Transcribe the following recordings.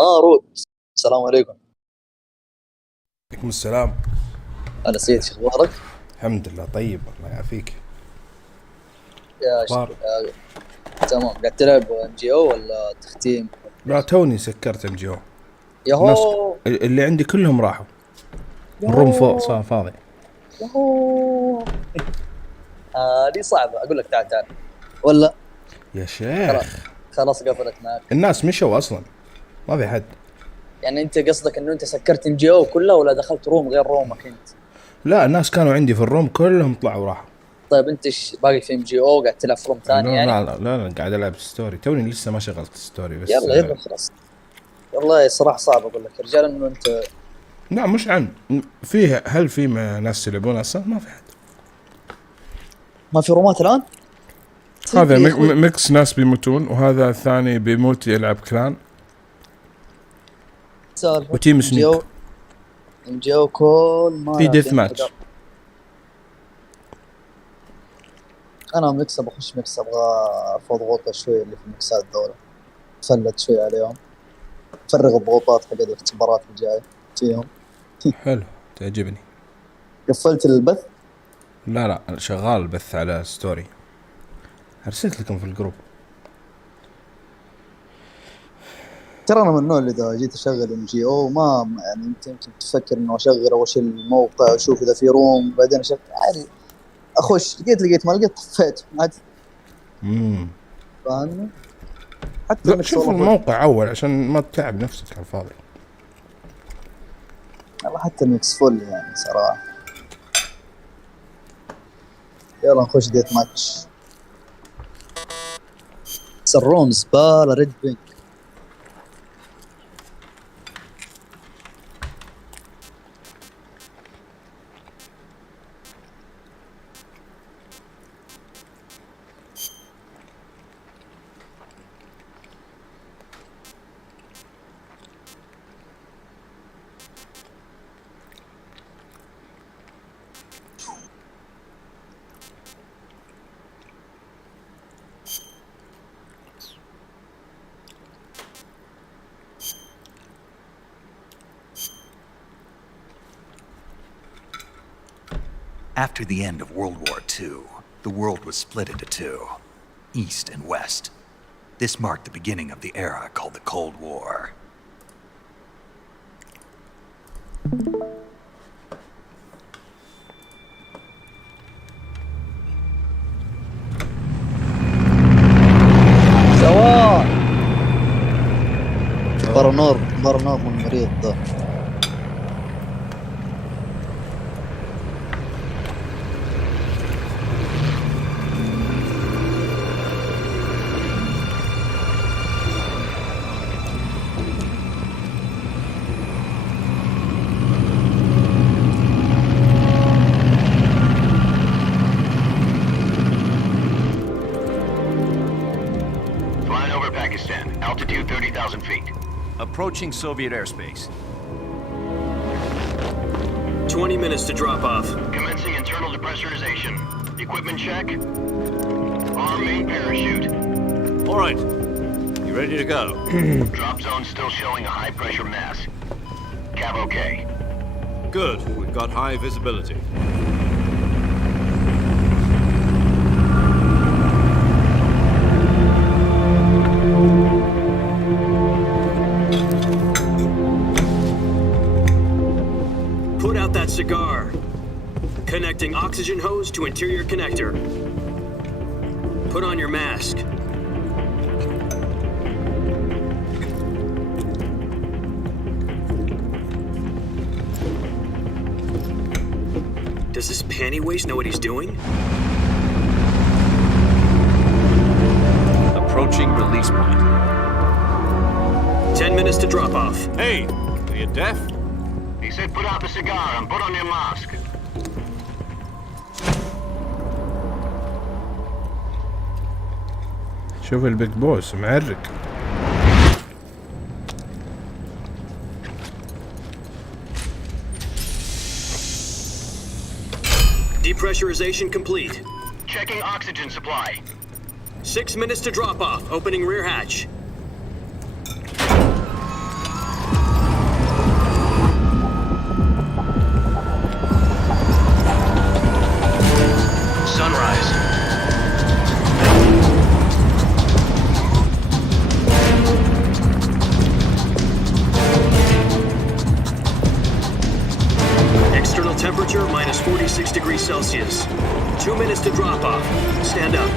رود. السلام عليكم. عليكم السلام. أنا سيد، شو أخبارك؟ الحمد لله طيب، الله يعافيك. يا أخبار؟ تمام. قاعد تلعب MGO ولا تختيم؟ لا توني سكرت MGO. الناس ياهو اللي عندي كلهم راحوا. الروم صار فاضي. ياهو دي صعبة. أقول لك تعال ولا يا شيخ خلاص قفلت معك. الناس مشوا أصلا، ما في حد. يعني أنت قصدك إنه أنت سكرت MGO كلها ولا دخلت روم غير رومك أنت؟ لا الناس كانوا عندي في الروم كلهم طلعوا راحوا. طيب أنت باقي في MGO قاعد تلعب في روم ثاني يعني؟ لا قاعد ألعب ستوري، توني لسه ما شغلت ستوري بس. يلا خلاص. والله صراحة صعب أقول لك يا رجال إنه أنت. لا مش عن فيه، هل في ناس يلعبون أصلا؟ ما في حد. ما في رومات الآن؟ هذا ميكس، ناس بيموتون وهذا الثاني بيموت يلعب كلان وتيم سنيك. MGO كل ما في ديث ماتش. انا ميكس، بخش ميكس، ابغى ارفض ضغوطه شوي اللي في الميكسات دولة، فلت شوي عليهم، فرغ الضغوطات حق الاختبارات الجايه فيهم. حلو تعجبني. قفلت البث؟ لا شغال البث على ستوري، ارسلت لكم في الجروب. ترى انا من النوع اللي اذا جيت اشغل MGO ما يعني انت يمكن تفكر انه اشغل اول شيء الموقع، اشوف اذا في روم، بعدين اشغل عادي، اخش لقيت ما لقيت طفيت عادي. فاهمني؟ حتى شوف الموقع اول عشان ما تتعب نفسك على الفاضي. والله حتى الميكس فل يعني صراحه. يلا نخش ديت ماتش. سروم زباله ريد بينك. After the end of World War II, the world was split into two, East and West. This marked the beginning of the era called the Cold War. سواء برنور من المريض ده. Altitude 30,000 feet. Approaching Soviet airspace. 20 minutes to drop off. Commencing internal depressurization. Equipment check. Arm main parachute. All right. You ready to go? Drop zone still showing a high pressure mass. Cav okay. Good. We've got high visibility. Cigar. Connecting oxygen hose to interior connector. Put on your mask. Does this panty waste know what he's doing? Approaching release point. 10 minutes to drop off. Hey, are you deaf? He said put out the cigar and put on your mask. شوف البيج بوس معرك. Depressurization complete. Checking oxygen supply. 6 minutes to drop off. Opening rear hatch. stand up.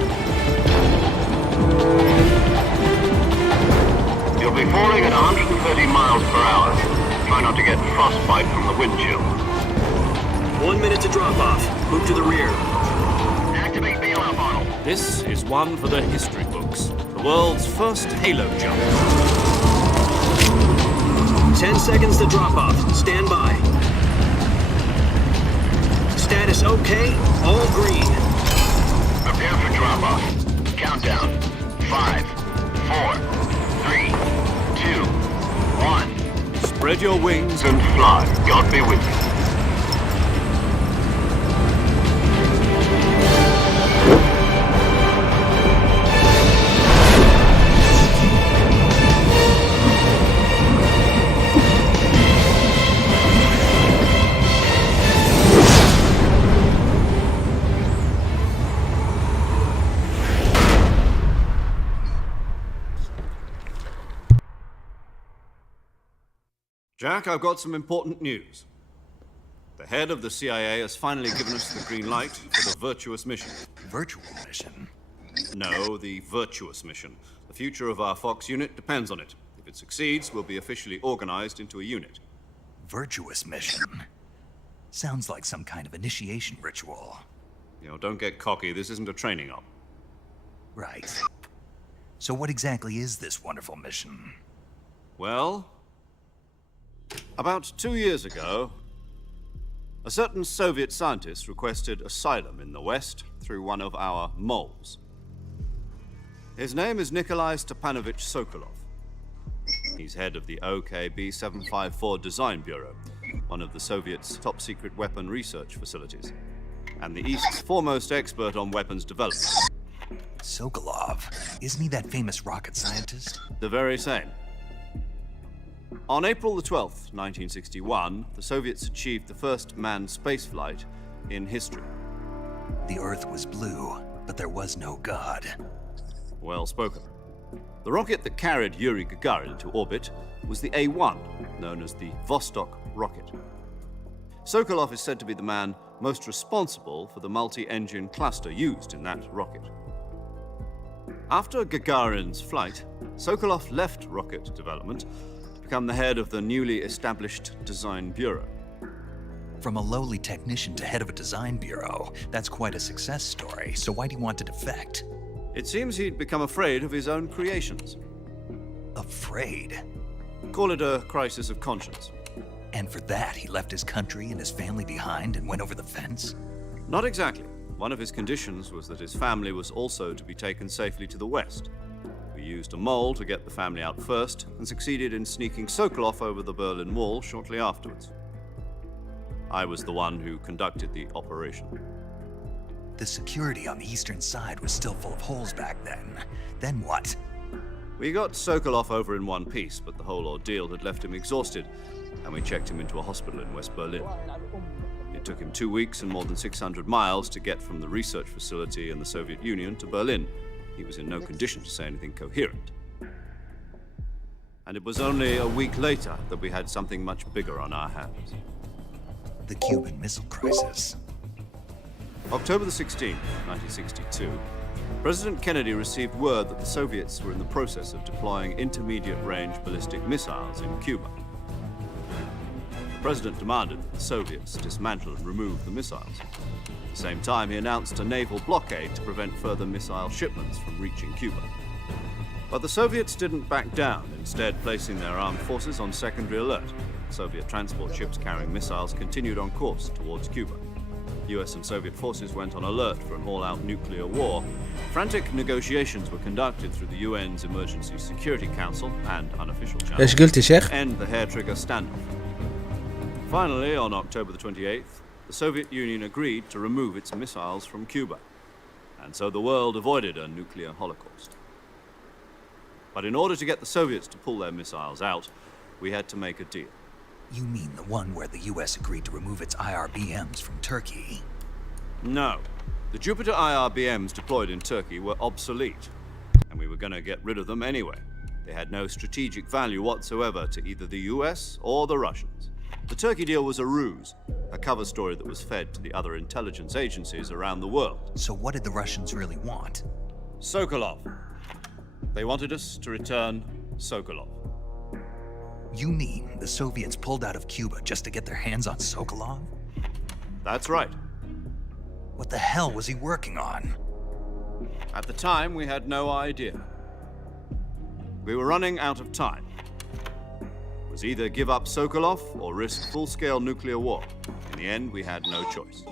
You'll be falling at 130 miles per hour. Try not to get frostbite from the wind chill. 1 minute to drop off. Move to the rear. Activate bailout model. This is one for the history books. The world's first halo jump. 10 seconds to drop off. Stand by. Status okay. All green. Prepare for drop-off. Countdown. 5, 4, 3, 2, 1. Spread your wings And fly. God be with you. Jack, I've got some important news. The head of the CIA has finally given us the green light for the Virtuous mission. Virtual mission? No, the Virtuous mission. The future of our Fox unit depends on it. If it succeeds, we'll be officially organized into a unit. Virtuous mission? Sounds like some kind of initiation ritual. You know, don't get cocky. This isn't a training op. Right. So what exactly is this wonderful mission? Well, about 2 years ago, a certain Soviet scientist requested asylum in the West through one of our moles. His name is Nikolai Stepanovich Sokolov. He's head of the OKB-754 Design Bureau, one of the Soviets' top-secret weapon research facilities, and the East's foremost expert on weapons development. Sokolov? Isn't he that famous rocket scientist? The very same. On April the 12th, 1961, the Soviets achieved the first manned spaceflight in history. The Earth was blue, but there was no God. Well spoken. The rocket that carried Yuri Gagarin to orbit was the A-1, known as the Vostok rocket. Sokolov is said to be the man most responsible for the multi-engine cluster used in that rocket. After Gagarin's flight, Sokolov left rocket development to become the head of the newly established Design Bureau. From a lowly technician to head of a design bureau, that's quite a success story. So why do you want to defect? It seems he'd become afraid of his own creations. Afraid? Call it a crisis of conscience. And for that, he left his country and his family behind and went over the fence? Not exactly. One of his conditions was that his family was also to be taken safely to the West. We used a mole to get the family out first and succeeded in sneaking Sokolov over the Berlin Wall shortly afterwards. I was the one who conducted the operation. The security on the eastern side was still full of holes back then. Then what? We got Sokolov over in one piece, but the whole ordeal had left him exhausted, and we checked him into a hospital in West Berlin. It took him 2 weeks and more than 600 miles to get from the research facility in the Soviet Union to Berlin. He was in no condition to say anything coherent. And it was only a week later that we had something much bigger on our hands. The Cuban Missile Crisis. October the 16th, 1962, President Kennedy received word that the Soviets were in the process of deploying intermediate-range ballistic missiles in Cuba. The President demanded that the Soviets dismantle and remove the missiles. At the same time, he announced a naval blockade to prevent further missile shipments from reaching Cuba. But the Soviets didn't back down, instead placing their armed forces on secondary alert. Soviet transport ships carrying missiles continued on course towards Cuba. US and Soviet forces went on alert for an all-out nuclear war. Frantic negotiations were conducted through the UN's Emergency Security Council and unofficial channels ايش قلت يا شيخ؟ to end the hair-trigger standoff. Finally, on October the 28th, the Soviet Union agreed to remove its missiles from Cuba, and so the world avoided a nuclear holocaust. But in order to get the Soviets to pull their missiles out, we had to make a deal. You mean the one where the US agreed to remove its IRBMs from Turkey? No. The Jupiter IRBMs deployed in Turkey were obsolete, and we were going to get rid of them anyway. They had no strategic value whatsoever to either the US or the Russians. The Turkey deal was a ruse. a cover story that was fed to the other intelligence agencies around the world. So what did the Russians really want? Sokolov. They wanted us to return Sokolov. You mean the Soviets pulled out of Cuba just to get their hands on Sokolov? That's right. What the hell was he working on? At the time, we had no idea. We were running out of time. It was either give up Sokolov or risk full-scale nuclear war. In the end, we had no choice.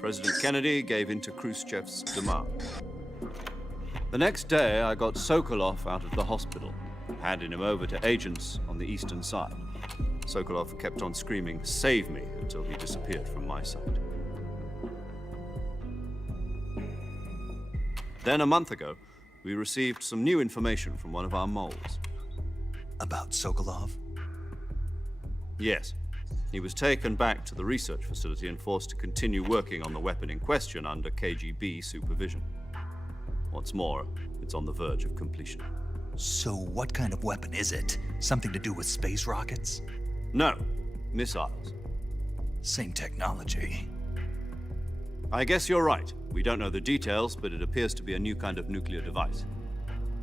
President Kennedy gave in to Khrushchev's demand. The next day, I got Sokolov out of the hospital, handed him over to agents on the eastern side. Sokolov kept on screaming, "Save me," until he disappeared from my sight. Then a month ago, we received some new information from one of our moles. About Sokolov? Yes. He was taken back to the research facility and forced to continue working on the weapon in question under KGB supervision. What's more, it's on the verge of completion. So what kind of weapon is it? Something to do with space rockets? No, missiles. Same technology. I guess you're right. We don't know the details, but it appears to be a new kind of nuclear device.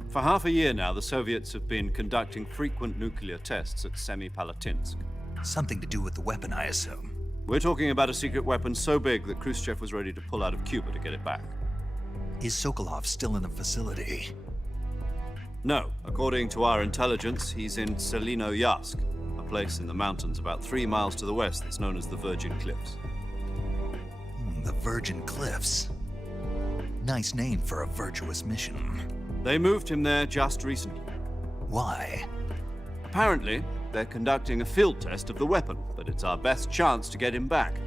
For half a year now, the Soviets have been conducting frequent nuclear tests at Semipalatinsk. Something to do with the weapon, I assume. We're talking about a secret weapon so big that Khrushchev was ready to pull out of Cuba to get it back. Is Sokolov still in the facility? No. According to our intelligence, he's in Selinoyarsk, a place in the mountains about 3 miles to the west that's known as the Virgin Cliffs. The Virgin Cliffs. Nice name for a virtuous mission. They moved him there just recently. Why? Apparently, they're conducting a field test of the weapon, but it's our best chance to get him back.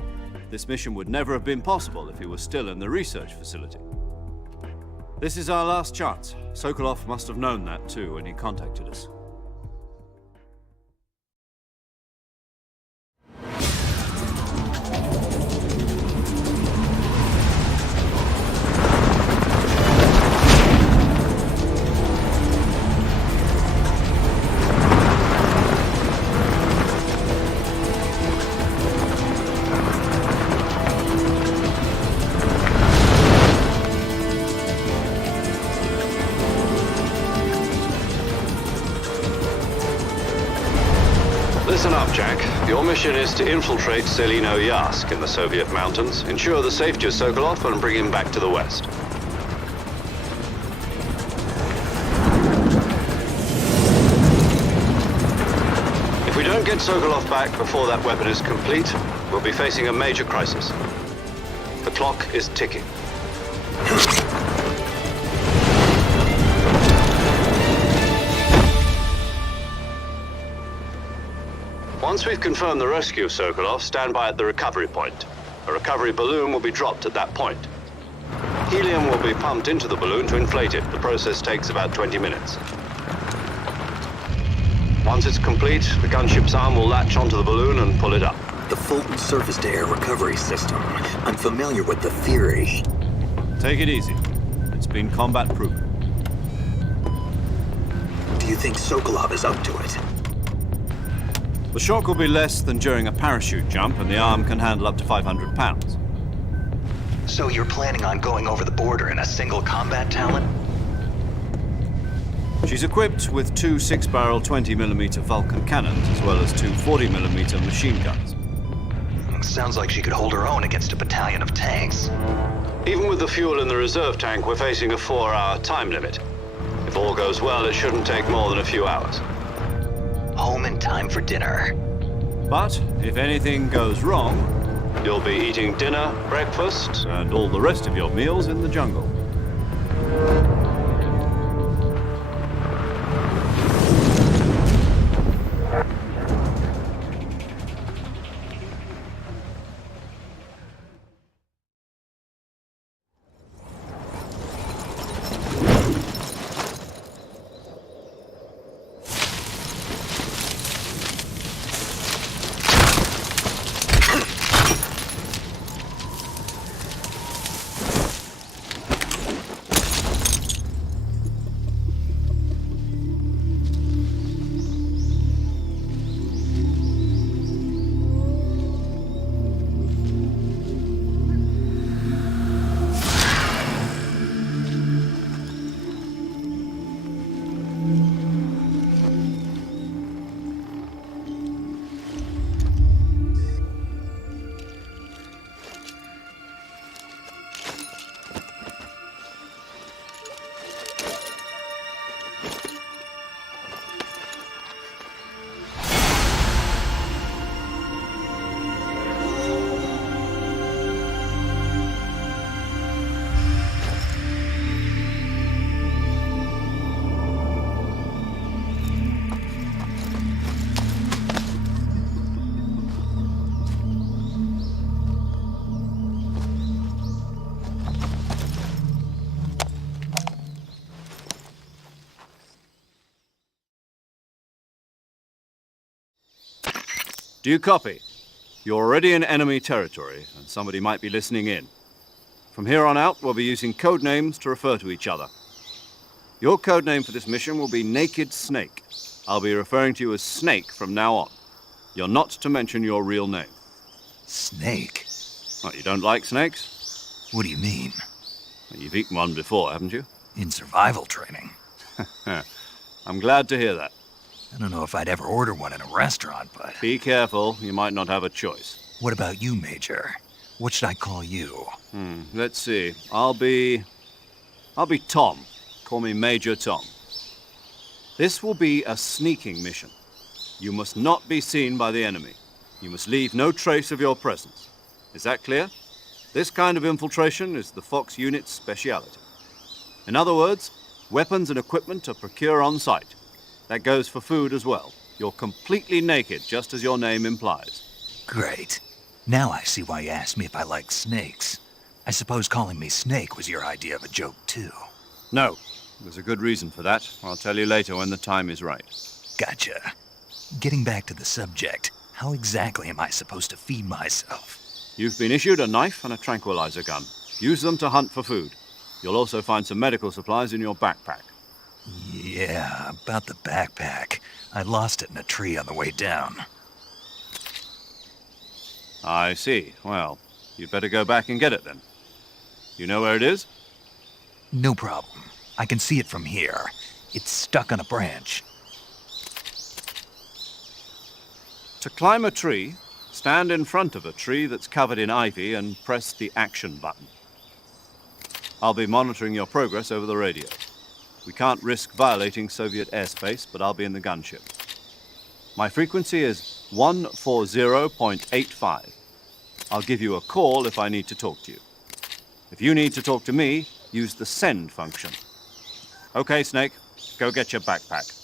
This mission would never have been possible if he was still in the research facility. This is our last chance. Sokolov must have known that too when he contacted us. Listen up, Jack. Your mission is to infiltrate Selinoyarsk in the Soviet mountains, ensure the safety of Sokolov, and bring him back to the West. If we don't get Sokolov back before that weapon is complete, we'll be facing a major crisis. The clock is ticking. Once we've confirmed the rescue of Sokolov, stand by at the recovery point. A recovery balloon will be dropped at that point. Helium will be pumped into the balloon to inflate it. The process takes about 20 minutes. Once it's complete, the gunship's arm will latch onto the balloon and pull it up. The Fulton surface-to-air recovery system. I'm familiar with the theory. Take it easy. It's been combat-proven. Do you think Sokolov is up to it? The shock will be less than during a parachute jump, and the arm can handle up to 500 pounds. So you're planning on going over the border in a single combat Talon? She's equipped with 2 6-barrel 20mm Vulcan cannons, as well as 2 40mm machine guns. Sounds like she could hold her own against a battalion of tanks. Even with the fuel in the reserve tank, we're facing a 4-hour time limit. If all goes well, it shouldn't take more than a few hours. Home in time for dinner. But if anything goes wrong, You'll be eating dinner, breakfast, and all the rest of your meals in the jungle. Do you copy? You're already in enemy territory, and somebody might be listening in. From here on out, we'll be using code names to refer to each other. Your code name for this mission will be Naked Snake. I'll be referring to you as Snake from now on. You're not to mention your real name. Snake? What, you don't like snakes? What do you mean? Well, you've eaten one before, haven't you? In survival training. I'm glad to hear that. I don't know if I'd ever order one in a restaurant, but... Be careful, you might not have a choice. What about you, Major? What should I call you? Let's see. I'll be Tom. Call me Major Tom. This will be a sneaking mission. You must not be seen by the enemy. You must leave no trace of your presence. Is that clear? This kind of infiltration is the Fox unit's speciality. In other words, weapons and equipment are procured on site. That goes for food as well. You're completely naked, just as your name implies. Great. Now I see why you asked me if I like snakes. I suppose calling me Snake was your idea of a joke, too. No. There's a good reason for that. I'll tell you later when the time is right. Gotcha. Getting back to the subject, how exactly am I supposed to feed myself? You've been issued a knife and a tranquilizer gun. Use them to hunt for food. You'll also find some medical supplies in your backpack. Yeah, about the backpack. I lost it in a tree on the way down. I see. Well, you'd better go back and get it then. You know where it is? No problem. I can see it from here. It's stuck on a branch. To climb a tree, stand in front of a tree that's covered in ivy and press the action button. I'll be monitoring your progress over the radio. We can't risk violating Soviet airspace, but I'll be in the gunship. My frequency is 140.85. I'll give you a call if I need to talk to you. If you need to talk to me, use the send function. Okay, Snake, go get your backpack.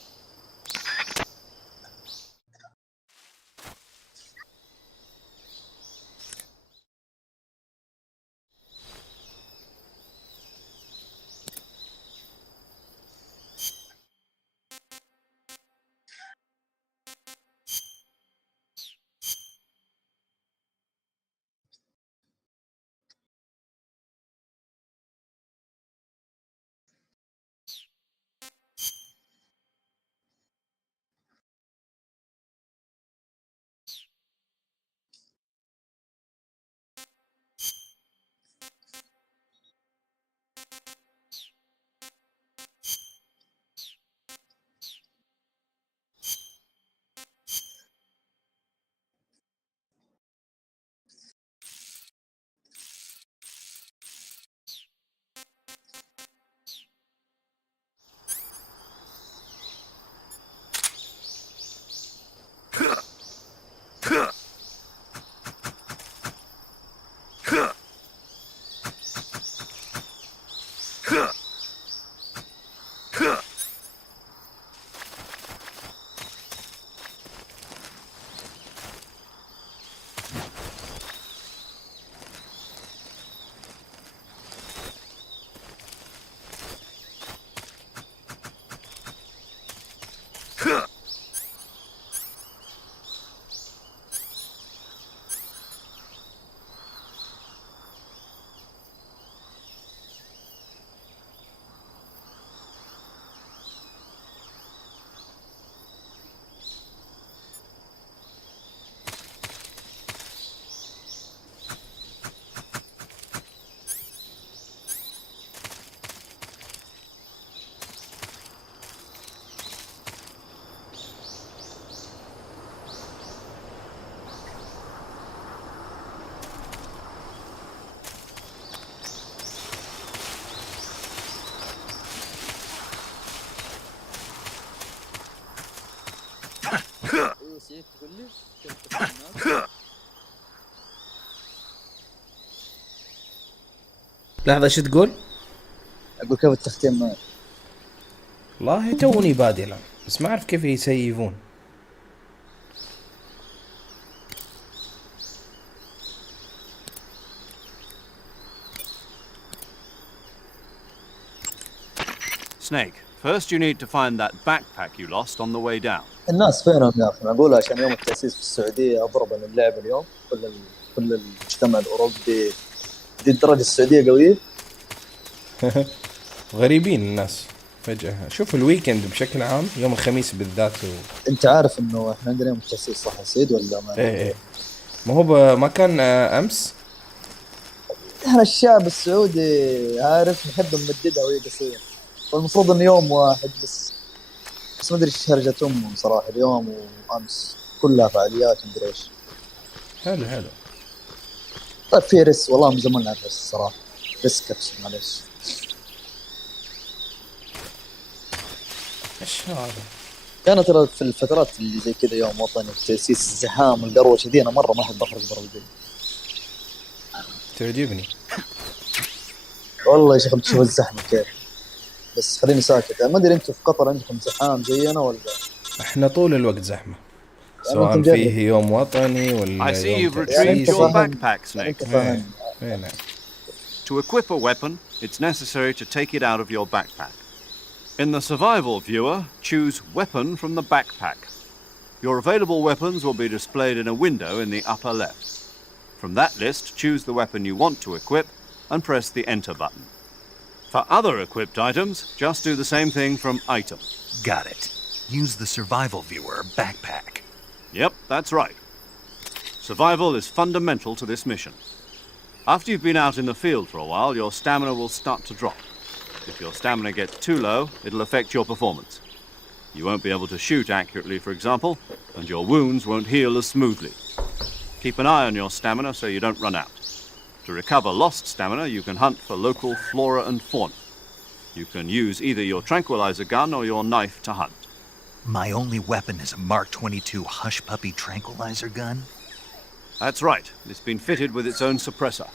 لحظة، شو تقول؟ اقول كيف التختيم معي؟ والله توني بادي الآن، بس ما أعرف كيف يسيفون. Snake, First, you need to find that backpack you lost on the way down. الناس فينهم يا أخي؟ معقول عشان يوم التأسيس في السعودية أضرب اللعبة اليوم؟ كل المجتمع الأوروبي دي الدرجة السعودية قوية؟ غريبين الناس فجأة. شوف الويكند بشكل عام يوم الخميس بالذات أنت عارف إنه إحنا عندنا يوم التأسيس صح سيد ولا ما؟ إيه. ما هو ما كان أمس؟ إحنا الشعب السعودي عارف نحب نمددها وهي قصيرة، والمفروض إنه يوم واحد بس ما أدري إيش هرجة أمهم صراحة. اليوم وأمس كلها فعاليات ومدري إيش. حلو. طيب في رس والله من زمان نعرف الصراحة رس كبس معلش. إيش هذا؟ أنا ترى في الفترات اللي زي كذا يوم وطني التأسيس الزحام والقروشة دي أنا مرة ما أحب أخرج برا البيت. تعجبني والله يا شيخ بتشوف الزحمة كيف، بس خليني ساكت. ما أدري أنتوا في قطر عندكم زحام زينا ولا؟ إحنا طول الوقت زحمة سواء فيه يوم وطني ولا I see يوم you've retrieved تأسيس. your backpack, Snake. أنت فاهم. نعم. To equip a weapon, it's necessary to take it out of your backpack. In the survival viewer, choose Weapon from the backpack. Your available weapons will be displayed in a window in the upper left. From that list, choose the weapon you want to equip and press the Enter button. For other equipped items, just do the same thing from Item. Got it. Use the survival viewer backpack. Yep, that's right. Survival is fundamental to this mission. After you've been out in the field for a while, your stamina will start to drop. If your stamina gets too low, it'll affect your performance. You won't be able to shoot accurately, for example, and your wounds won't heal as smoothly. Keep an eye on your stamina so you don't run out. To recover lost stamina, you can hunt for local flora and fauna. You can use either your tranquilizer gun or your knife to hunt. My only weapon is a Mark 22 Hush Puppy tranquilizer gun? That's right. It's been fitted with its own suppressor.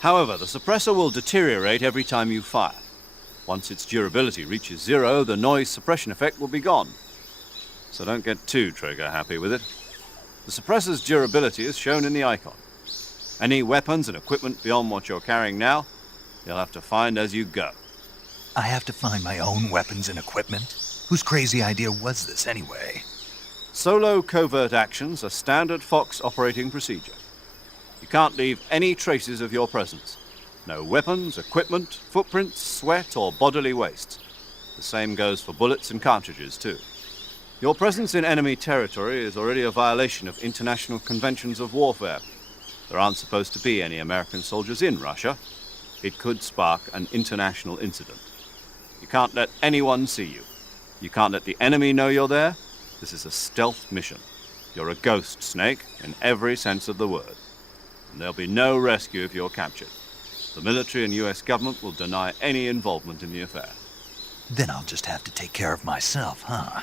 However, the suppressor will deteriorate every time you fire. Once its durability reaches 0, the noise suppression effect will be gone. So don't get too trigger-happy with it. The suppressor's durability is shown in the icon. Any weapons and equipment beyond what you're carrying now, you'll have to find as you go. I have to find my own weapons and equipment? Whose crazy idea was this anyway? Solo covert actions are standard Fox operating procedure. You can't leave any traces of your presence. No weapons, equipment, footprints, sweat, or bodily waste. The same goes for bullets and cartridges, too. Your presence in enemy territory is already a violation of international conventions of warfare. There aren't supposed to be any American soldiers in Russia. It could spark an international incident. You can't let anyone see you. You can't let the enemy know you're there. This is a stealth mission. You're a ghost, Snake, in every sense of the word. And there'll be no rescue if you're captured. The military and US government will deny any involvement in the affair. Then I'll just have to take care of myself, huh?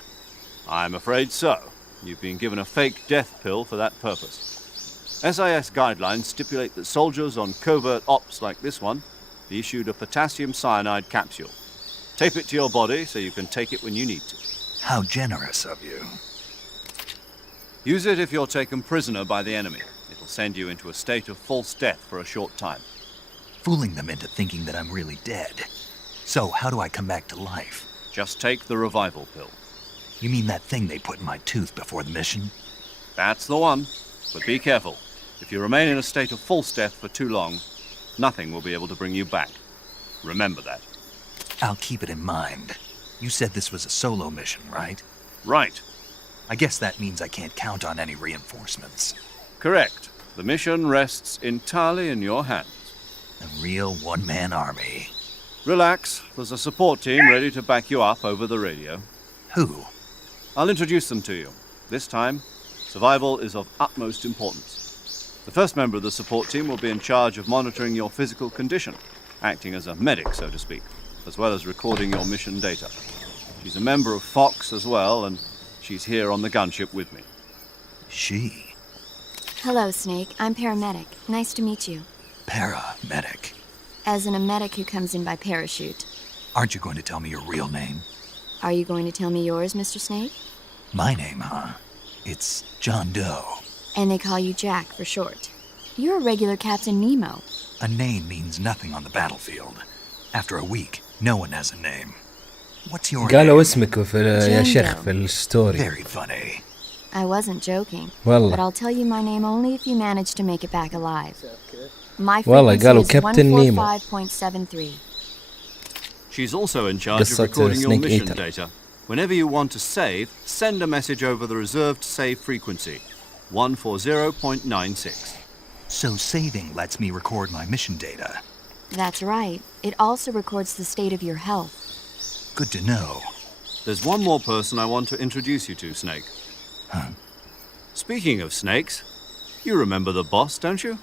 I'm afraid so. You've been given a fake death pill for that purpose. SIS guidelines stipulate that soldiers on covert ops like this one be issued a potassium cyanide capsule. Tape it to your body so you can take it when you need to. How generous of you. Use it if you're taken prisoner by the enemy. It'll send you into a state of false death for a short time. Fooling them into thinking that I'm really dead. So, how do I come back to life? Just take the revival pill. You mean that thing they put in my tooth before the mission? That's the one. But be careful. If you remain in a state of false death for too long, nothing will be able to bring you back. Remember that. I'll keep it in mind. You said this was a solo mission, right? Right. I guess that means I can't count on any reinforcements. Correct. The mission rests entirely in your hands. A real one-man army. Relax. There's a support team ready to back you up over the radio. Who? I'll introduce them to you. This time, survival is of utmost importance. The first member of the support team will be in charge of monitoring your physical condition, acting as a medic, so to speak, as well as recording your mission data. She's a member of Fox as well, and she's here on the gunship with me. She? Hello, Snake. I'm paramedic. Nice to meet you. Paramedic. As in a medic who comes in by parachute. Aren't you going to tell me your real name? Are you going to tell me yours, Mr. Snake? My name, huh? It's John Doe. And they call you Jack for short. You're a regular Captain Nemo. A name means nothing on the battlefield. After a week, no one has a name. What's your قالوا name? اسمك يا شيخ في الستوري. Very funny. I wasn't joking. والله. But I'll tell you my name only if you manage to make it back alive. My والله frequency قالوا is كابتن نيمو. 145.73. She's also in charge of قصة recording your Snake mission Eater. data. Whenever you want to save, send a message over the reserved save frequency, 140.96. So saving lets me record my mission data. That's right. It also records the state of your health. Good to know. There's one more person I want to introduce you to, Snake. Huh? Speaking of snakes, you remember the boss, don't you?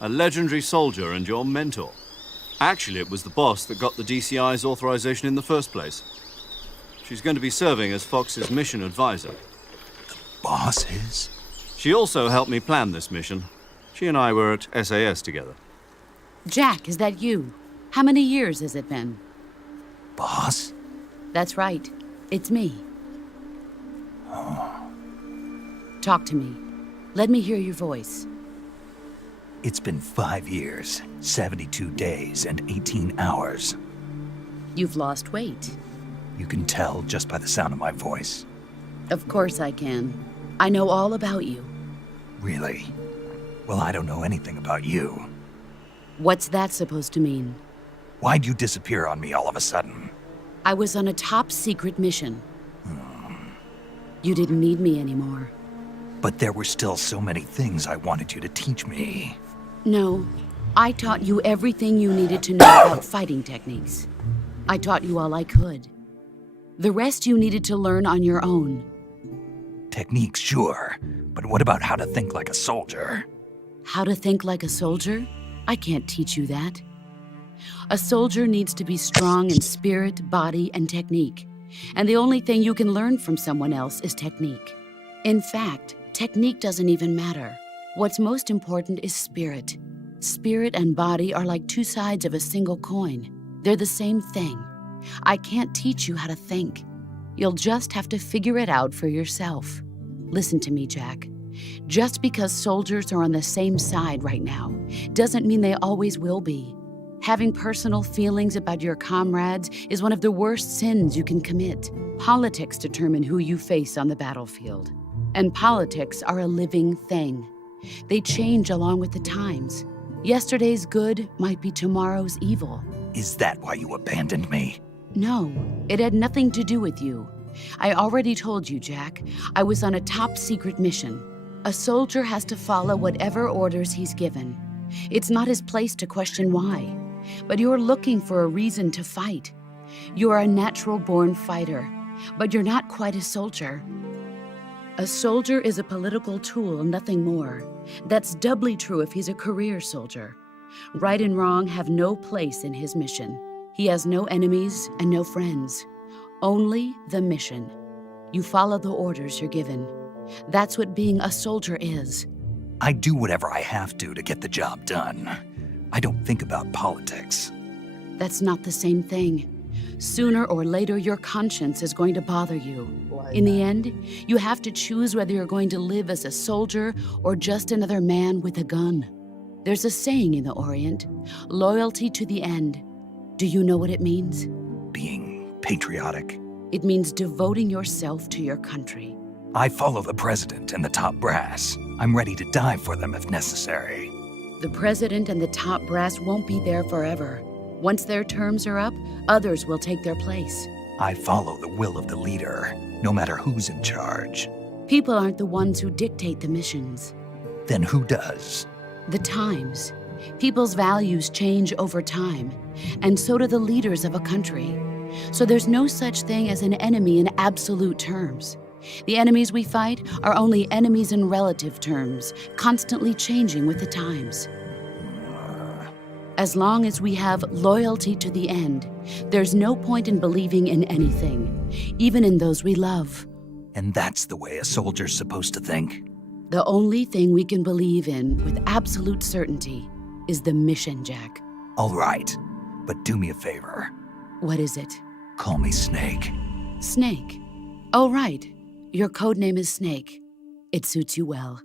A legendary soldier and your mentor. Actually, it was the boss that got the DCI's authorization in the first place. She's going to be serving as Fox's mission advisor. Boss is? She also helped me plan this mission. She and I were at SAS together. Jack, is that you? How many years has it been? Boss? That's right. It's me. Talk to me. Let me hear your voice. It's been 5 years, 72 days, and 18 hours. You've lost weight. You can tell just by the sound of my voice. Of course I can. I know all about you. Really? Well, I don't know anything about you. What's that supposed to mean? Why'd you disappear on me all of a sudden? I was on a top-secret mission. You didn't need me anymore. But there were still so many things I wanted you to teach me. No, I taught you everything you needed to know about fighting techniques. I taught you all I could. The rest you needed to learn on your own. Techniques, sure. But what about how to think like a soldier? How to think like a soldier? I can't teach you that. A soldier needs to be strong in spirit, body, and technique. And the only thing you can learn from someone else is technique. In fact, technique doesn't even matter. What's most important is spirit. Spirit and body are like two sides of a single coin. They're the same thing. I can't teach you how to think. You'll just have to figure it out for yourself. Listen to me, Jack. Just because soldiers are on the same side right now doesn't mean they always will be. Having personal feelings about your comrades is one of the worst sins you can commit. Politics determine who you face on the battlefield. And politics are a living thing. They change along with the times. Yesterday's good might be tomorrow's evil. Is that why you abandoned me? No, it had nothing to do with you. I already told you, Jack. I was on a top-secret mission. A soldier has to follow whatever orders he's given. It's not his place to question why. But you're looking for a reason to fight. You're a natural-born fighter, but you're not quite a soldier. A soldier is a political tool, nothing more. That's doubly true if he's a career soldier. Right and wrong have no place in his mission. He has no enemies and no friends. Only the mission. You follow the orders you're given. That's what being a soldier is. I do whatever I have to get the job done. I don't think about politics. That's not the same thing. Sooner or later, your conscience is going to bother you. In the end, you have to choose whether you're going to live as a soldier or just another man with a gun. There's a saying in the Orient, loyalty to the end. Do you know what it means? Being patriotic. It means devoting yourself to your country. I follow the president and the top brass. I'm ready to die for them if necessary. The president and the top brass won't be there forever. Once their terms are up, others will take their place. I follow the will of the leader, no matter who's in charge. People aren't the ones who dictate the missions. Then who does? The times. People's values change over time, and so do the leaders of a country. So there's no such thing as an enemy in absolute terms. The enemies we fight are only enemies in relative terms, constantly changing with the times. As long as we have loyalty to the end, there's no point in believing in anything, even in those we love. And that's the way a soldier's supposed to think? The only thing we can believe in with absolute certainty is the mission, Jack. All right, but do me a favor. What is it? Call me Snake. Snake? Oh, right. Your codename is Snake. It suits you well.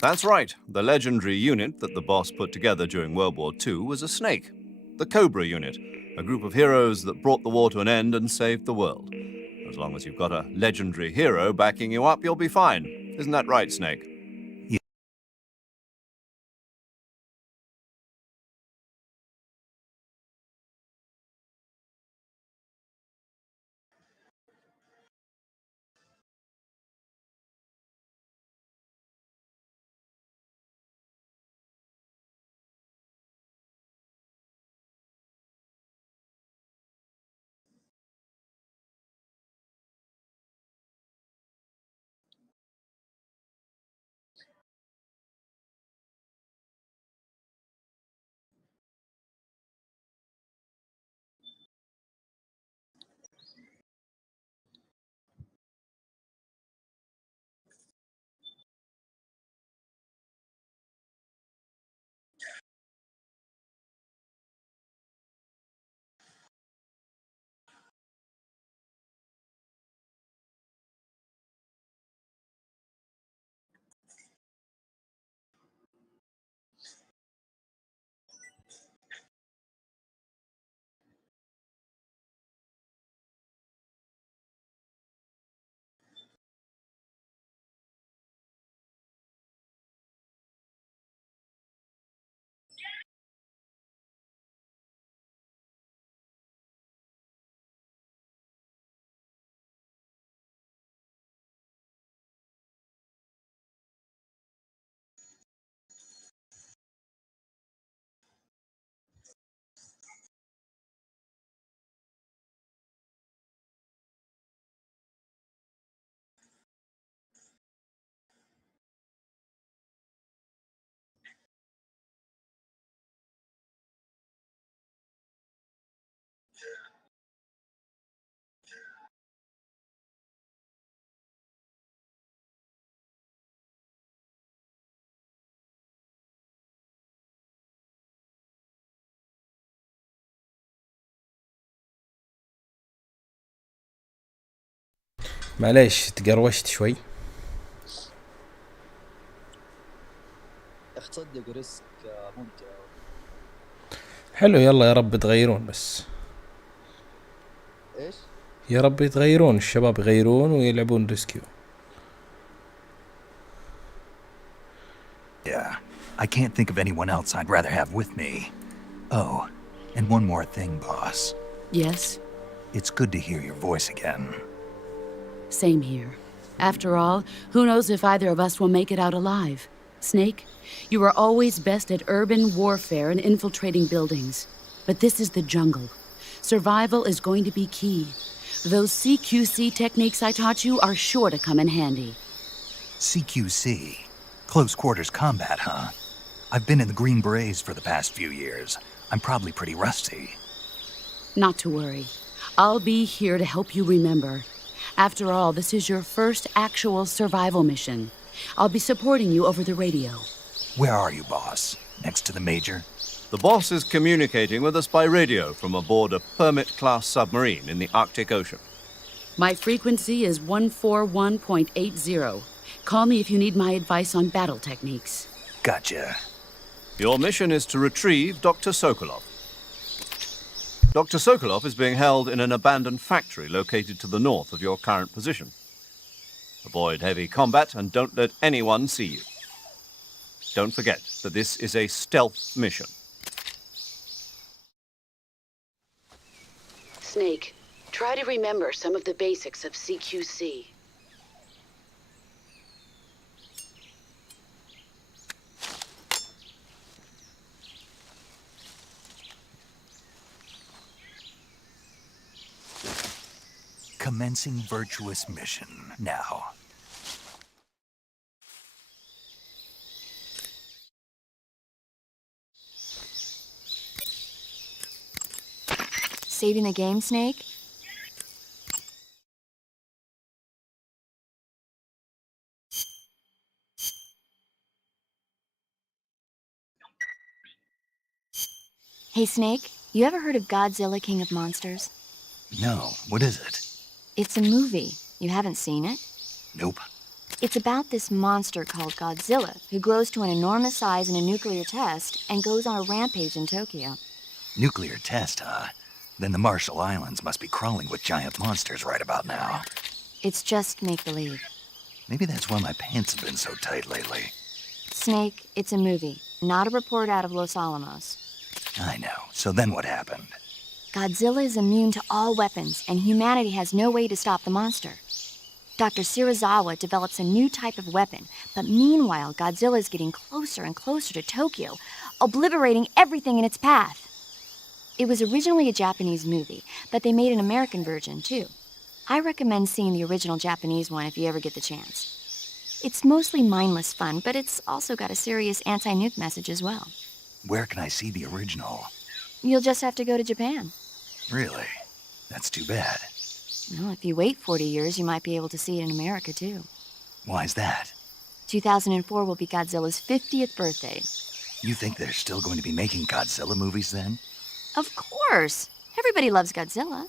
That's right. The legendary unit that the boss put together during World War II was a snake. The Cobra unit. A group of heroes that brought the war to an end and saved the world. As long as you've got a legendary hero backing you up, you'll be fine. Isn't that right, Snake? معليش تقروشت شوي. يا اخي تصدق ريسك ممتع. حلو، يلا يا رب تغيرون. بس ايش؟ يا رب يتغيرون، الشباب يغيرون ويلعبون ريسكيو. Yeah, I can't think of anyone else I'd rather have with me. Oh, and one more thing, boss. Yes? It's good to hear your voice again. Same here. After all, who knows if either of us will make it out alive? Snake, you are always best at urban warfare and infiltrating buildings. But this is the jungle. Survival is going to be key. Those CQC techniques I taught you are sure to come in handy. CQC? Close quarters combat, huh? I've been in the Green Berets for the past few years. I'm probably pretty rusty. Not to worry. I'll be here to help you remember. After all, this is your first actual survival mission. I'll be supporting you over the radio. Where are you, boss? Next to the Major? The boss is communicating with us by radio from aboard a Permit-class submarine in the Arctic Ocean. My frequency is 141.80. Call me if you need my advice on battle techniques. Gotcha. Your mission is to retrieve Dr. Sokolov. Dr. Sokolov is being held in an abandoned factory located to the north of your current position. Avoid heavy combat and don't let anyone see you. Don't forget that this is a stealth mission. Snake, try to remember some of the basics of CQC. Commencing virtuous mission now. Saving the game, Snake? Hey, Snake, you ever heard of Godzilla, King of Monsters? No, what is it? It's a movie. You haven't seen it? Nope. It's about this monster called Godzilla, who grows to an enormous size in a nuclear test and goes on a rampage in Tokyo. Nuclear test, huh? Then the Marshall Islands must be crawling with giant monsters right about now. It's just make-believe. Maybe that's why my pants have been so tight lately. Snake, it's a movie, not a report out of Los Alamos. I know. So then what happened? Godzilla is immune to all weapons, and humanity has no way to stop the monster. Dr. Shirazawa develops a new type of weapon, but meanwhile, Godzilla is getting closer and closer to Tokyo, obliterating everything in its path. It was originally a Japanese movie, but they made an American version, too. I recommend seeing the original Japanese one if you ever get the chance. It's mostly mindless fun, but it's also got a serious anti-nuke message as well. Where can I see the original? You'll just have to go to Japan. Really? That's too bad. Well, if you wait 40 years, you might be able to see it in America, too. Why's that? 2004 will be Godzilla's 50th birthday. You think they're still going to be making Godzilla movies then? Of course! Everybody loves Godzilla.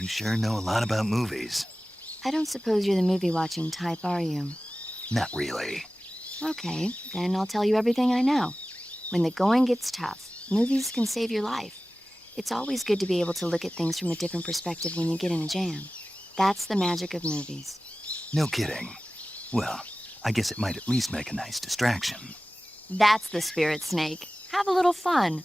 You sure know a lot about movies. I don't suppose you're the movie-watching type, are you? Not really. Okay, then I'll tell you everything I know. When the going gets tough, movies can save your life. It's always good to be able to look at things from a different perspective when you get in a jam. That's the magic of movies. No kidding. Well, I guess it might at least make a nice distraction. That's the spirit, Snake. Have a little fun.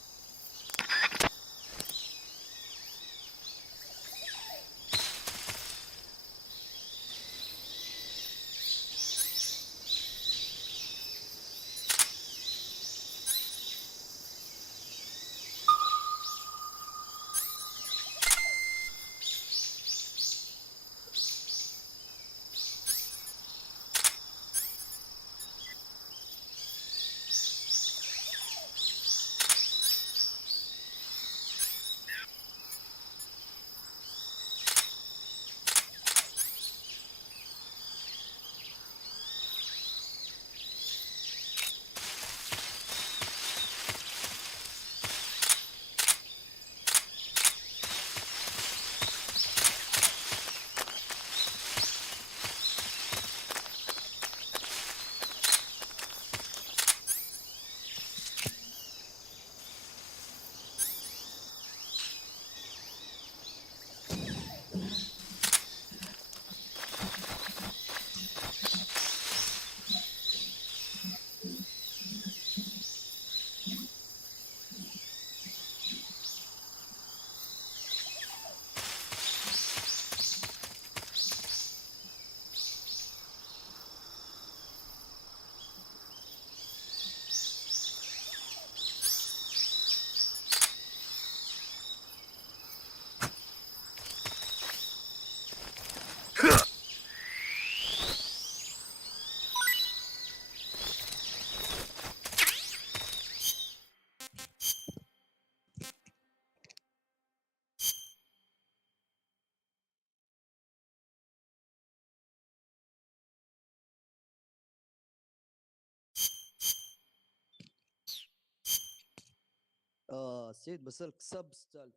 سعيد بسألك سبستال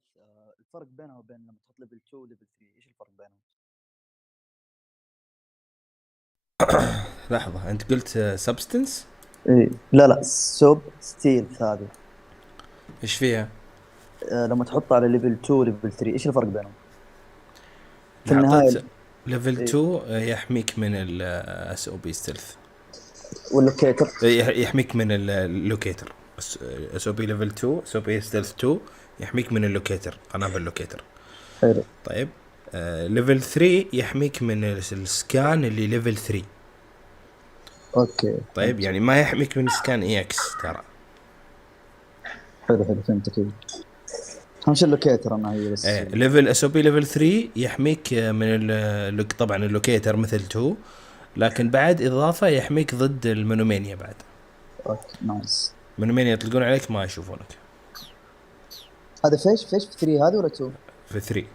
الفرق بينها وبين لما تحط ليفل 2 وليفل 3 ايش الفرق بينهم؟ لحظة، أنت قلت سبستنس؟ إيه لا سوب ستيل هذه إيش فيها؟ لما تحط على ليفل 2 وليفل 3 ايش الفرق بينهم؟ في النهاية ليفل 2 يحميك من الاس او بي ستيلث، واللوكيتر يحميك من اللوكيتر. اس او بي ليفل 2 اس او بي ستيلث 2 يحميك من اللوكيتر، قنابل اللوكيتر. حلو. طيب ليفل 3 يحميك من السكان اللي ليفل 3. اوكي طيب يعني ما يحميك من سكان اي اكس ترى. حلو فهمت كذا. همش اللوكيتر انا هي بس ليفل اس او بي ليفل 3 يحميك من طبعا اللوكيتر مثل 2، لكن بعد اضافه يحميك ضد المونومانيا بعد. اوكي نايس. المونومانيا يطلقون عليك ما يشوفونك. هذا فيش في 3 هذا ولا 2؟ في 3.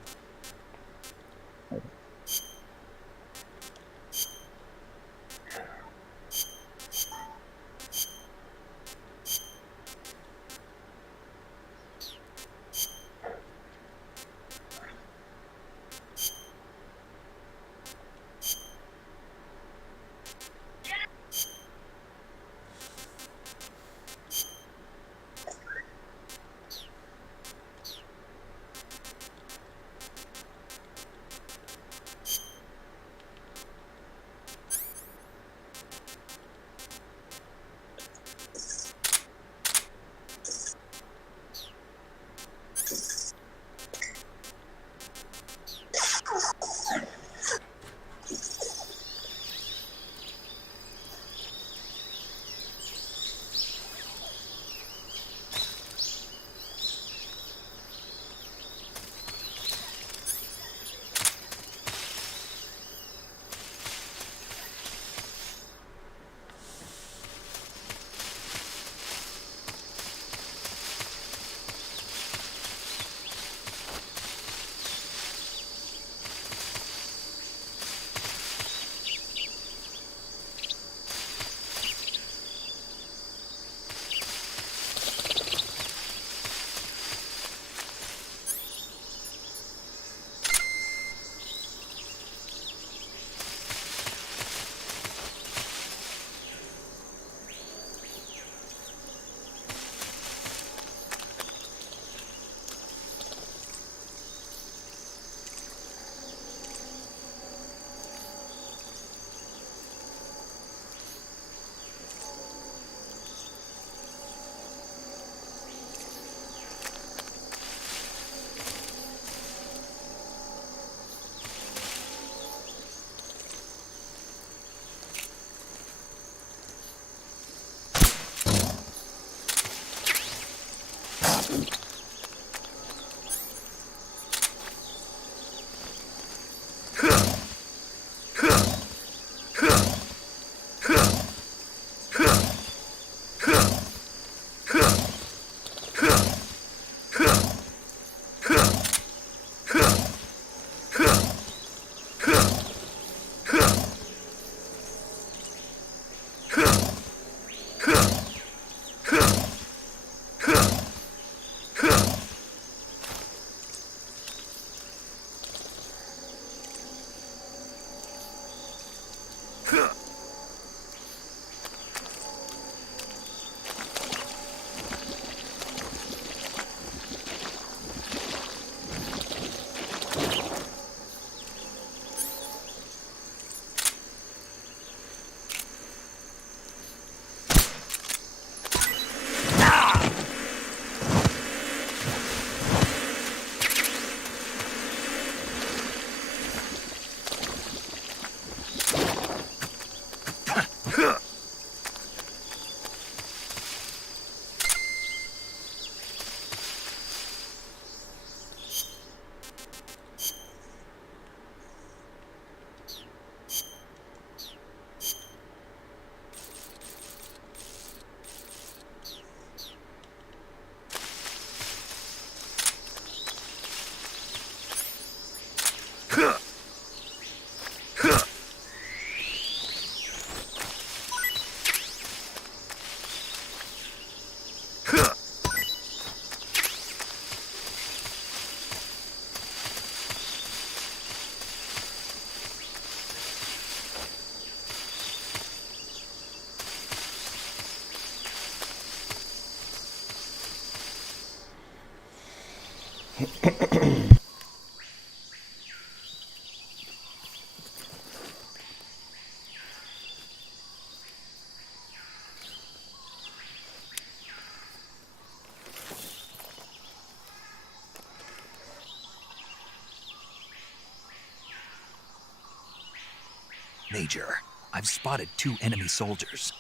Major, I've spotted 2 enemy soldiers.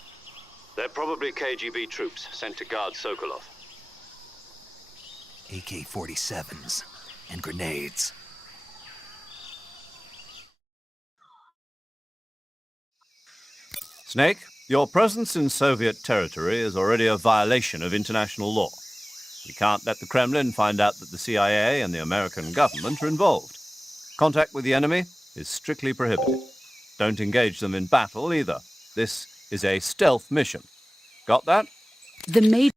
They're probably KGB troops sent to guard Sokolov. AK-47s and grenades. Snake, your presence in Soviet territory is already a violation of international law. We can't let the Kremlin find out that the CIA and the American government are involved. Contact with the enemy is strictly prohibited. Don't engage them in battle either. This is a stealth mission. Got that? The major...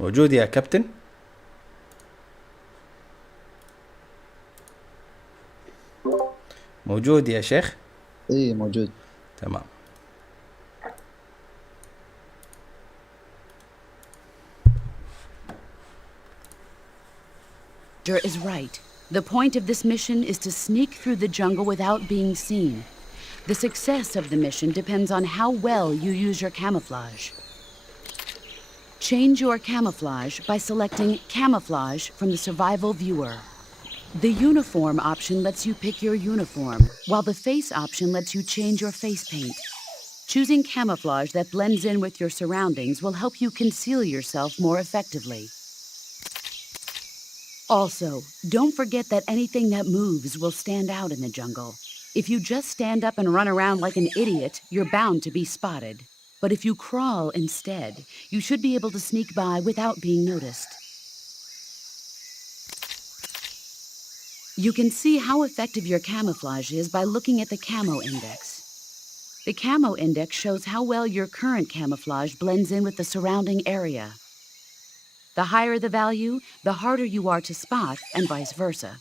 موجود يا كابتن؟ موجود يا شيخ؟ ايه موجود. تمام. Is right. The point of this mission is to sneak through the jungle without being seen. The success of the mission depends on how well you use your camouflage. Change your camouflage by selecting Camouflage from the Survival Viewer. The Uniform option lets you pick your uniform, while the Face option lets you change your face paint. Choosing camouflage that blends in with your surroundings will help you conceal yourself more effectively. Also, don't forget that anything that moves will stand out in the jungle. If you just stand up and run around like an idiot, you're bound to be spotted. But if you crawl instead, you should be able to sneak by without being noticed. You can see how effective your camouflage is by looking at the camo index. The camo index shows how well your current camouflage blends in with the surrounding area. The higher the value, the harder you are to spot, and vice versa.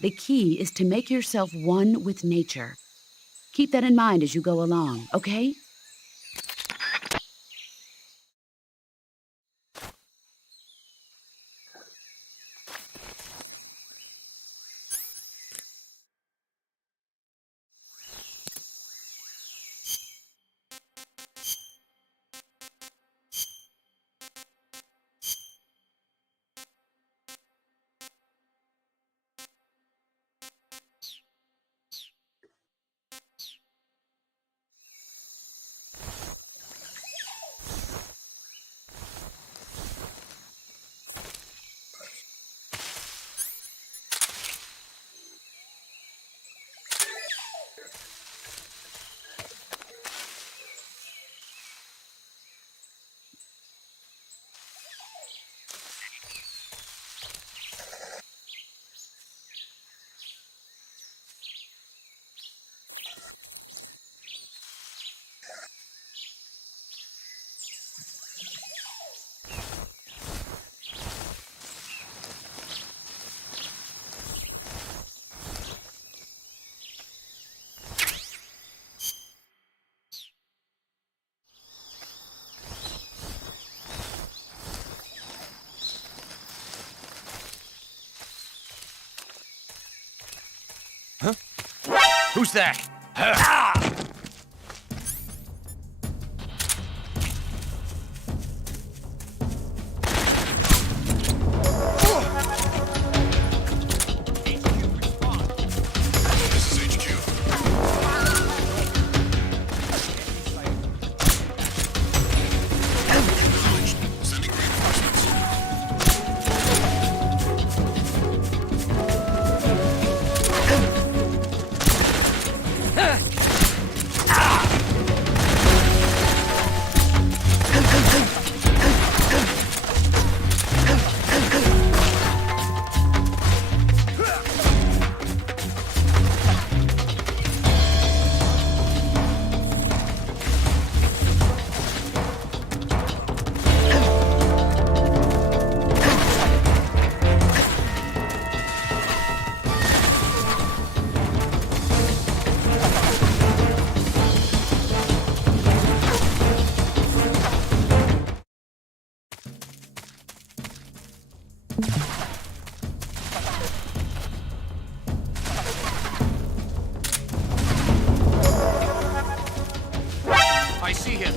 The key is to make yourself one with nature. Keep that in mind as you go along, okay? Who's that? I see him.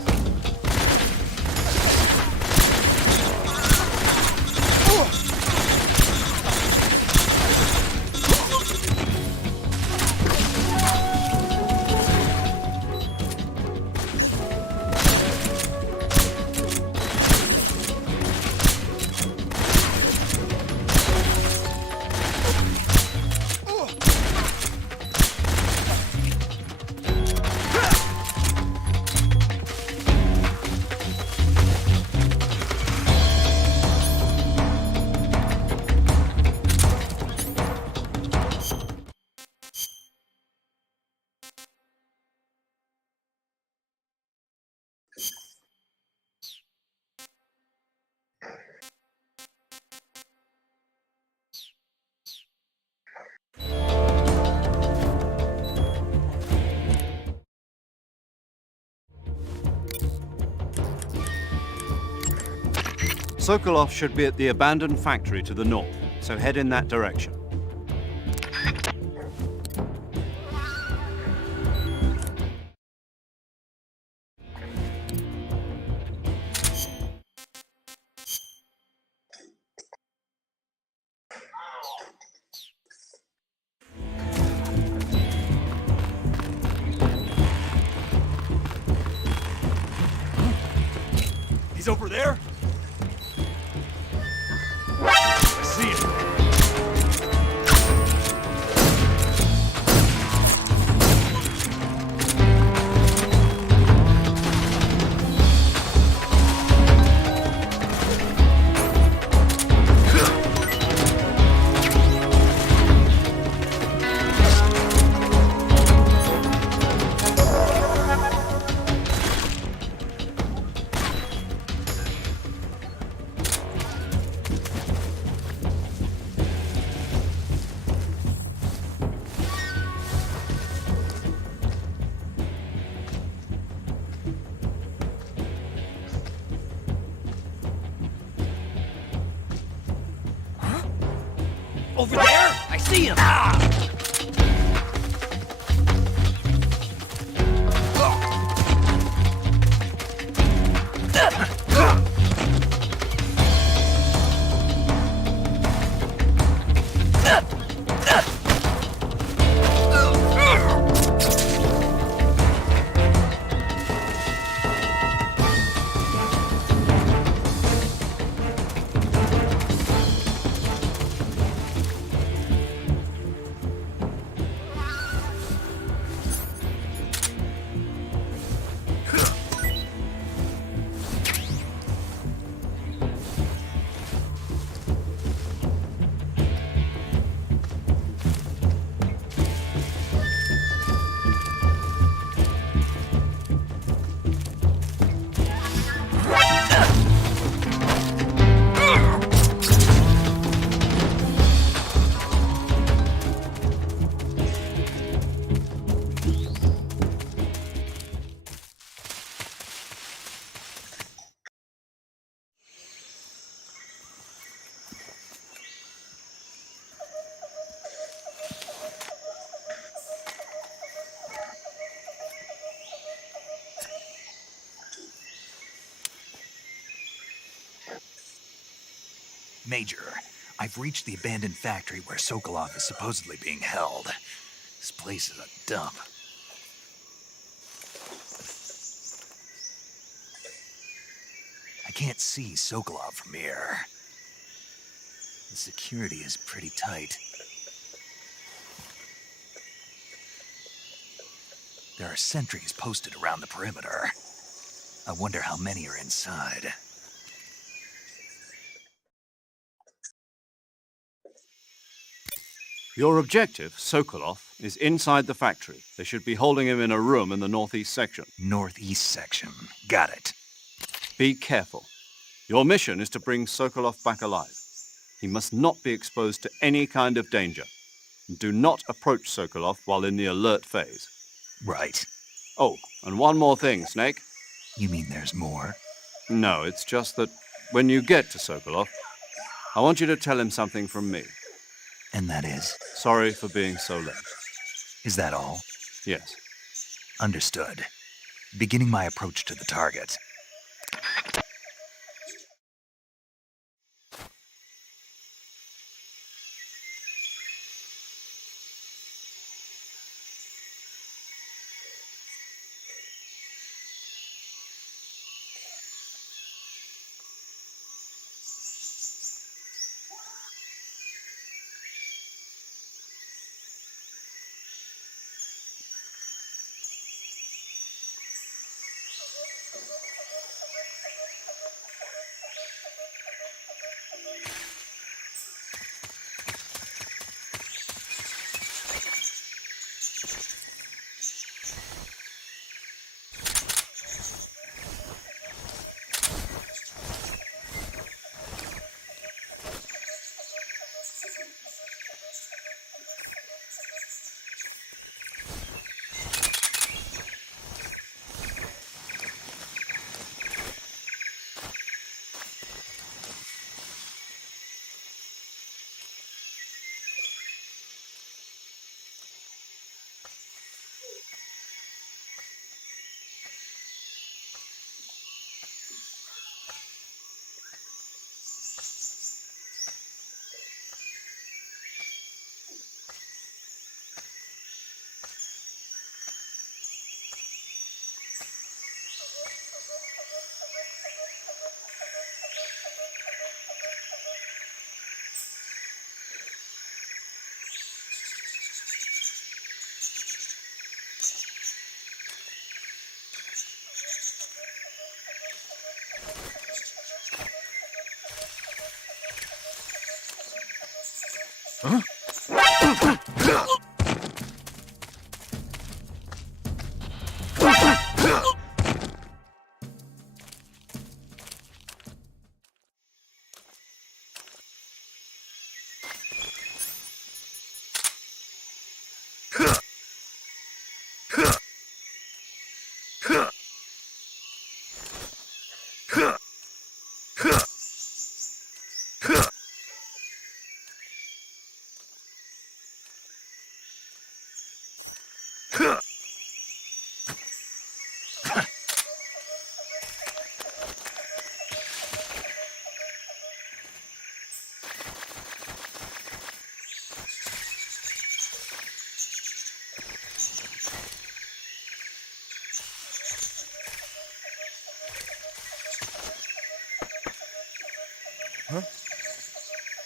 Sokolov should be at the abandoned factory to the north, so head in that direction. He's over there? I see him. Over there? I see him! Major, I've reached the abandoned factory where Sokolov is supposedly being held. This place is a dump. I can't see Sokolov from here. The security is pretty tight. There are sentries posted around the perimeter. I wonder how many are inside. Your objective, Sokolov, is inside the factory. They should be holding him in a room in the northeast section. Northeast section. Got it. Be careful. Your mission is to bring Sokolov back alive. He must not be exposed to any kind of danger. Do not approach Sokolov while in the alert phase. Right. Oh, and one more thing, Snake. You mean there's more? No, it's just that when you get to Sokolov, I want you to tell him something from me. And that is? Sorry for being so late. Is that all? Yes. Understood. Beginning my approach to the target. Huh? Huh?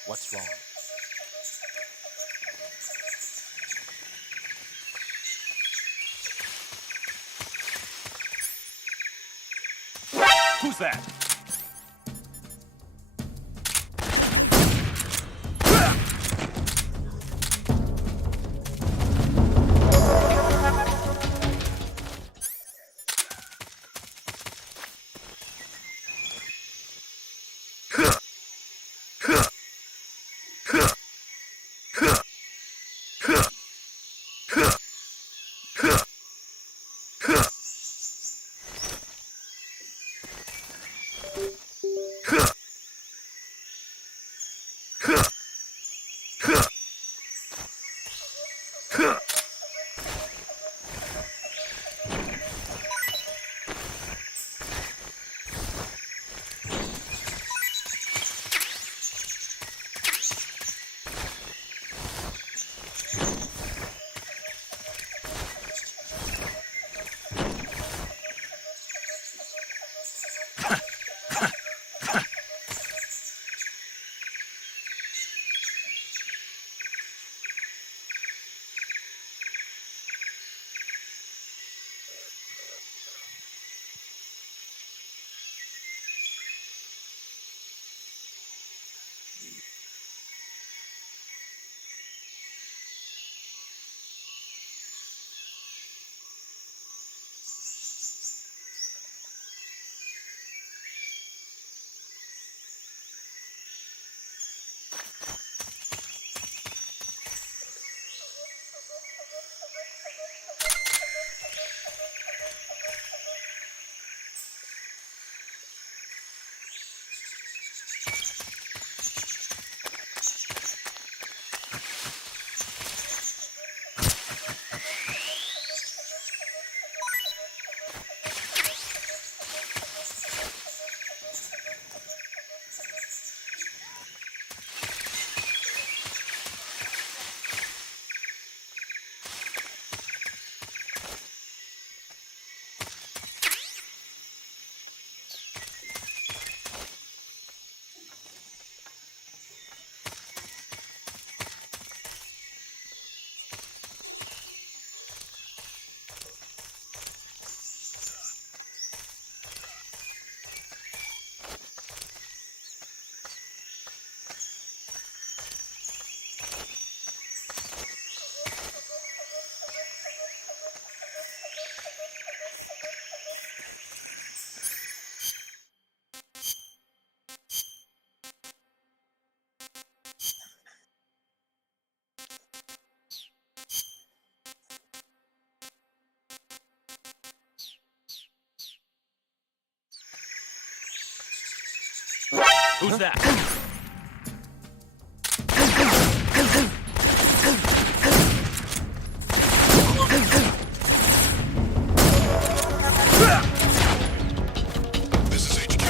What's wrong? Who's that? Who's that? This is HQ.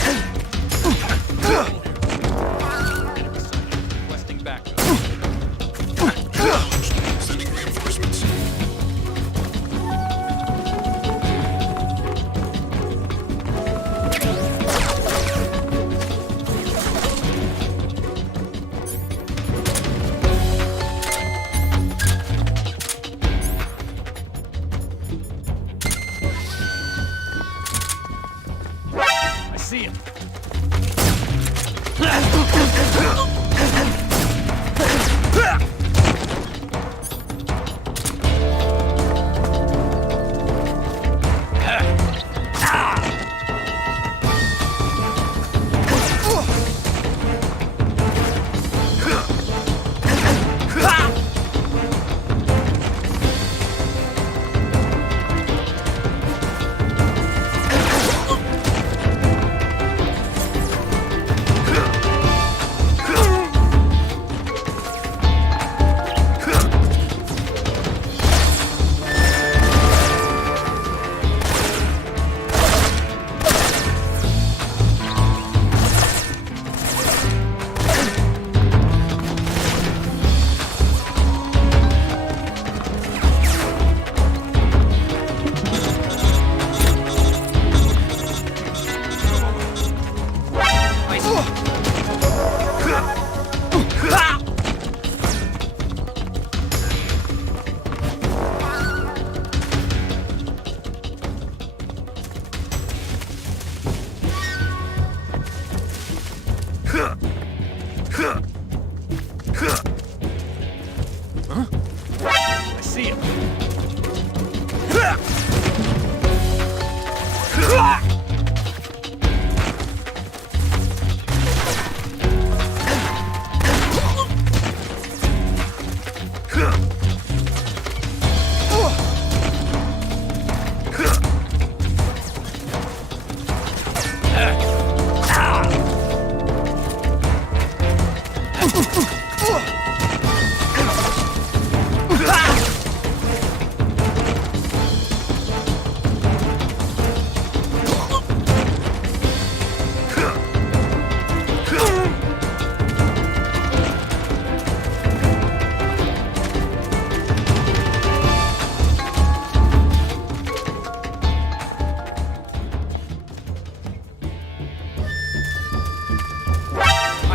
Requesting backup. Sending reinforcements. I see him.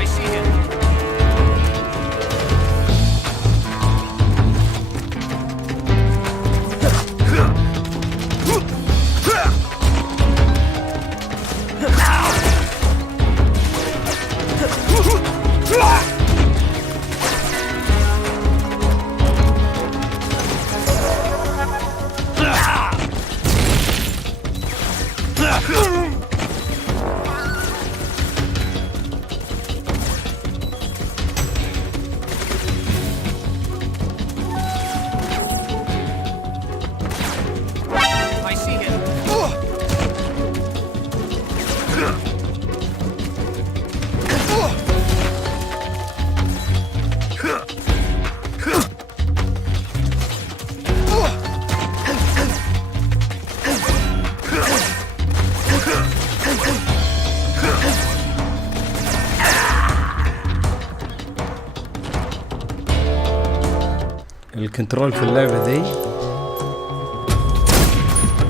I see him. I see him. الكنترول في اللعبة ذي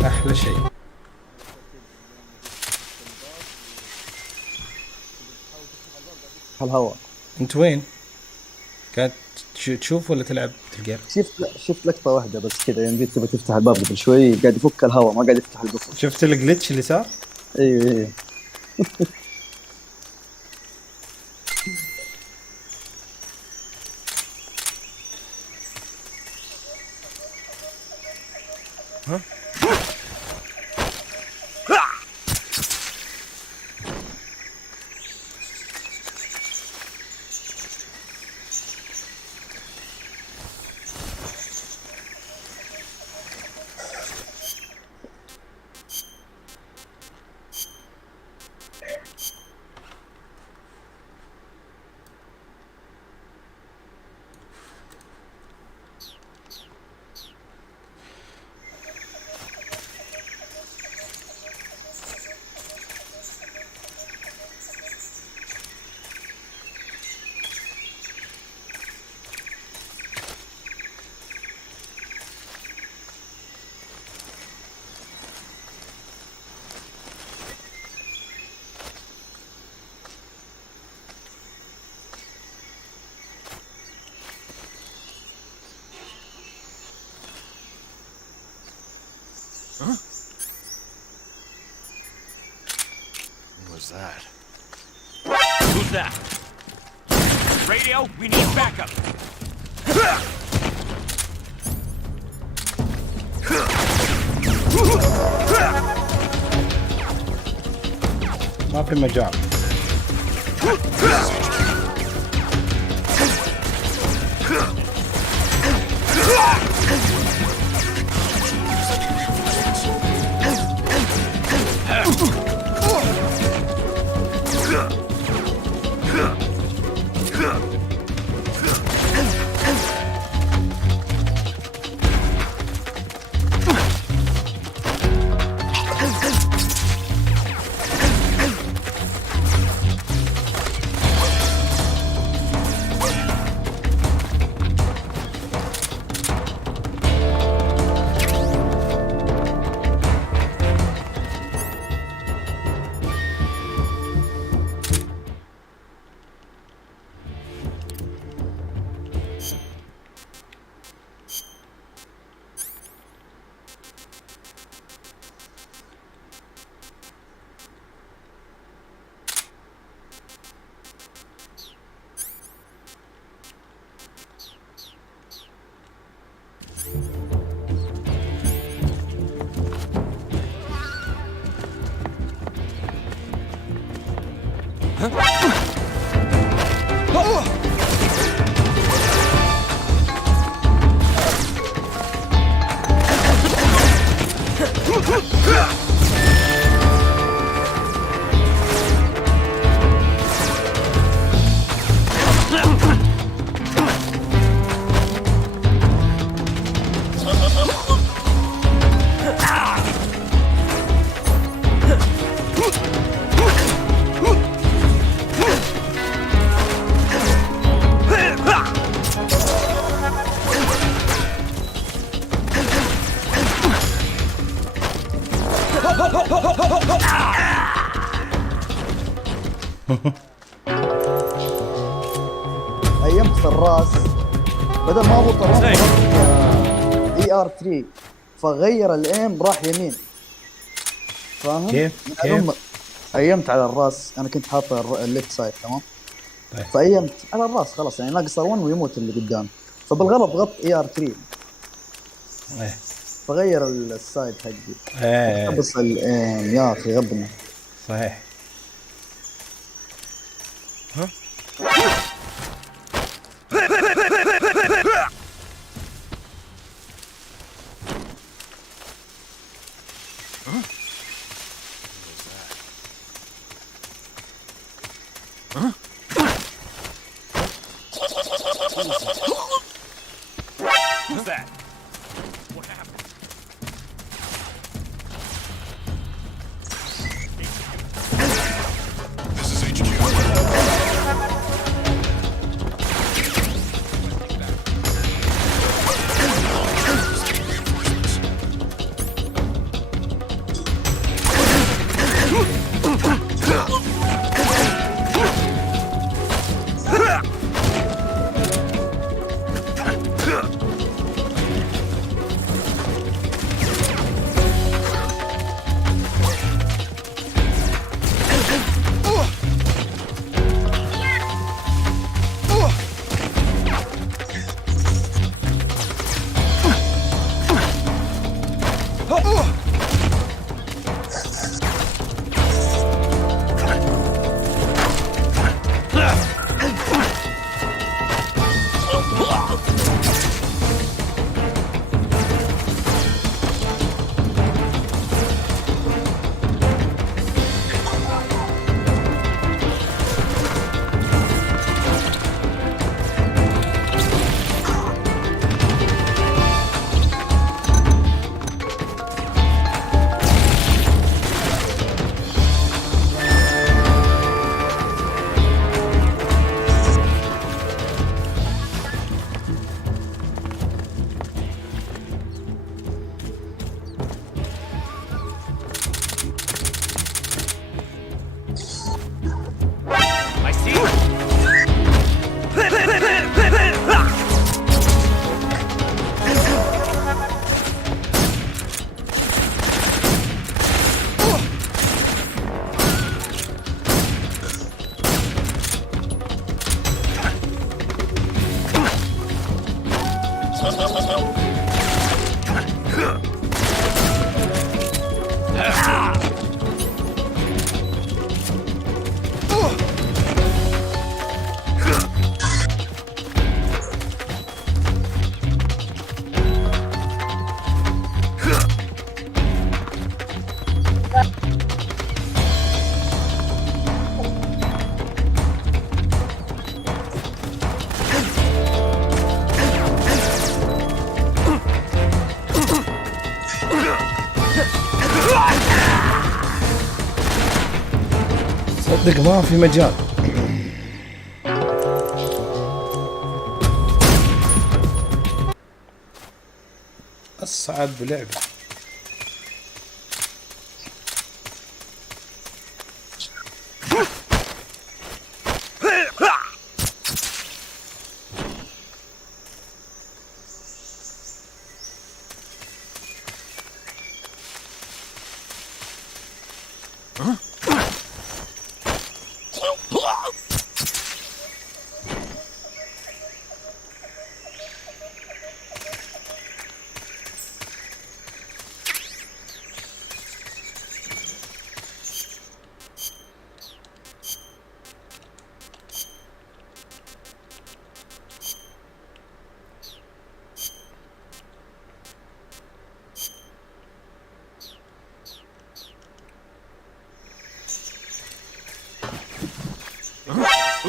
أحلى شيء. الهواء. أنت وين؟ قاعد تشوف ولا تلعب الجيم؟ شفت لقطة واحدة بس كذا يوم جيت تبغى تفتح الباب قبل شوي قاعد يفك الهواء ما قاعد يفتح القفل. شفت الجلitch اللي صار؟ ايوه Huh? What was that? Who's that? Radio, we need backup. ما في مجال. ايمت الراس بدل ما ابو طرف ER3 فغير الايم راح يمين. فاهم؟ كيف؟ ايمت على الراس، انا كنت حاط الليفت سايد تمام. طيب. فايمت على الراس خلاص يعني ناقص 1 ويموت اللي قدام، فبالغلط ضغط ER3 فغير السايد حقي. بس الايم يا اخي غبني. صحيح. ها؟ Who's that? What happened? This is HQ. صدق ما في مجال. أصعب لعبة.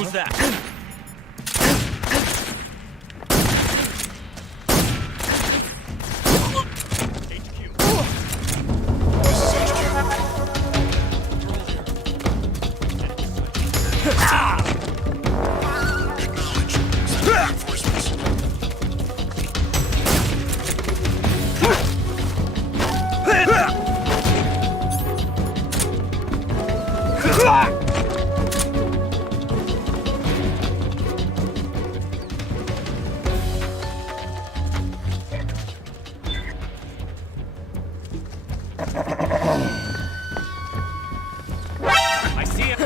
was that? I see him.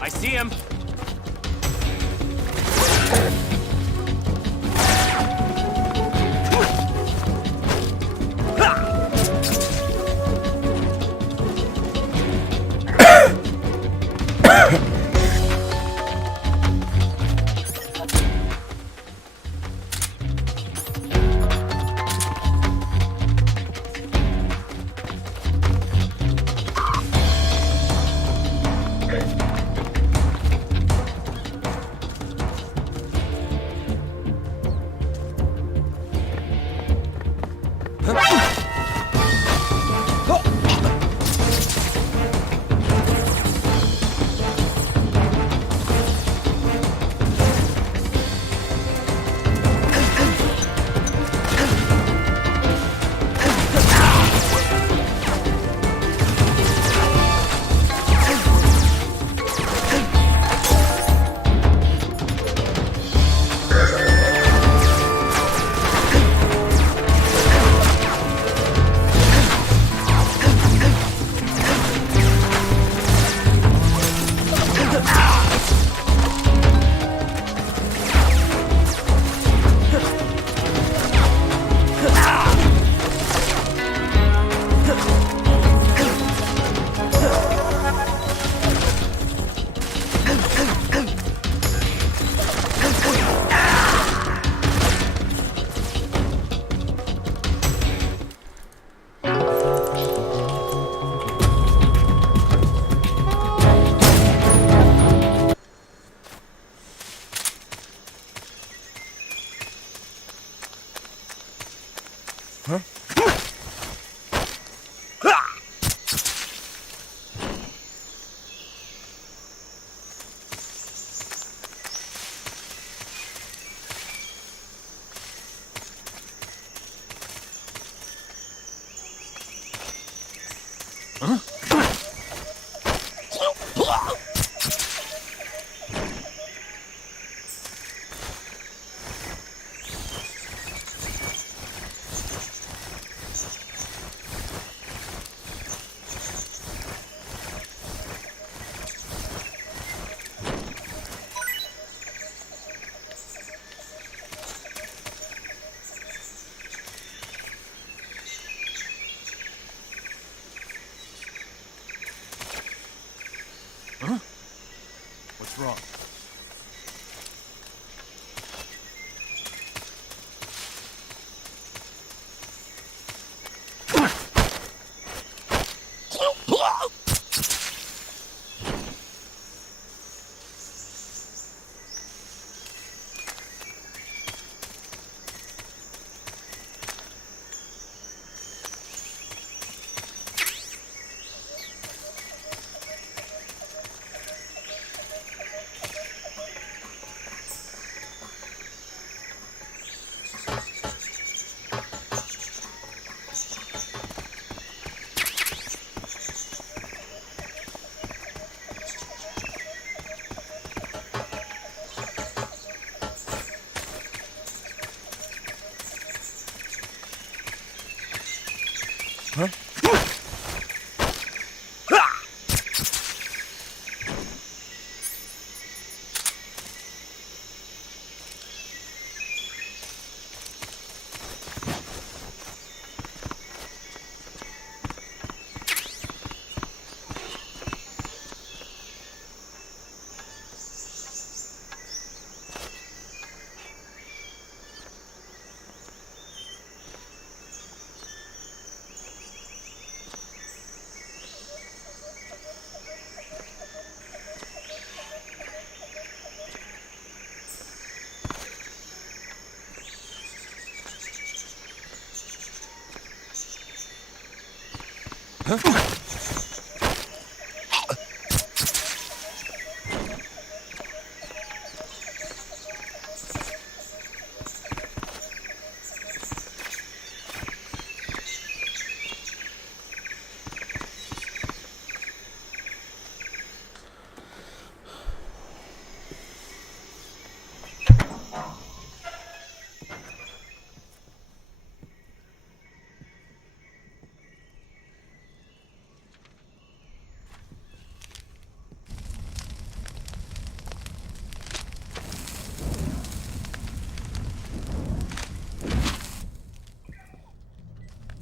I see him. Huh? Huh? What's wrong?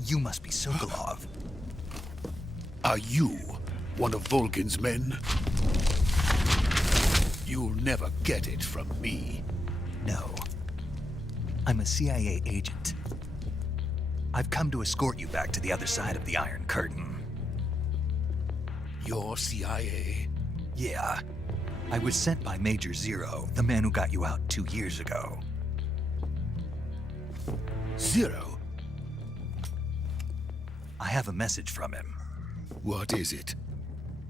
You must be Sokolov. Are you one of Volgin's men? You'll never get it from me. No. I'm a CIA agent. I've come to escort you back to the other side of the Iron Curtain. You're CIA? Yeah. I was sent by Major Zero, the man who got you out 2 years ago. Zero? I have a message from him. What is it?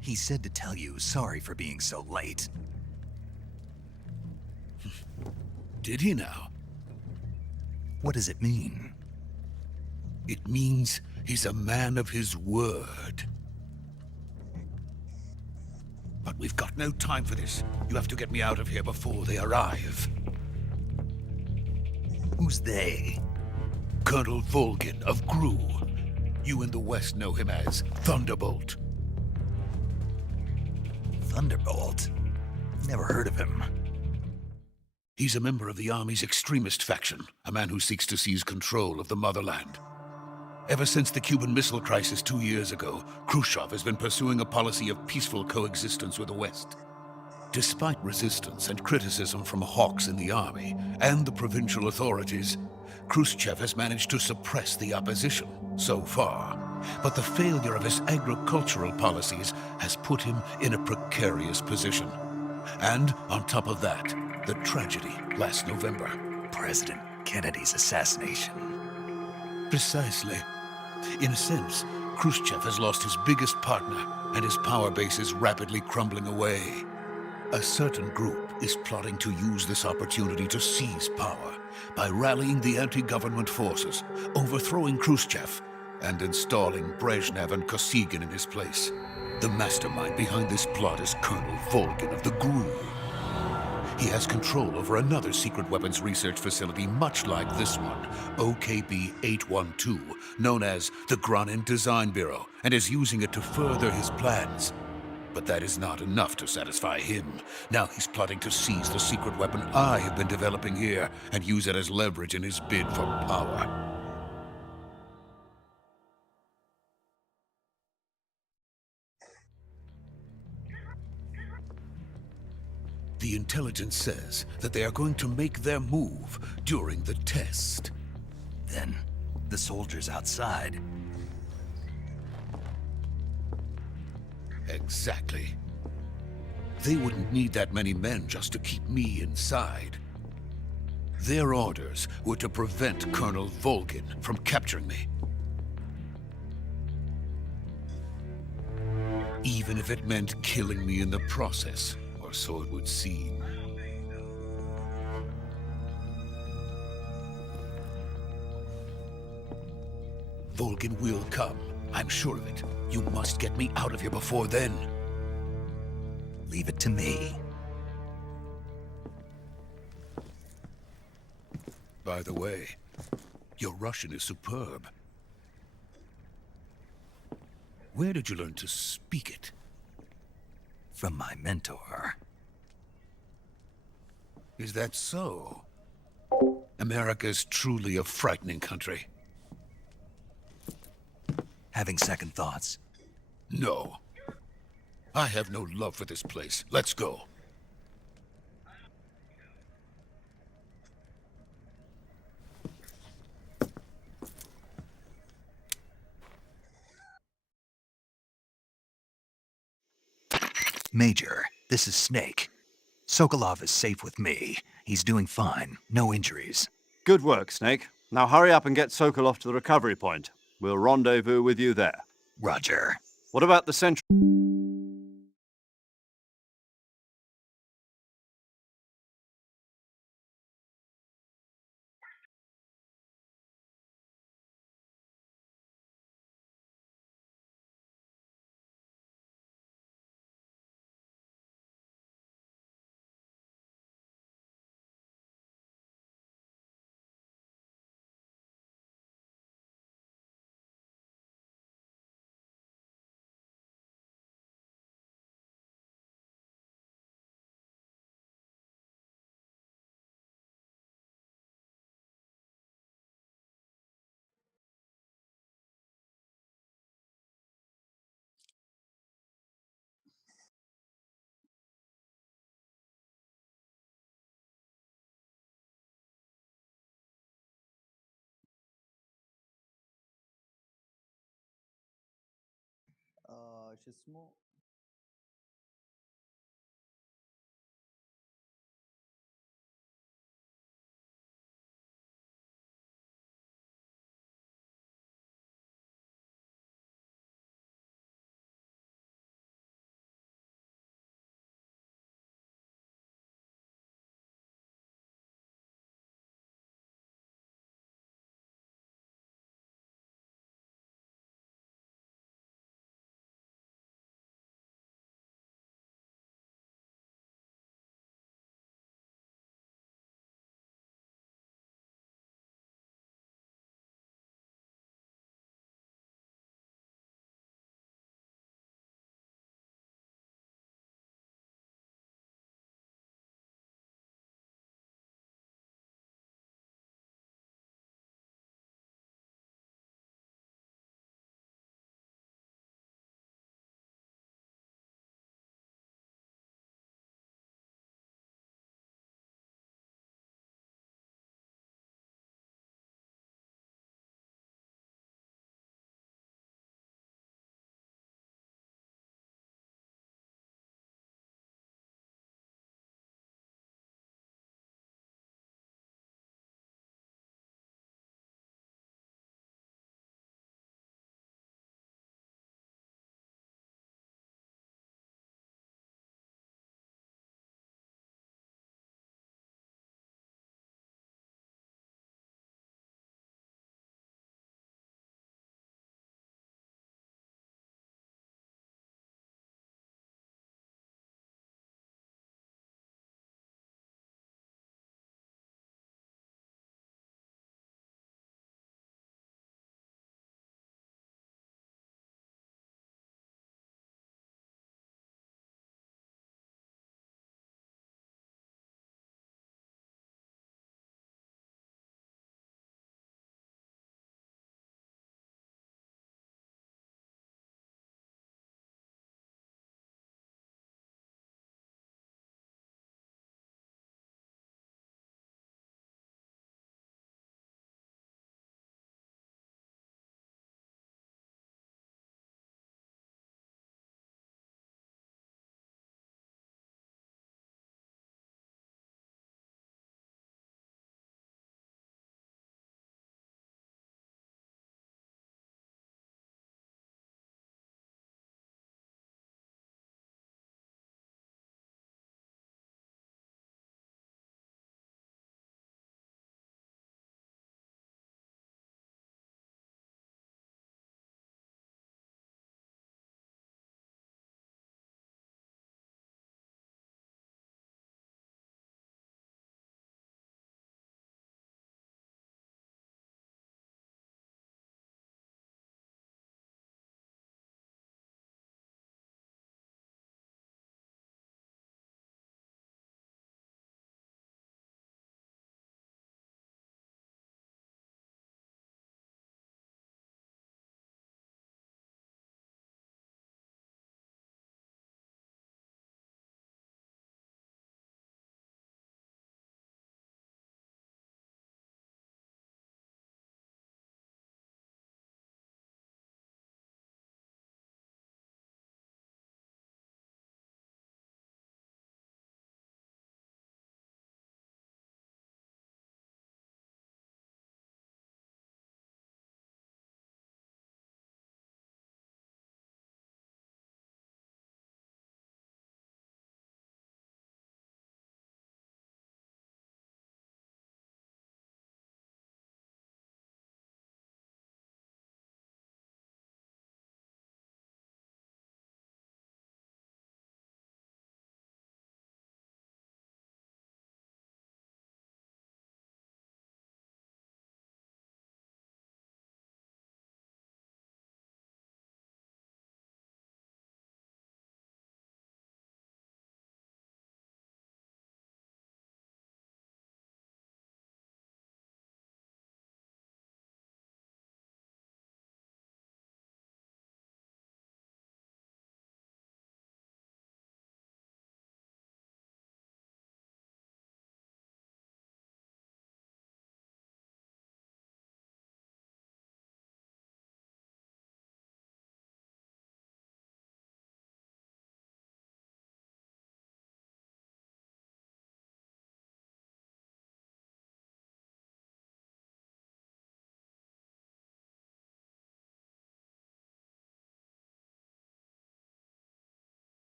He said to tell you sorry for being so late. Did he now? What does it mean? It means he's a man of his word. But we've got no time for this. You have to get me out of here before they arrive. Who's they? Colonel Volgin of GRU. You in the West know him as Thunderbolt. Thunderbolt? Never heard of him. He's a member of the Army's extremist faction, a man who seeks to seize control of the motherland. Ever since the Cuban Missile Crisis 2 years ago, Khrushchev has been pursuing a policy of peaceful coexistence with the West. Despite resistance and criticism from hawks in the army and the provincial authorities, Khrushchev has managed to suppress the opposition so far. But the failure of his agricultural policies has put him in a precarious position. And on top of that, the tragedy last November. President Kennedy's assassination. Precisely. In a sense, Khrushchev has lost his biggest partner, and his power base is rapidly crumbling away. A certain group is plotting to use this opportunity to seize power by rallying the anti-government forces, overthrowing Khrushchev, and installing Brezhnev and Kosygin in his place. The mastermind behind this plot is Colonel Volgin of the GRU. He has control over another secret weapons research facility much like this one, OKB-812, known as the Granin Design Bureau, and is using it to further his plans. But that is not enough to satisfy him. Now he's plotting to seize the secret weapon I have been developing here and use it as leverage in his bid for power. The intelligence says that they are going to make their move during the test. Then, the soldiers outside. Exactly. They wouldn't need that many men just to keep me inside. Their orders were to prevent Colonel Volgin from capturing me. Even if it meant killing me in the process. So it would seem. Volgin will come. I'm sure of it. You must get me out of here before then. Leave it to me. By the way, your Russian is superb. Where did you learn to speak it? From my mentor. Is that so? America's truly a frightening country. Having second thoughts? No. I have no love for this place. Let's go. Major, this is Snake. Sokolov is safe with me. He's doing fine. No injuries. Good work, Snake. Now hurry up and get Sokolov to the recovery point. We'll rendezvous with you there. Roger. What about the central? شو اسمه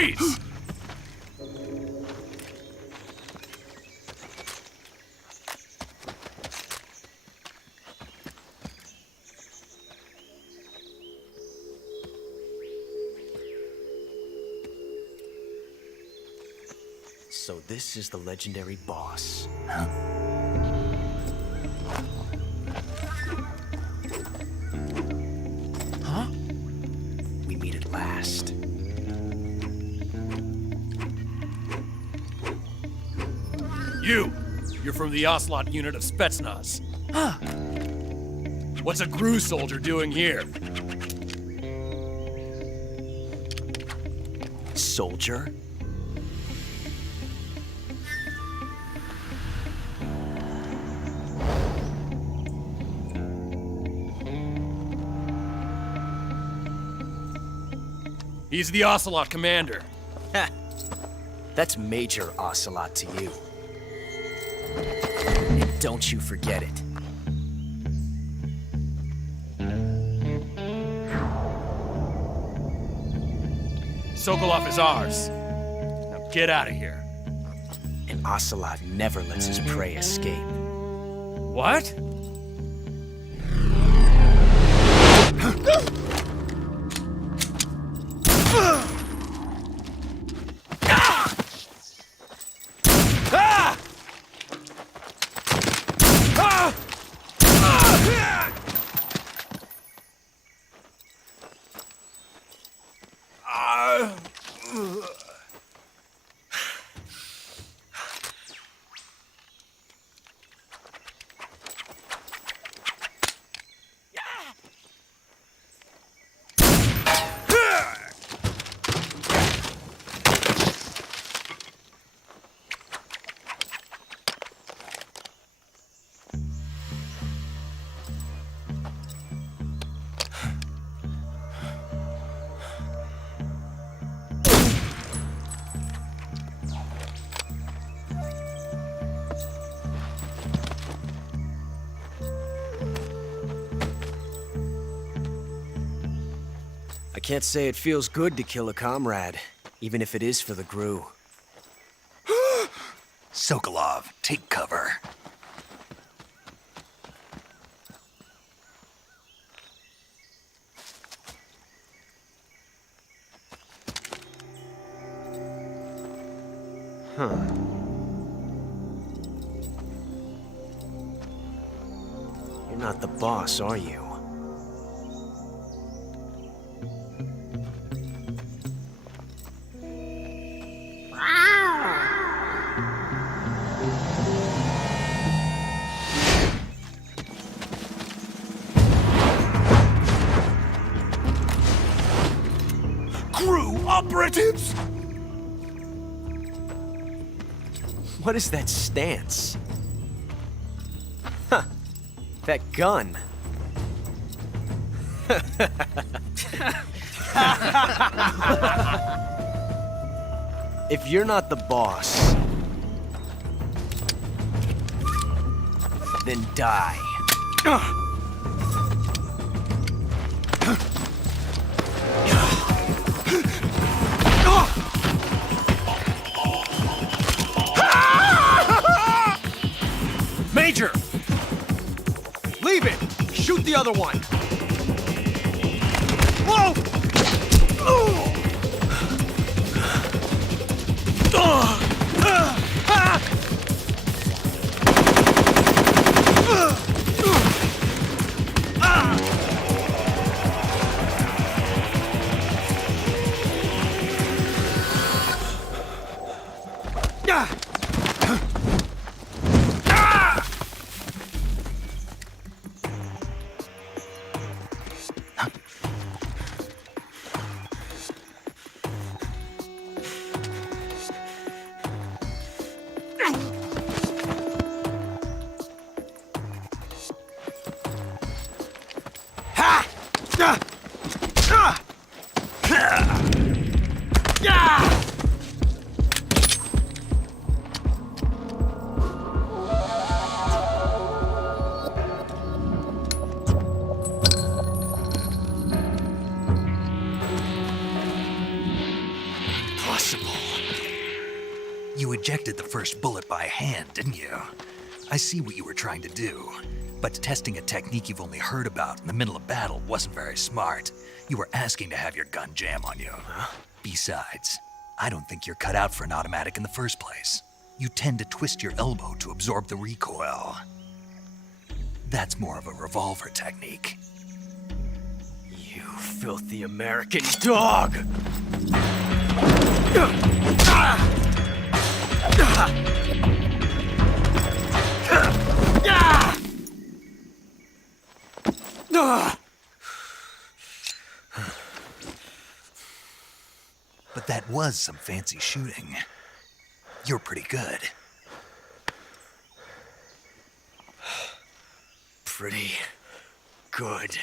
Freeze! So this is the legendary boss. Huh? We meet at last. You're from the Ocelot unit of Spetsnaz. Huh. What's a GRU soldier doing here? Soldier? He's the Ocelot commander. Ha! That's Major Ocelot to you. And don't you forget it. Sokolov is ours. Now get out of here. And Ocelot never lets his prey escape. What? I can't say it feels good to kill a comrade, even if it is for the GRU. Sokolov, take cover. Huh. You're not the boss, are you? GRU operatives! What is that stance? Huh. That gun. If you're not the boss, then die. Major! Leave it! Shoot the other one! Whoa! impossible. You ejected the first bullet by hand, didn't you? I see what you were trying to do. But testing a technique you've only heard about in the middle of battle wasn't very smart. You were asking to have your gun jam on you. Huh? Besides, I don't think you're cut out for an automatic in the first place. You tend to twist your elbow to absorb the recoil. That's more of a revolver technique. You filthy American dog! But that was some fancy shooting. You're pretty good. Pretty good.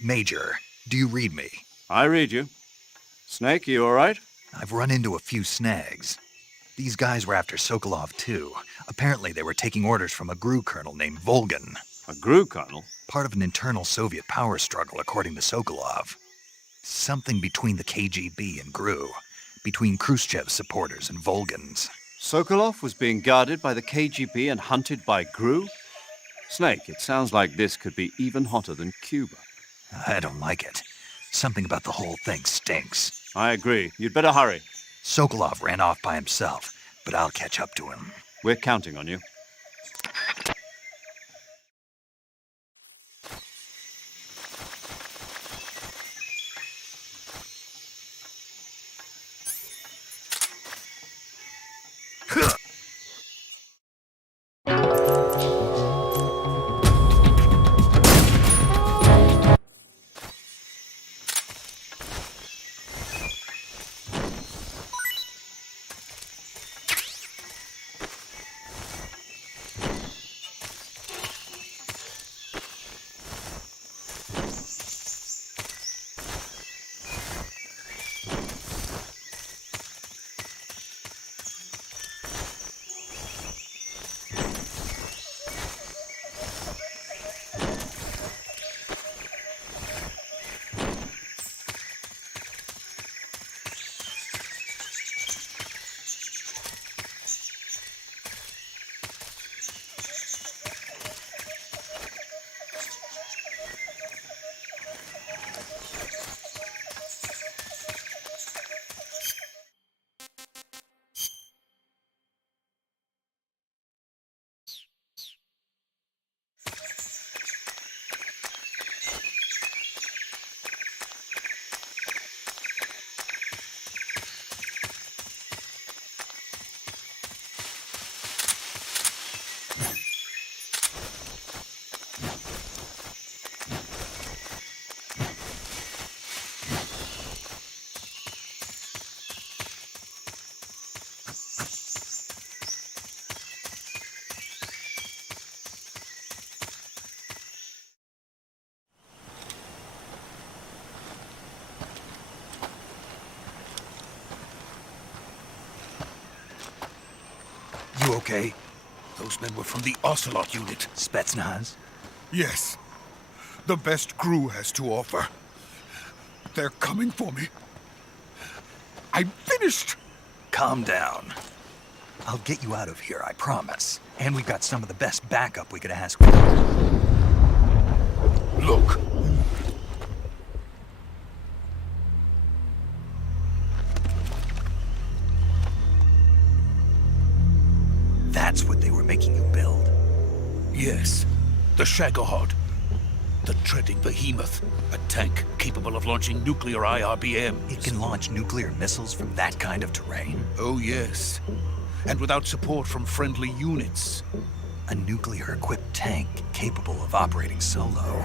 Major, do you read me? I read you. Snake, you all right? I've run into a few snags. These guys were after Sokolov, too. Apparently they were taking orders from a GRU colonel named Volgin. A GRU colonel? Part of an internal Soviet power struggle, according to Sokolov. Something between the KGB and GRU. Between Khrushchev's supporters and Volgin's. Sokolov was being guarded by the KGB and hunted by GRU? Snake, it sounds like this could be even hotter than Cuba. I don't like it. Something about the whole thing stinks. I agree. You'd better hurry. Sokolov ran off by himself, but I'll catch up to him. We're counting on you. You okay? Those men were from the Ocelot unit. Spetsnaz? Yes. The best GRU has to offer. They're coming for me. I'm finished! Calm down. I'll get you out of here, I promise. And we've got some of the best backup we could ask for. Look. That's what they were making you build? Yes. The Shagohod. The treading behemoth. A tank capable of launching nuclear IRBMs. It can launch nuclear missiles from that kind of terrain? Oh, yes. And without support from friendly units. A nuclear-equipped tank capable of operating solo.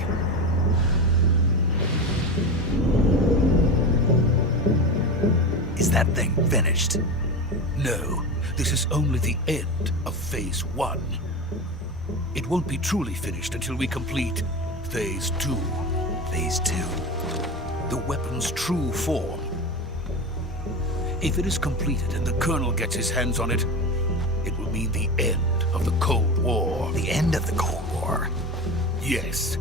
Is that thing finished? No. This is only the end of Phase 1. It won't be truly finished until we complete Phase 2. Phase 2? The weapon's true form. If it is completed and the Colonel gets his hands on it, it will mean the end of the Cold War. The end of the Cold War? Yes.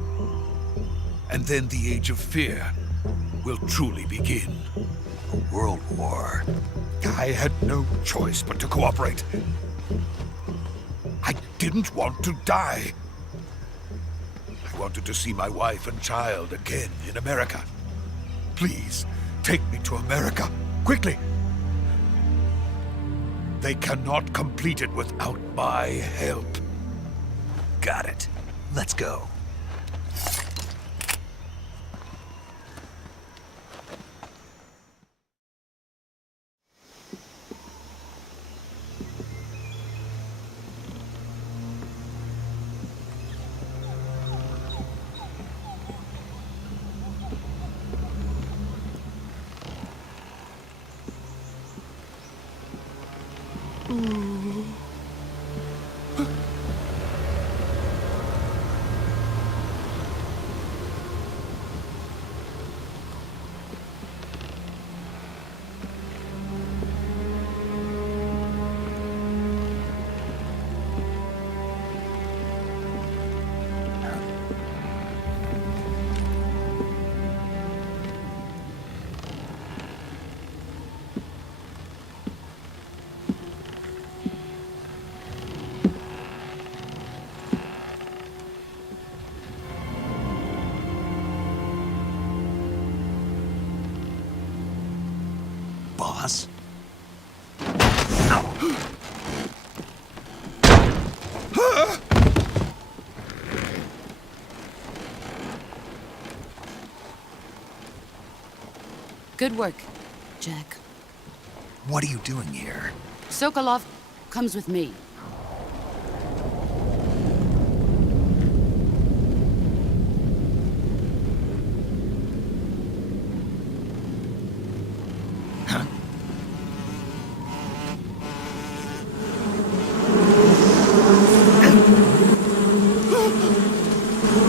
And then the Age of Fear will truly begin. A world war. I had no choice but to cooperate. I didn't want to die. I wanted to see my wife and child again in America. Please, take me to America, quickly. They cannot complete it without my help. Got it. Let's go. Boss? Good work, Jack. What are you doing here? Sokolov comes with me.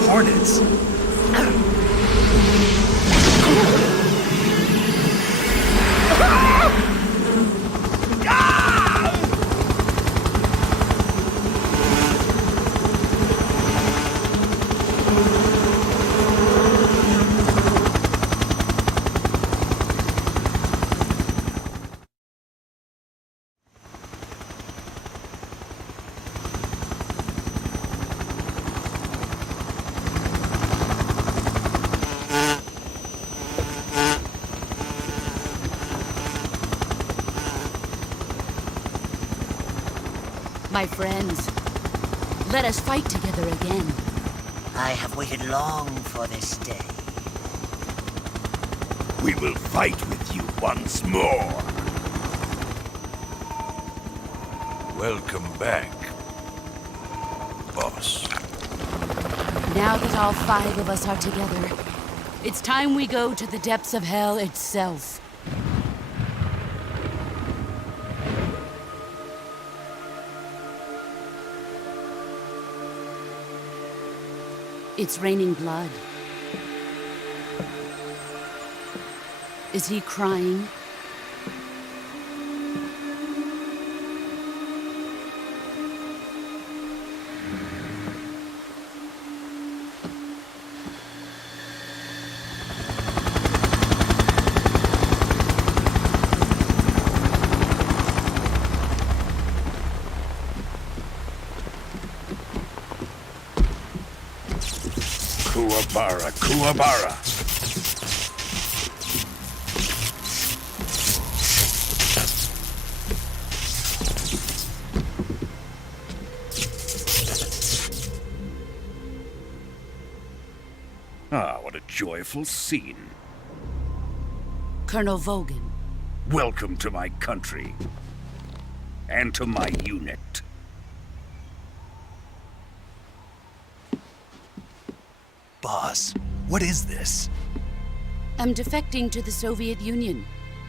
Hornets? My friends, let us fight together again. I have waited long for this day. We will fight with you once more. Welcome back, boss. Now that all 5 of us are together, it's time we go to the depths of hell itself. It's raining blood. Is he crying? Kuwabara, Kuwabara. Ah, what a joyful scene. Colonel Vogan. Welcome to my country. And to my unit. Boss, what is this? I'm defecting to the Soviet Union.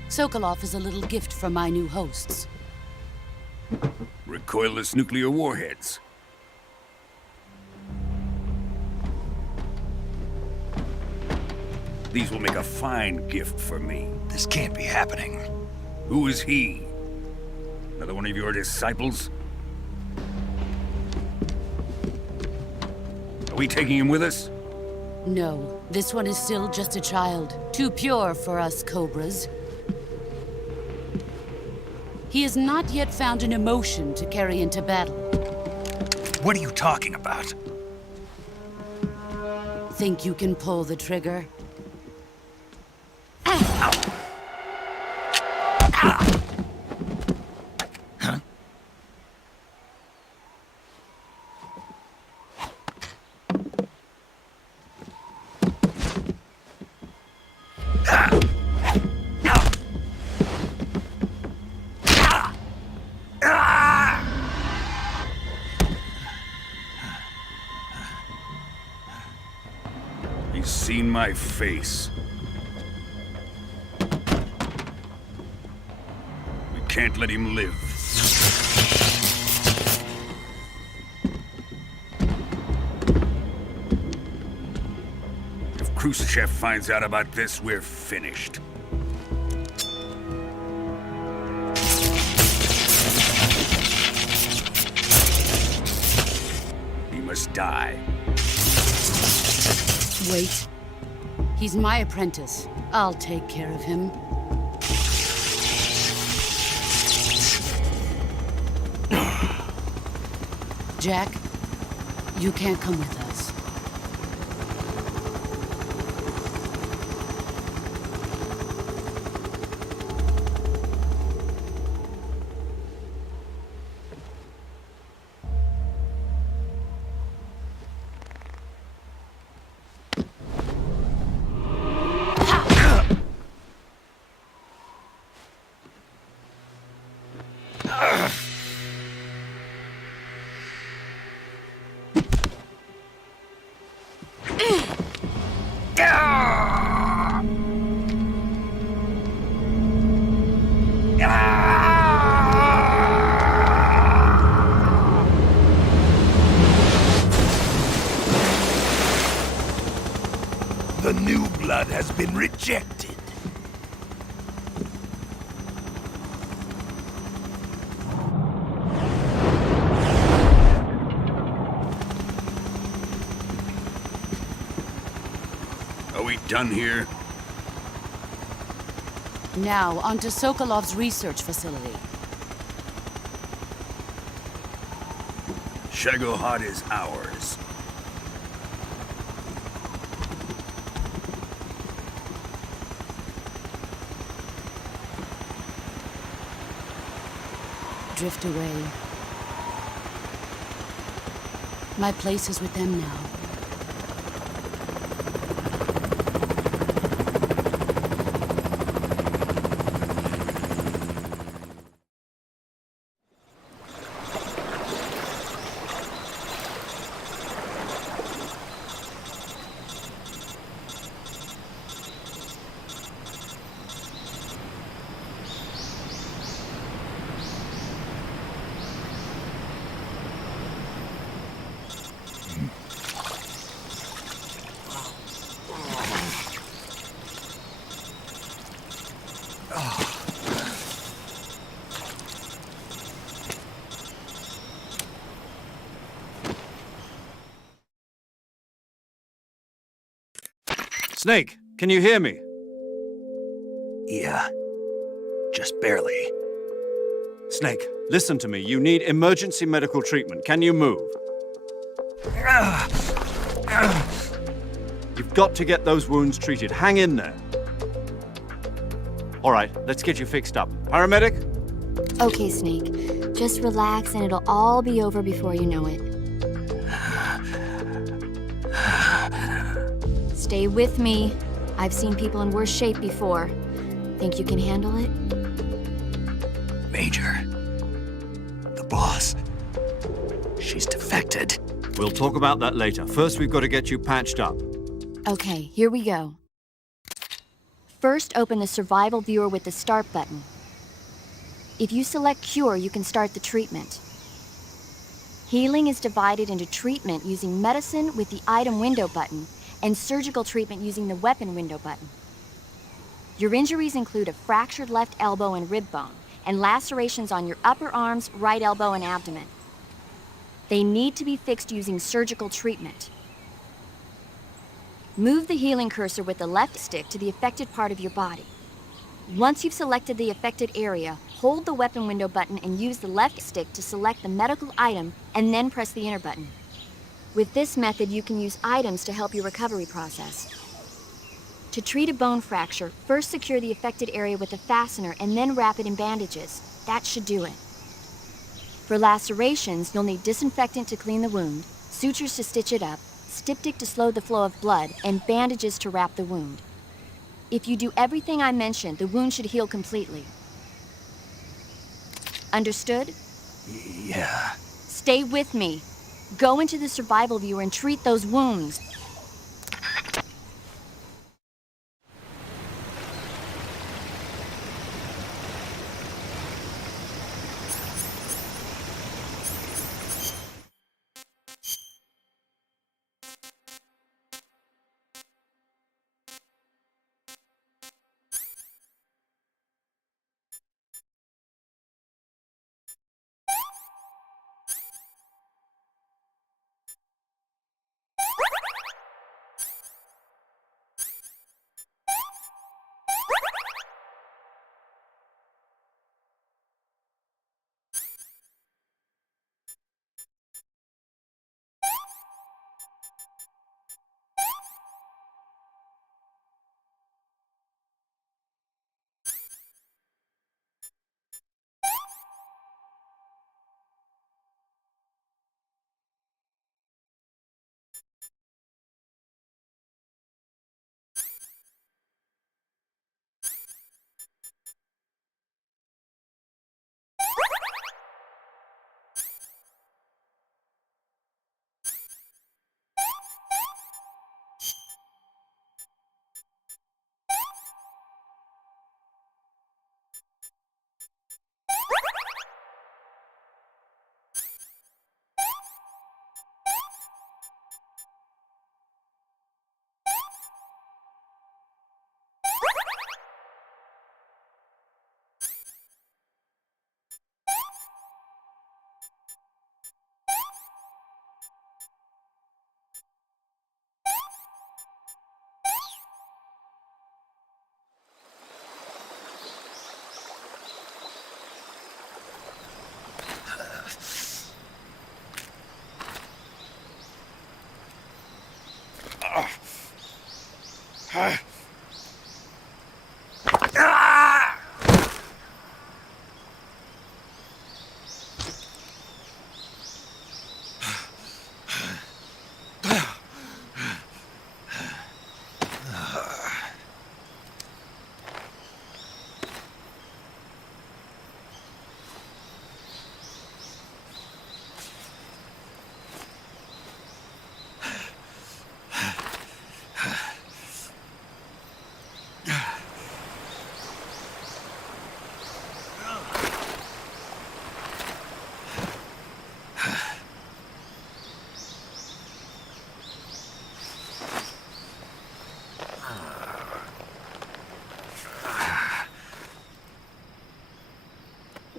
Sokolov is a little gift from my new hosts. Recoilless nuclear warheads. These will make a fine gift for me. This can't be happening. Who is he? Another one of your disciples? Are we taking him with us? No, this one is still just a child. Too pure for us Cobras. He has not yet found an emotion to carry into battle. What are you talking about? Think you can pull the trigger? He's seen my face. We can't let him live. If Khrushchev finds out about this, we're finished. He must die. Wait. He's my apprentice. I'll take care of him. Jack, you can't come with us. The new blood has been rejected. Are we done here? Now, onto Sokolov's research facility. Shagohod is ours. Drift away. My place is with them now. Snake, can you hear me? Yeah. Just barely. Snake, listen to me. You need emergency medical treatment. Can you move? You've got to get those wounds treated. Hang in there. All right, let's get you fixed up. Paramedic? Okay, Snake. Just relax and it'll all be over before you know it. Stay with me. I've seen people in worse shape before. Think you can handle it? Major. The boss. She's defected. We'll talk about that later. First, we've got to get you patched up. Okay, here we go. First, open the survival viewer with the start button. If you select cure, you can start the treatment. Healing is divided into treatment using medicine with the item window button and surgical treatment using the weapon window button. Your injuries include a fractured left elbow and rib bone, and lacerations on your upper arms, right elbow, and abdomen. They need to be fixed using surgical treatment. Move the healing cursor with the left stick to the affected part of your body. Once you've selected the affected area, hold the weapon window button and use the left stick to select the medical item and then press the enter button. With this method, you can use items to help your recovery process. To treat a bone fracture, first secure the affected area with a fastener and then wrap it in bandages. That should do it. For lacerations, you'll need disinfectant to clean the wound, sutures to stitch it up, styptic to slow the flow of blood, and bandages to wrap the wound. If you do everything I mentioned, the wound should heal completely. Understood? Yeah. Stay with me. Go into the survival viewer and treat those wounds.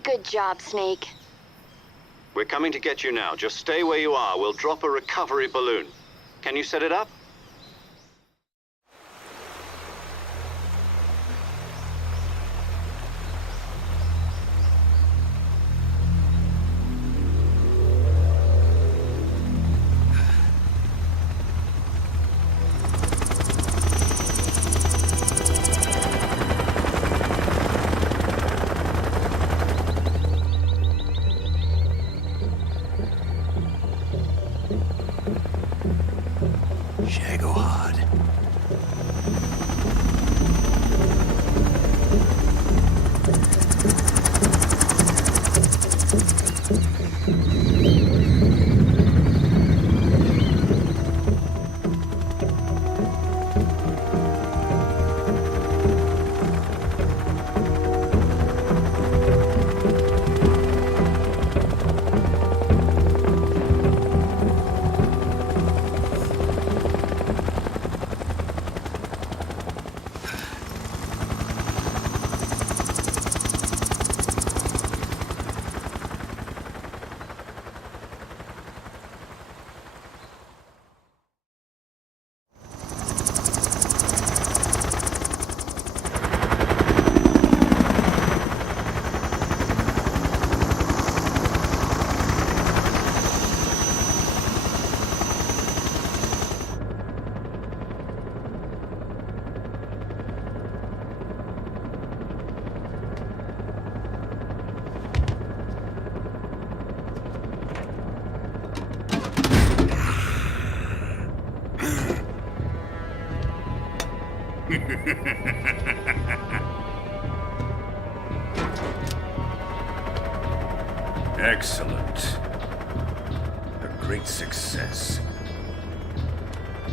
Good job, Snake. We're coming to get you now. Just stay where you are. We'll drop a recovery balloon. Can you set it up? Shagohod. Excellent. A great success.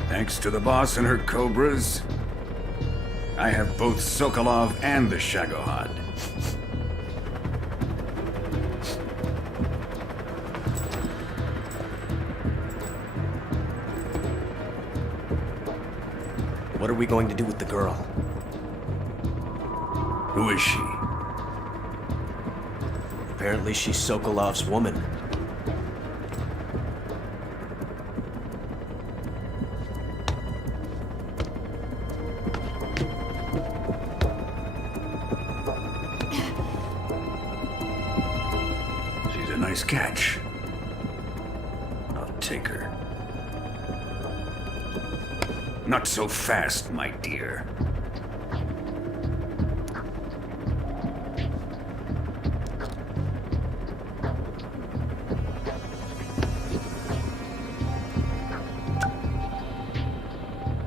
Thanks to the boss and her cobras, I have both Sokolov and the Shagohod. What are we going to do with the girl? Who is she? Apparently she's Sokolov's woman. She's a nice catch. I'll take her. Not so fast, my dear.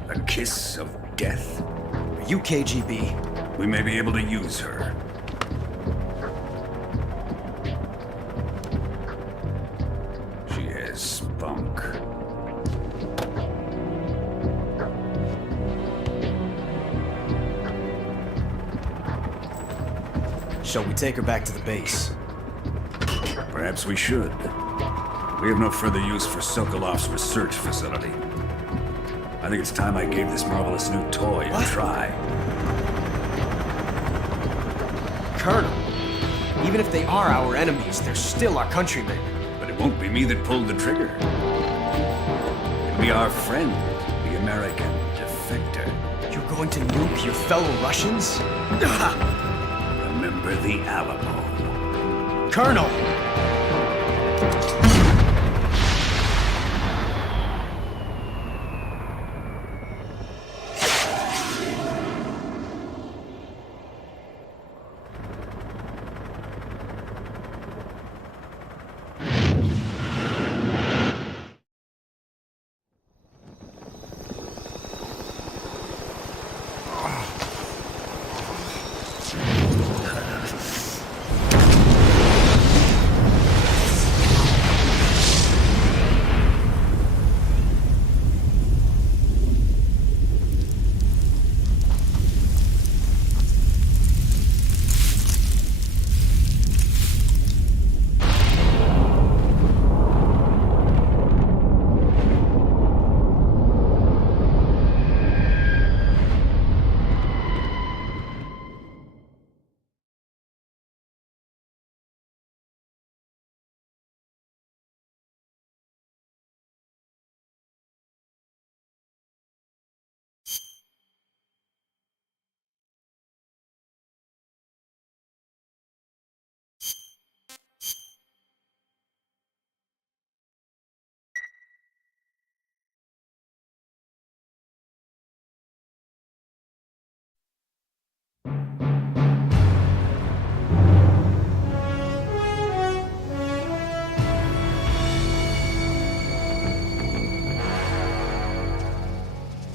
A kiss of death? Are you KGB? We may be able to use her. She has spunk. Shall we take her back to the base? Perhaps we should. We have no further use for Sokolov's research facility. I think it's time I gave this marvelous new toy a try. Colonel, even if they are our enemies, they're still our countrymen. But it won't be me that pulled the trigger. It'll be our friend, the American defector. You're going to nuke your fellow Russians? Remember the Alamo. Colonel!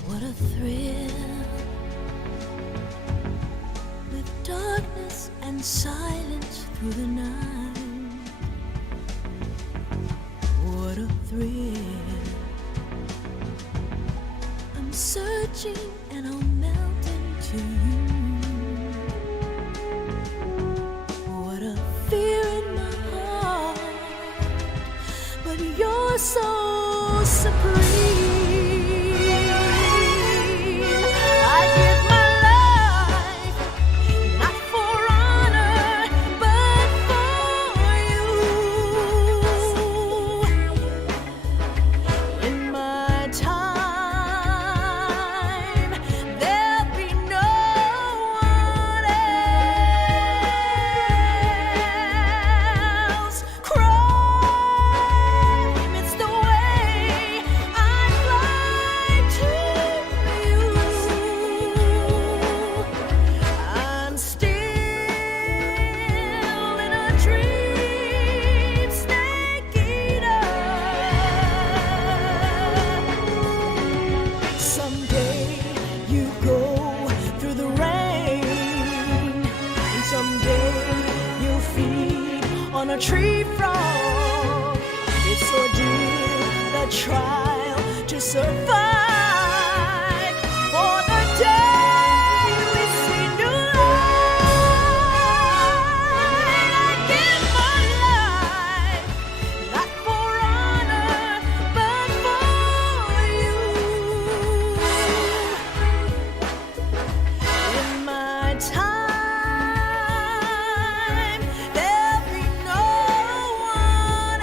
What a thrill, with darkness and silence through the night. What a thrill, I'm searching and I'll melt into you. What a fear in my heart, but you're so supreme. It's the way I to survive. For the day we see new light, I give my life, not for honor, but for you. In my time, there'll be no one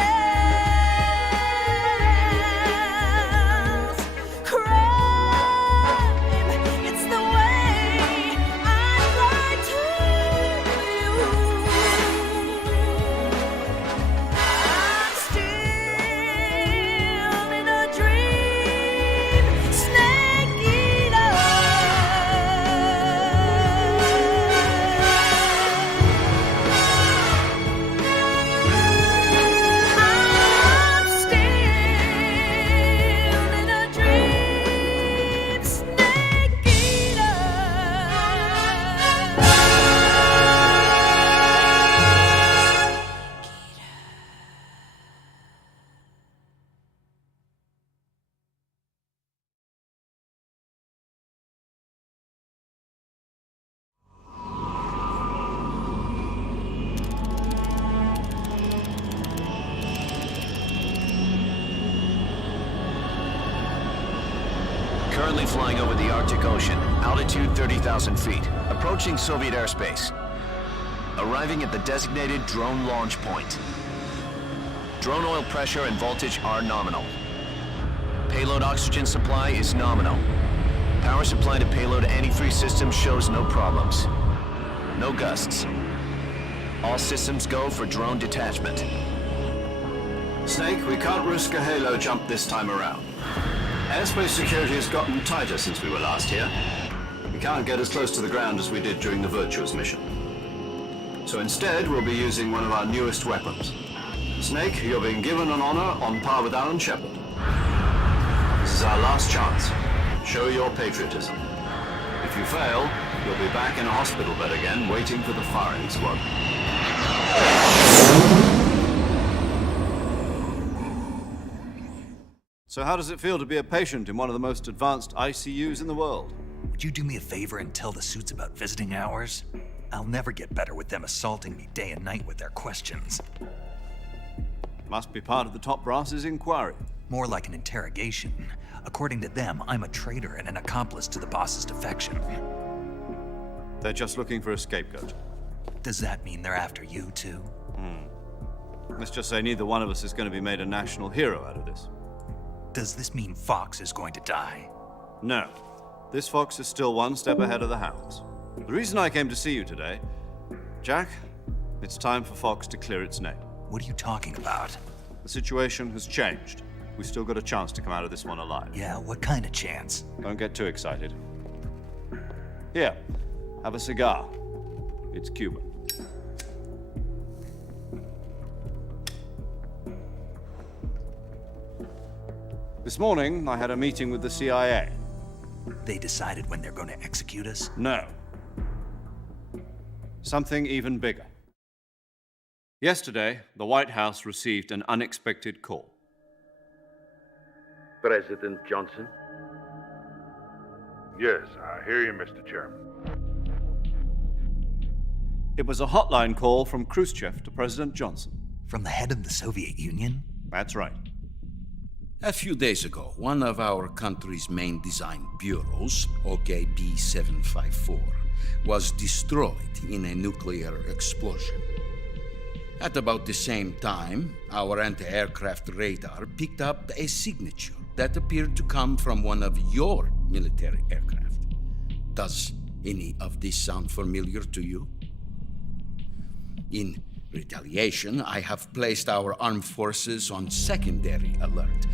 else. Crime, it's the way I'd like to you. I'm still in a dream, snake eater. I'm still in a dream, snake eater. Currently flying over the Arctic Ocean, altitude 30,000 feet, approaching Soviet airspace. Arriving at the designated drone launch point. Drone oil pressure and voltage are nominal. Payload oxygen supply is nominal. Power supply to payload antifreeze system shows no problems. No gusts. All systems go for drone detachment. Snake, we can't risk a halo jump this time around. Airspace security has gotten tighter since we were last here. We can't get as close to the ground as we did during the Virtuous mission. So instead, we'll be using one of our newest weapons. Snake, you're being given an honor on par with Alan Shepard. This is our last chance. Show your patriotism. If you fail, you'll be back in a hospital bed again, waiting for the firing squad. So how does it feel to be a patient in one of the most advanced ICUs in the world? Would you do me a favor and tell the suits about visiting hours? I'll never get better with them assaulting me day and night with their questions. Must be part of the top brass's inquiry. More like an interrogation. According to them, I'm a traitor and an accomplice to the boss's defection. They're just looking for a scapegoat. Does that mean they're after you too? Let's just say neither one of us is going to be made a national hero out of this. Does this mean Fox is going to die? No. This fox is still one step ahead of the hounds. The reason I came to see you today, Jack, it's time for Fox to clear its name. What are you talking about? The situation has changed. We've still got a chance to come out of this one alive. Yeah, what kind of chance? Don't get too excited. Here, have a cigar. It's Cuban. This morning, I had a meeting with the CIA. They decided when they're going to execute us? No. Something even bigger. Yesterday, the White House received an unexpected call. President Johnson? Yes, I hear you, Mr. Chairman. It was a hotline call from Khrushchev to President Johnson. From the head of the Soviet Union? That's right. A few days ago, one of our country's main design bureaus, OKB 754, was destroyed in a nuclear explosion. At about the same time, our anti-aircraft radar picked up a signature that appeared to come from one of your military aircraft. Does any of this sound familiar to you? In retaliation, I have placed our armed forces on secondary alert.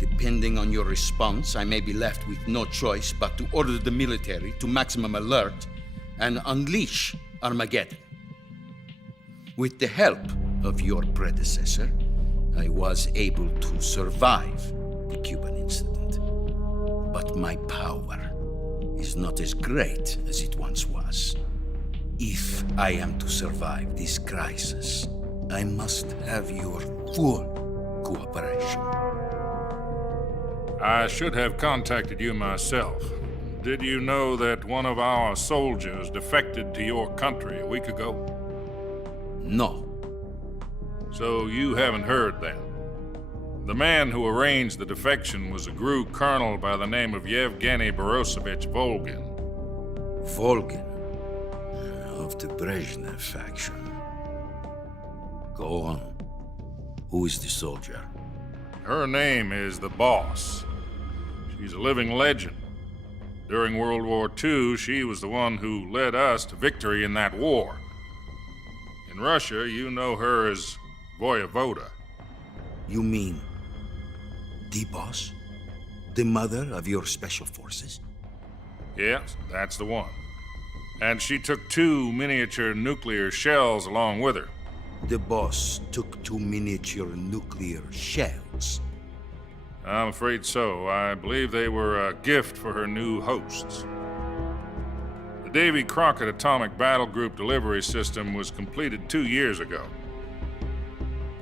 Depending on your response, I may be left with no choice but to order the military to maximum alert and unleash Armageddon. With the help of your predecessor, I was able to survive the Cuban incident. But my power is not as great as it once was. If I am to survive this crisis, I must have your full cooperation. I should have contacted you myself. Did you know that one of our soldiers defected to your country a week ago? No. So you haven't heard then. The man who arranged the defection was a GRU colonel by the name of Yevgeny Borosovich Volgin. Volgin? Of the Brezhnev faction. Go on. Who is the soldier? Her name is the Boss. She's a living legend. During World War II, she was the one who led us to victory in that war. In Russia, you know her as Voyevoda. You mean the Boss? The mother of your special forces? Yes, that's the one. And she took 2 miniature nuclear shells along with her. The Boss took 2 miniature nuclear shells? I'm afraid so. I believe they were a gift for her new hosts. The Davy Crockett Atomic Battle Group delivery system was completed 2 years ago.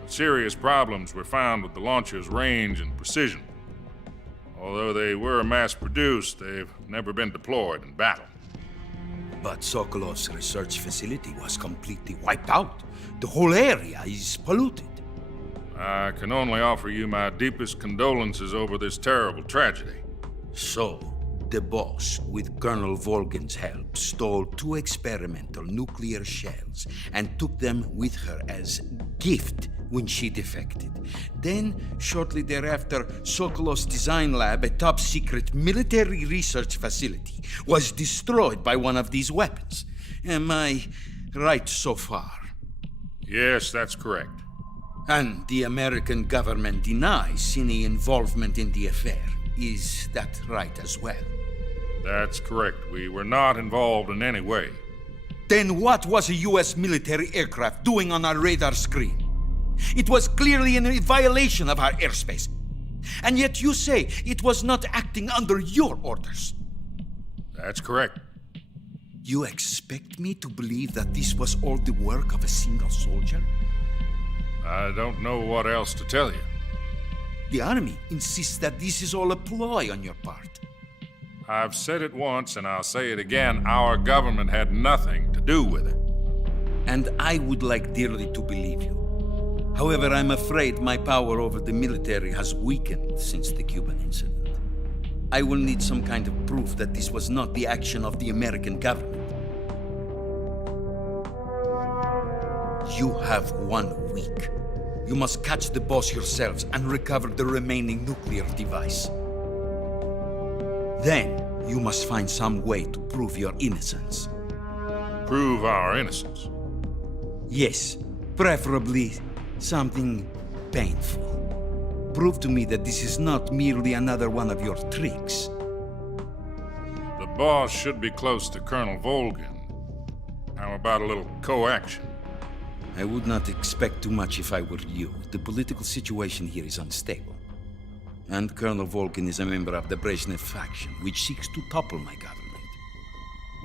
But serious problems were found with the launcher's range and precision. Although they were mass-produced, they've never been deployed in battle. But Sokolov's research facility was completely wiped out. The whole area is polluted. I can only offer you my deepest condolences over this terrible tragedy. So, the Boss, with Colonel Volgin's help, stole 2 experimental nuclear shells and took them with her as gift when she defected. Then, shortly thereafter, Sokolov's design lab, a top-secret military research facility, was destroyed by one of these weapons. Am I right so far? Yes, that's correct. And the American government denies any involvement in the affair. Is that right as well? That's correct. We were not involved in any way. Then what was a U.S. military aircraft doing on our radar screen? It was clearly in violation of our airspace. And yet you say it was not acting under your orders. That's correct. You expect me to believe that this was all the work of a single soldier? I don't know what else to tell you. The Army insists that this is all a ploy on your part. I've said it once and I'll say it again. Our government had nothing to do with it. And I would like dearly to believe you. However, I'm afraid my power over the military has weakened since the Cuban incident. I will need some kind of proof that this was not the action of the American government. You have 1 week. You must catch the Boss yourselves and recover the remaining nuclear device. Then, you must find some way to prove your innocence. Prove our innocence? Yes, preferably something painful. Prove to me that this is not merely another one of your tricks. The Boss should be close to Colonel Volgin. How about a little co-action? I would not expect too much if I were you. The political situation here is unstable. And Colonel Volgin is a member of the Brezhnev faction, which seeks to topple my government.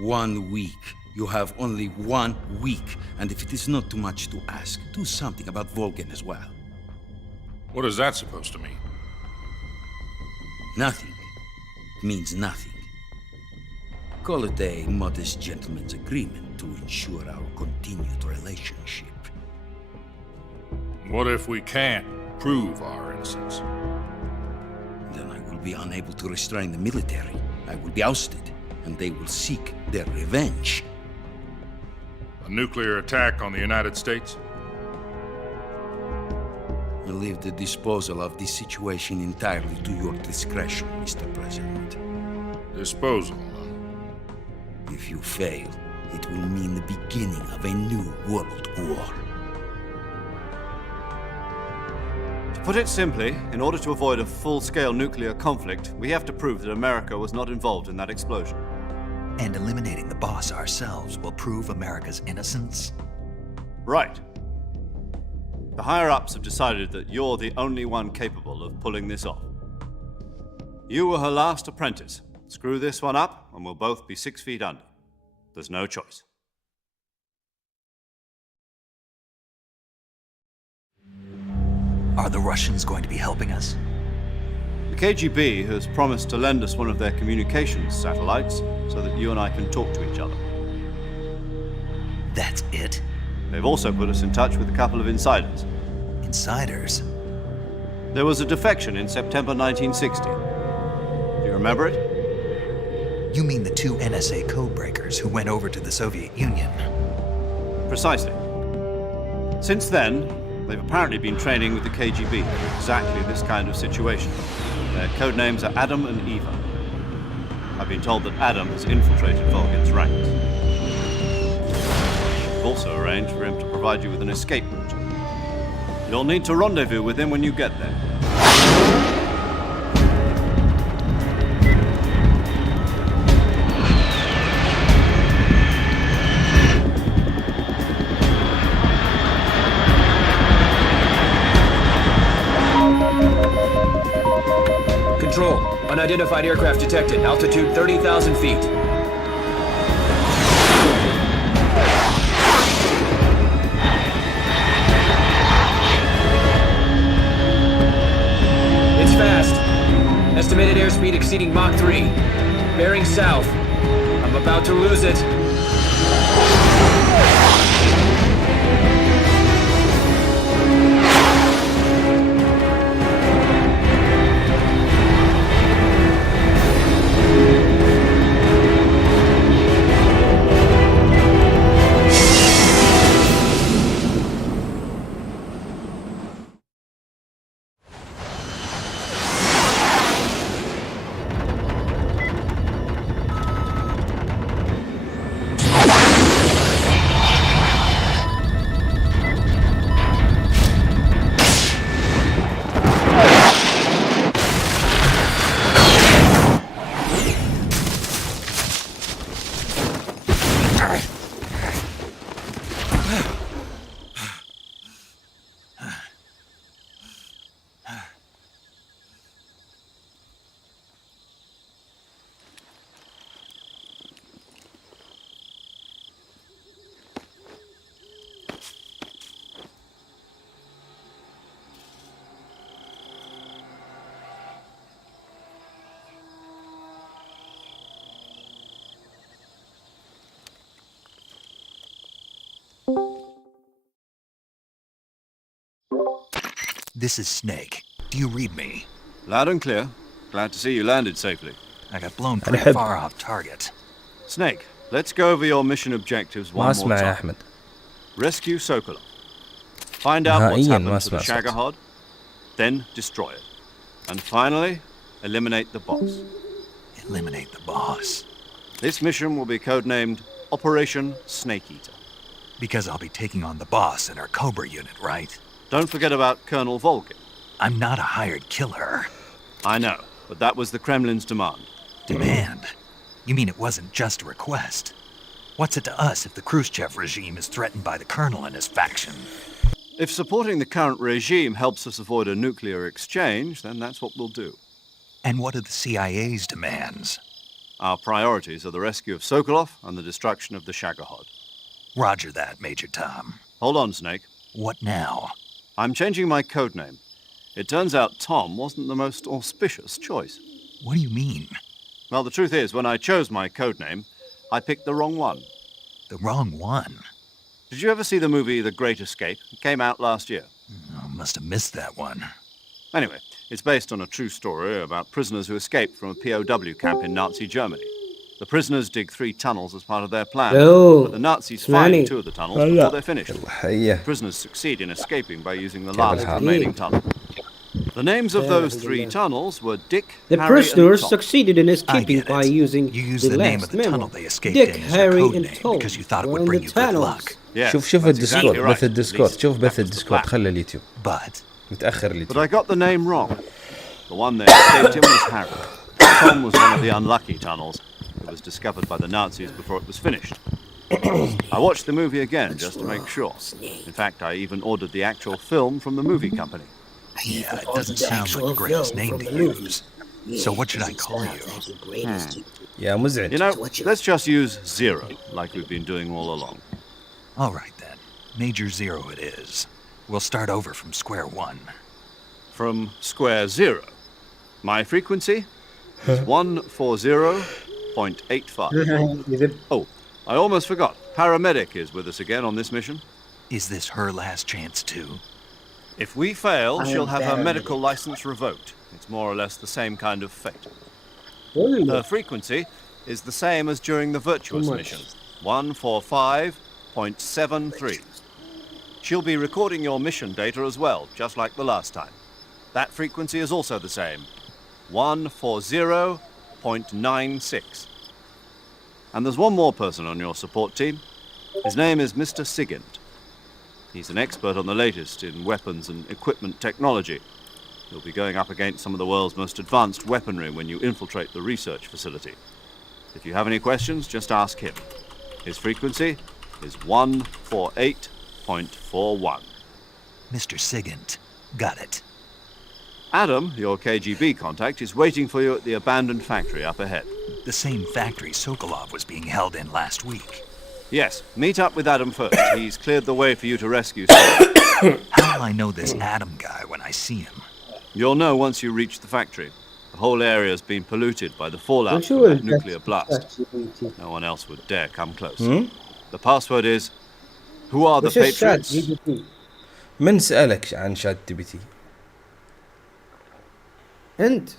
1 week. You have only 1 week, and if it is not too much to ask, do something about Volgin as well. What is that supposed to mean? Nothing. It means nothing. Call it a modest gentleman's agreement to ensure our continued relationship. What if we can't prove our innocence? Then I will be unable to restrain the military. I will be ousted, and they will seek their revenge. A nuclear attack on the United States? I leave the disposal of this situation entirely to your discretion, Mr. President. Disposal? If you fail, it will mean the beginning of a new world war. To put it simply, in order to avoid a full-scale nuclear conflict, we have to prove that America was not involved in that explosion. And eliminating the Boss ourselves will prove America's innocence? Right. The higher-ups have decided that you're the only one capable of pulling this off. You were her last apprentice. Screw this one up, and we'll both be 6 feet under. There's no choice. Are the Russians going to be helping us? We KGB has promised to lend us one of their communications satellites so that you and I can talk to each other. That's it? They've also put us in touch with a couple of insiders. Insiders? There was a defection in September 1960. Do you remember it? You mean the two NSA codebreakers who went over to the Soviet Union? Precisely. Since then, they've apparently been training with the KGB for exactly this kind of situation. Their code names are Adam and Eva. I've been told that Adam has infiltrated Volgin's ranks. We've also arranged for him to provide you with an escape route. You'll need to rendezvous with him when you get there. Control. Unidentified aircraft detected. Altitude 30,000 feet. It's fast. Estimated airspeed exceeding Mach 3. Bearing south. I'm about to lose it. This is Snake. Do you read me? Loud and clear. Glad to see you landed safely. I got blown pretty far off target. Snake, let's go over your mission objectives one more time. أحمد. Rescue Sokolov. Find out what's happened to the Shagohod, then destroy it. And finally, eliminate the boss. Eliminate the boss? This mission will be codenamed Operation Snake Eater. Because I'll be taking on the boss in our Cobra unit, right? Don't forget about Colonel Volgin. I'm not a hired killer. I know, but that was the Kremlin's demand. Demand? You mean it wasn't just a request? What's it to us if the Khrushchev regime is threatened by the Colonel and his faction? If supporting the current regime helps us avoid a nuclear exchange, then that's what we'll do. And what are the CIA's demands? Our priorities are the rescue of Sokolov and the destruction of the Shagohod. Roger that, Major Tom. Hold on, Snake. What now? I'm changing my codename. It turns out Tom wasn't the most auspicious choice. What do you mean? Well, the truth is, when I chose my codename, I picked the wrong one. The wrong one? Did you ever see the movie The Great Escape? It came out last year. Oh, must have missed that one. Anyway, it's based on a true story about prisoners who escaped from a POW camp in Nazi Germany. The prisoners dig 3 tunnels as part of their plan, but the Nazis find 2 of the tunnels before they're finished. The prisoners succeed in escaping by using the last remaining tunnel. The names of those 3 tunnels were Dick, The Harry, prisoners and Tom. succeed in escaping by using You used the name of the tunnel they escaped Dick, in as your Harry, code and name Tom because you thought it were would in bring the you good tunnels. luck. شوف الديسكورد بث الديسكورد شوف بث الديسكورد خلي اليوتيوب متأخر But اليوتيوب I got the name wrong. The one that escaped him was Harry. Tom was one of the unlucky tunnels. It was discovered by the Nazis before it was finished. I watched the movie again just to make sure. In fact, I even ordered the actual film from the movie company. Yeah, it doesn't sound like the greatest name to use. So what should I call you? يا مزعج. You know, let's just use Zero, like we've been doing all along. All right then. Major Zero it is. We'll start over from square one. From square zero? My frequency is 140.85. Oh, I almost forgot. Paramedic is with us again on this mission. Is this her last chance, too? If we fail, I she'll am have her paramedic. medical license revoked. It's more or less the same kind of fate. Really? Her frequency is the same as during the virtuous Too much. mission, 145.73. She'll be recording your mission data as well, just like the last time. That frequency is also the same, 140.96. And there's one more person on your support team. His name is Mr. Sigint. He's an expert on the latest in weapons and equipment technology. You'll be going up against some of the world's most advanced weaponry when you infiltrate the research facility. If you have any questions, just ask him. His frequency is 148.41. Mr. Sigint. Got it. Adam, your KGB contact, is waiting for you at the abandoned factory up ahead. The same factory Sokolov was being held in last week. Yes, meet up with Adam first. He's cleared the way for you to rescue someone. How will I know this Adam guy when I see him? You'll know once you reach the factory. The whole area's been polluted by the fallout Don't you from that will nuclear blast. No one else would dare come close. The password is, who are the وش الشات patriots? جي بي تي؟ من سألك عن شات جي بي تي؟ انت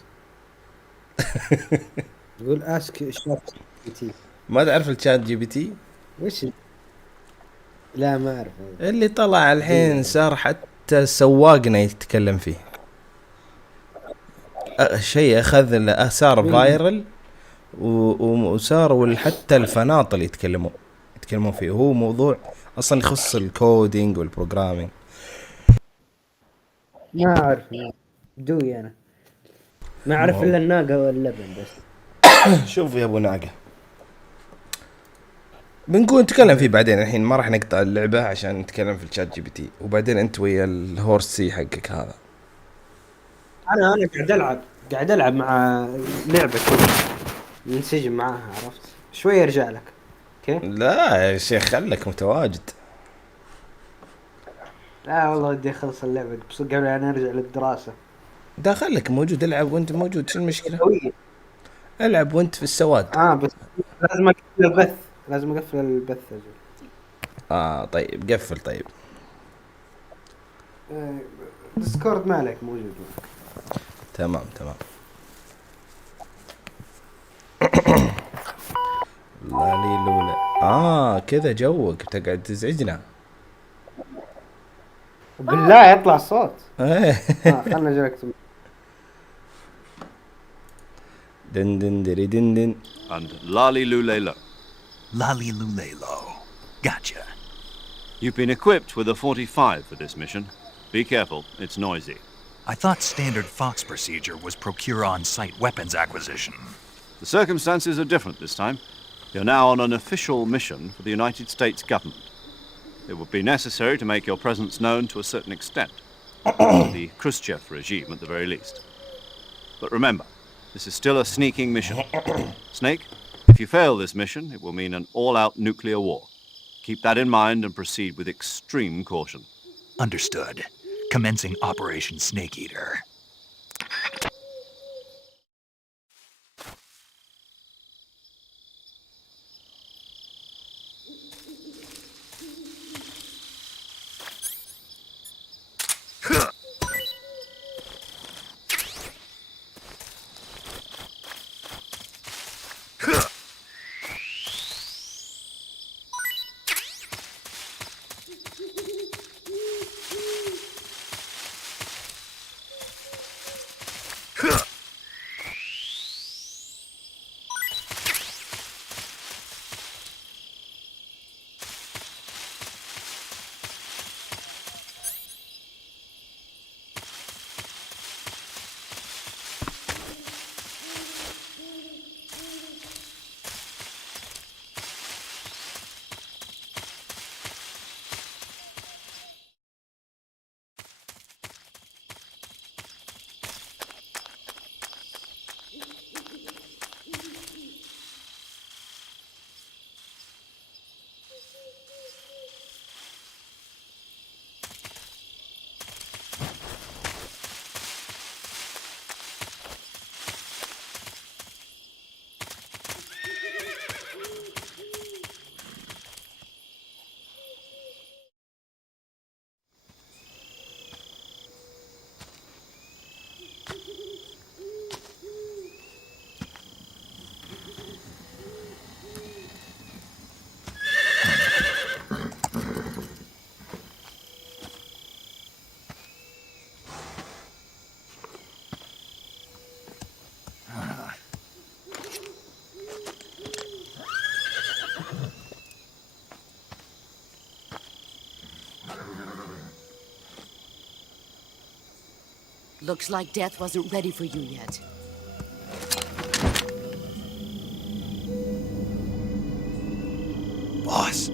تقول اسك شات جي بي تي. ما تعرف الشات جي بي تي؟ وش لا ما اعرف. اللي طلع الحين صار حتى سواقنا يتكلم فيه. شيء اخذ صار فايرل وصار حتى الفناطل يتكلمون فيه. هو موضوع اصلا يخص الكودينج والبروجرامينج. ما اعرف دوي انا ما اعرف الا الناقه واللبن بس. شوف يا ابو ناقه، بنكون نتكلم فيه بعدين. الحين ما راح نقطع اللعبه عشان نتكلم في الشات جي بي تي، وبعدين انت ويا الهورسي حقك هذا. انا قاعد العب مع لعبه كذا ننسجم معاها، عرفت؟ شوي ارجع لك. اوكي لا يا شيخ خلك متواجد. لا والله ودي اخلص اللعبه بس قبل ان ارجع للدراسه. ده خلك موجود، العب وانت موجود. شو المشكله؟ العب وانت في السواد. بس لازم اقفل البث، لازم اقفل البث أجل. طيب قفل. طيب ديسكورد مالك موجود معك. تمام. لالي لولا كذا جوك تقعد تزعجنا. بالله يطلع صوت. خلنا نجرك. دن دري دن. And Lali Lulelo. Lali Lulelo. Gotcha. You've been equipped with a 45 for this mission. Be careful, it's noisy. I thought standard Fox procedure was procure on-site weapons acquisition. The circumstances are different this time. You're now on an official mission for the United States government. It would be necessary to make your presence known to a certain extent. The Khrushchev regime, at the very least. But remember, this is still a sneaking mission. Snake, if you fail this mission, it will mean an all-out nuclear war. Keep that in mind and proceed with extreme caution. Understood. Commencing Operation Snake Eater. Looks like death wasn't ready for you yet. Boss.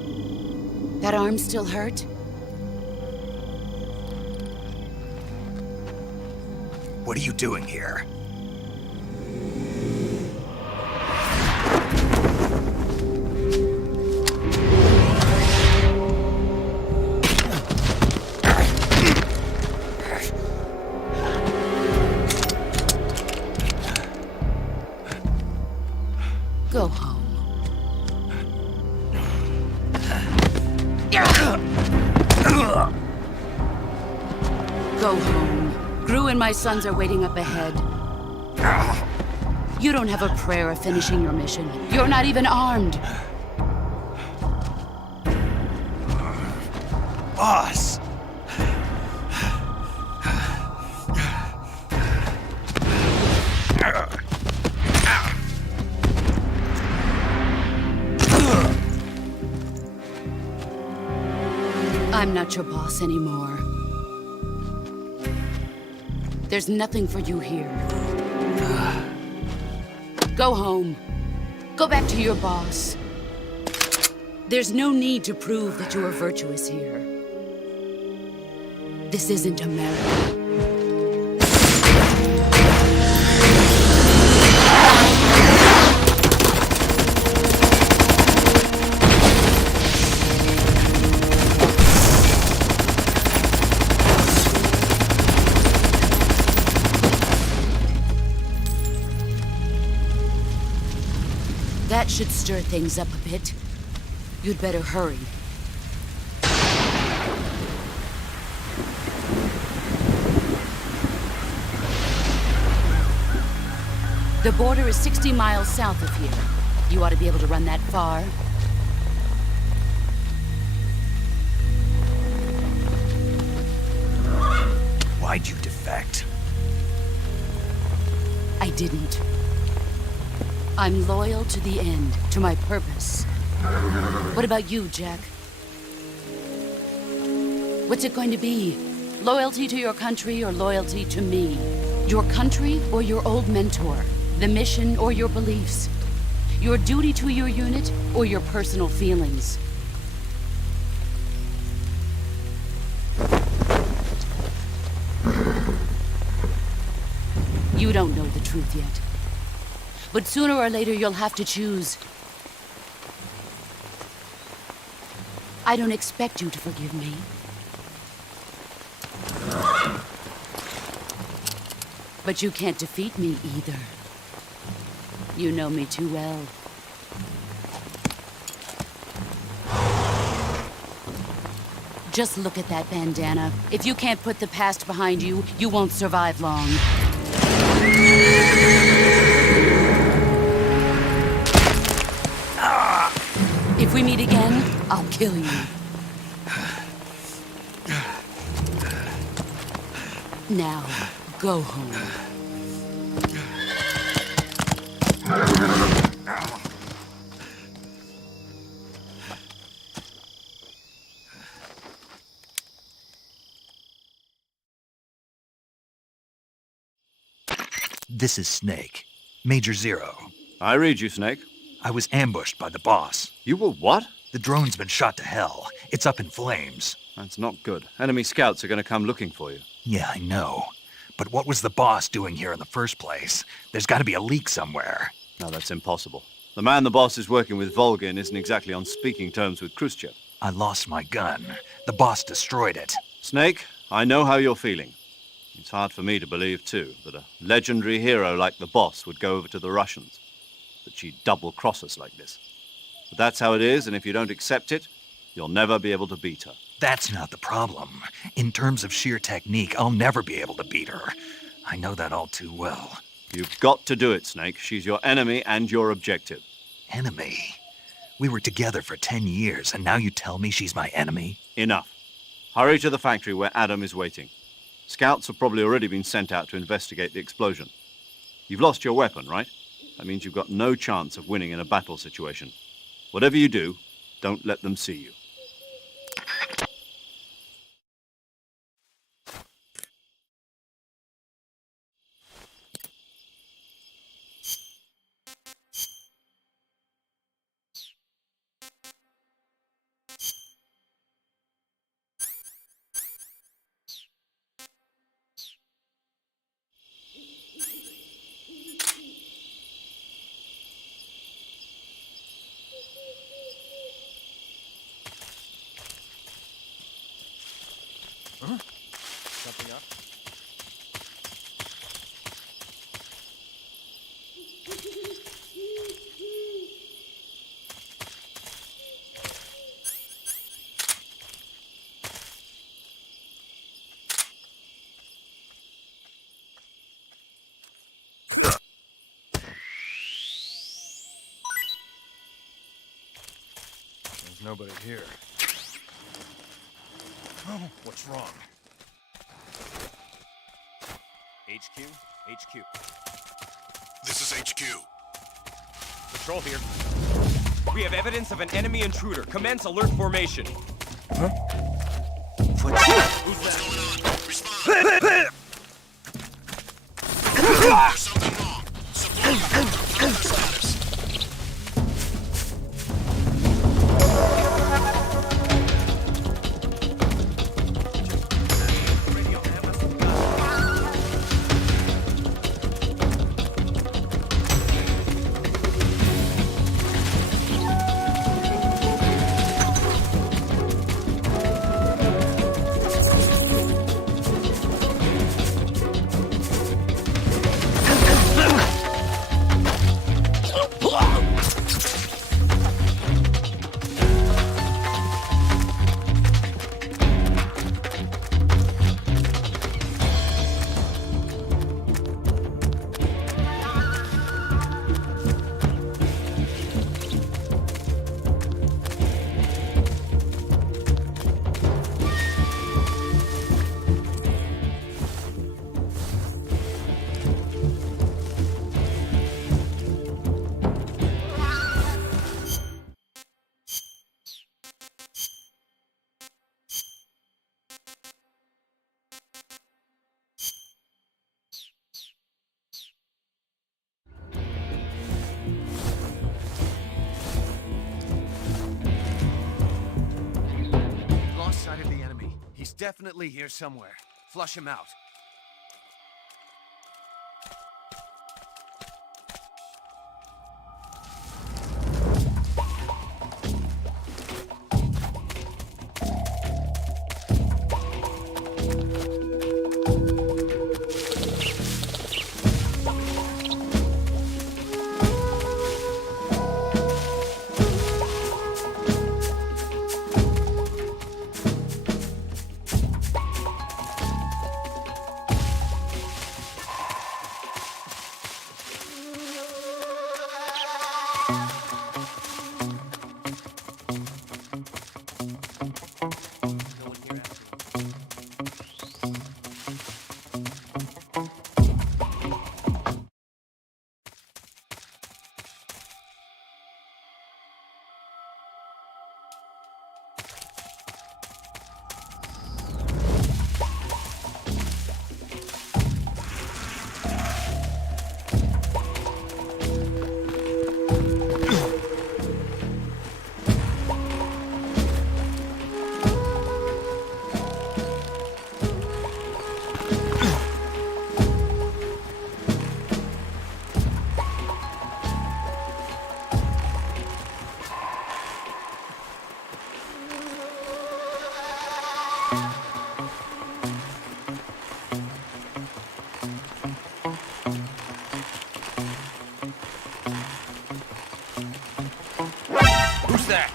That arm still hurt? What are you doing here? Go home. Go home. Gru and my sons are waiting up ahead. You don't have a prayer of finishing your mission. You're not even armed. Boss! I'm not your boss anymore. There's nothing for you here. Go home. Go back to your boss. There's no need to prove that you are virtuous here. This isn't America. That should stir things up a bit. You'd better hurry. The border is 60 miles south of here. You ought to be able to run that far. Why'd you defect? I didn't. I'm loyal to the end, to my purpose. What about you, Jack? What's it going to be? Loyalty to your country or loyalty to me? Your country or your old mentor? The mission or your beliefs? Your duty to your unit or your personal feelings? You don't know the truth yet. But sooner or later, you'll have to choose. I don't expect you to forgive me. But you can't defeat me either. You know me too well. Just look at that bandana. If you can't put the past behind you, you won't survive long. If we meet again, I'll kill you. Now, go home. This is Snake. Major Zero. I read you, Snake. I was ambushed by the boss. You were what? The drone's been shot to hell. It's up in flames. That's not good. Enemy scouts are going to come looking for you. Yeah, I know. But what was the boss doing here in the first place? There's got to be a leak somewhere. No, that's impossible. The man the boss is working with, Volgin, isn't exactly on speaking terms with Khrushchev. I lost my gun. The boss destroyed it. Snake, I know how you're feeling. It's hard for me to believe, too, that a legendary hero like the boss would go over to the Russians. That she'd double-cross us like this. But that's how it is, and if you don't accept it, you'll never be able to beat her. That's not the problem. In terms of sheer technique, I'll never be able to beat her. I know that all too well. You've got to do it, Snake. She's your enemy and your objective. Enemy? We were together for 10 years, and now you tell me she's my enemy? Enough. Hurry to the factory where Adam is waiting. Scouts have probably already been sent out to investigate the explosion. You've lost your weapon, right? That means you've got no chance of winning in a battle situation. Whatever you do, don't let them see you. Something up? There's nobody here. Oh, what's wrong? HQ? HQ. This is HQ. Patrol here. We have evidence of an enemy intruder. Commence alert formation. Huh? Who's that? There's something wrong. Support. Confirm their status. Lost sight of the enemy. He's definitely here somewhere. Flush him out. Who's that?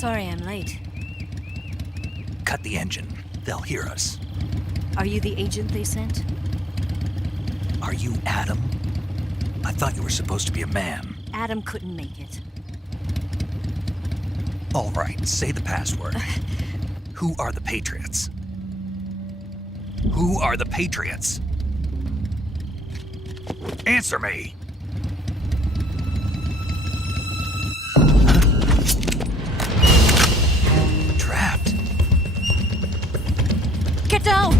Sorry I'm late. Cut the engine. They'll hear us. Are you the agent they sent? Are you Adam? I thought you were supposed to be a man. Adam couldn't make it. All right, say the password. Who are the Patriots? Who are the Patriots? Answer me! Trapped. Get down!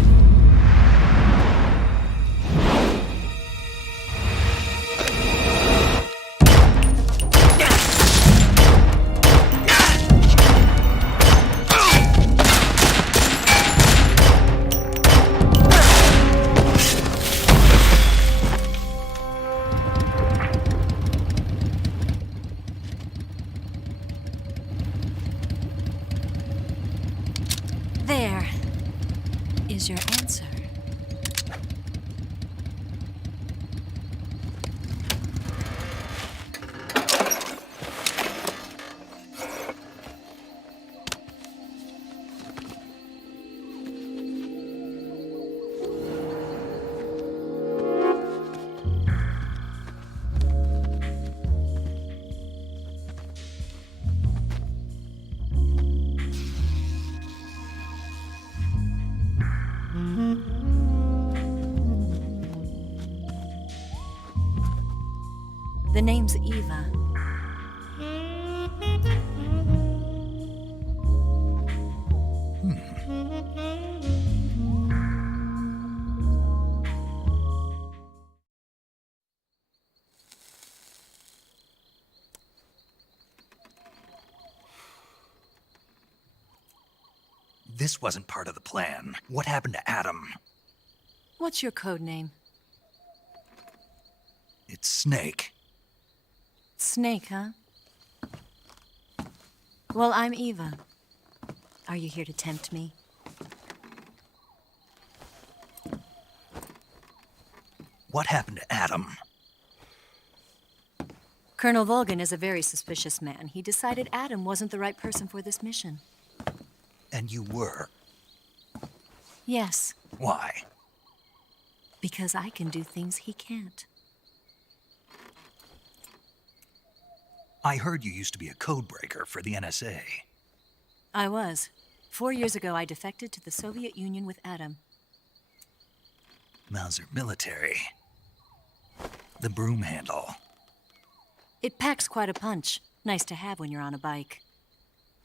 There is your answer. The name's Eva. This wasn't part of the plan. What happened to Adam? What's your code name? It's Snake. Snake, huh? Well, I'm Eva. Are you here to tempt me? What happened to Adam? Colonel Volgan is a very suspicious man. He decided Adam wasn't the right person for this mission. And you were. Yes, Why? because I can do things he can't. I heard you used to be a codebreaker for the NSA. I was. 4 years ago, I defected to the Soviet Union with Adam. Mauser military. The broom handle. It packs quite a punch. Nice to have when you're on a bike.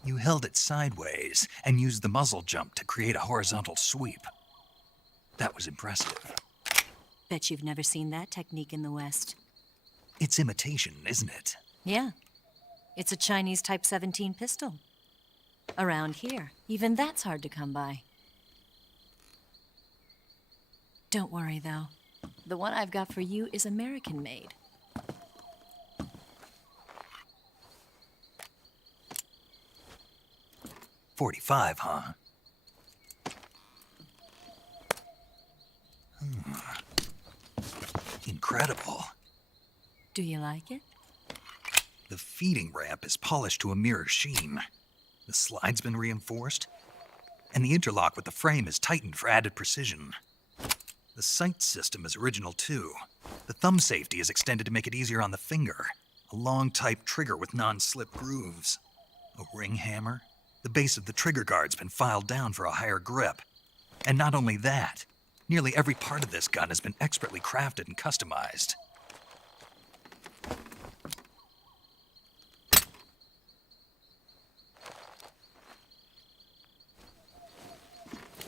You held it sideways and used the muzzle jump to create a horizontal sweep. That was impressive. Bet you've never seen that technique in the West. It's imitation, isn't it? Yeah. It's a Chinese Type 17 pistol. Around here, even that's hard to come by. Don't worry, though. The one I've got for you is American-made. .45, huh? Incredible. Do you like it? The feeding ramp is polished to a mirror sheen. The slide's been reinforced, and the interlock with the frame is tightened for added precision. The sight system is original too. The thumb safety is extended to make it easier on the finger. A long type trigger with non-slip grooves. A ring hammer. The base of the trigger guard's been filed down for a higher grip. And not only that, nearly every part of this gun has been expertly crafted and customized.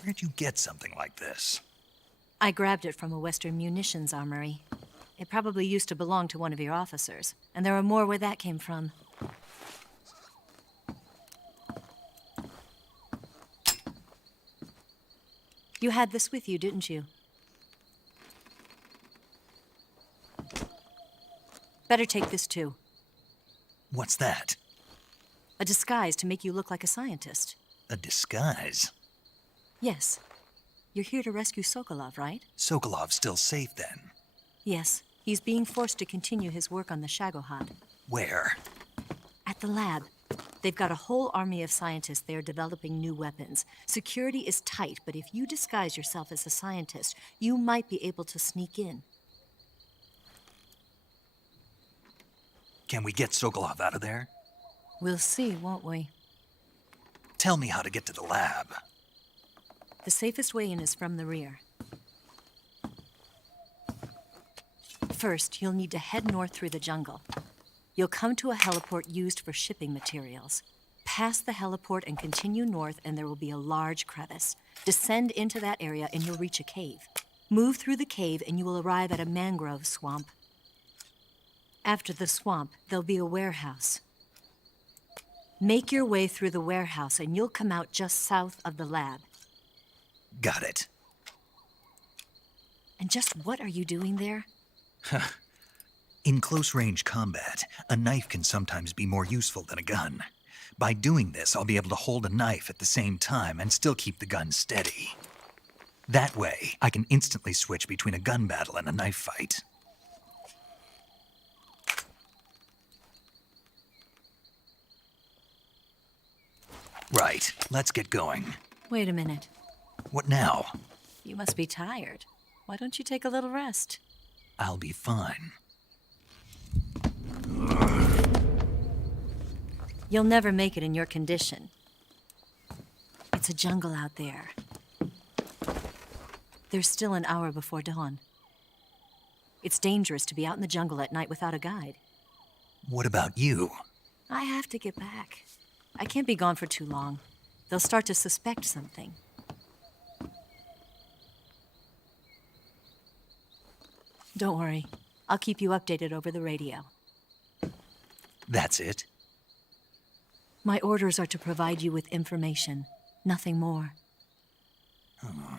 Where'd you get something like this? I grabbed it from a Western munitions armory. It probably used to belong to one of your officers, and there are more where that came from. You had this with you, didn't you? Better take this too. What's that? A disguise to make you look like a scientist. A disguise? Yes. You're here to rescue Sokolov, right? Sokolov's still safe then. Yes. He's being forced to continue his work on the Shagohod. Where? At the lab. They've got a whole army of scientists there developing new weapons. Security is tight, but if you disguise yourself as a scientist, you might be able to sneak in. Can we get Sokolov out of there? We'll see, won't we? Tell me how to get to the lab. The safest way in is from the rear. First, you'll need to head north through the jungle. You'll come to a heliport used for shipping materials. Pass the heliport and continue north, and there will be a large crevice. Descend into that area and you'll reach a cave. Move through the cave and you will arrive at a mangrove swamp. After the swamp, there'll be a warehouse. Make your way through the warehouse and you'll come out just south of the lab. Got it. And just what are you doing there? In close-range combat, a knife can sometimes be more useful than a gun. By doing this, I'll be able to hold a knife at the same time and still keep the gun steady. That way, I can instantly switch between a gun battle and a knife fight. Right, let's get going. Wait a minute. What now? You must be tired. Why don't you take a little rest? I'll be fine. You'll never make it in your condition. It's a jungle out there. There's still an hour before dawn. It's dangerous to be out in the jungle at night without a guide. What about you? I have to get back. I can't be gone for too long. They'll start to suspect something. Don't worry. I'll keep you updated over the radio. That's it? My orders are to provide you with information, nothing more. Oh.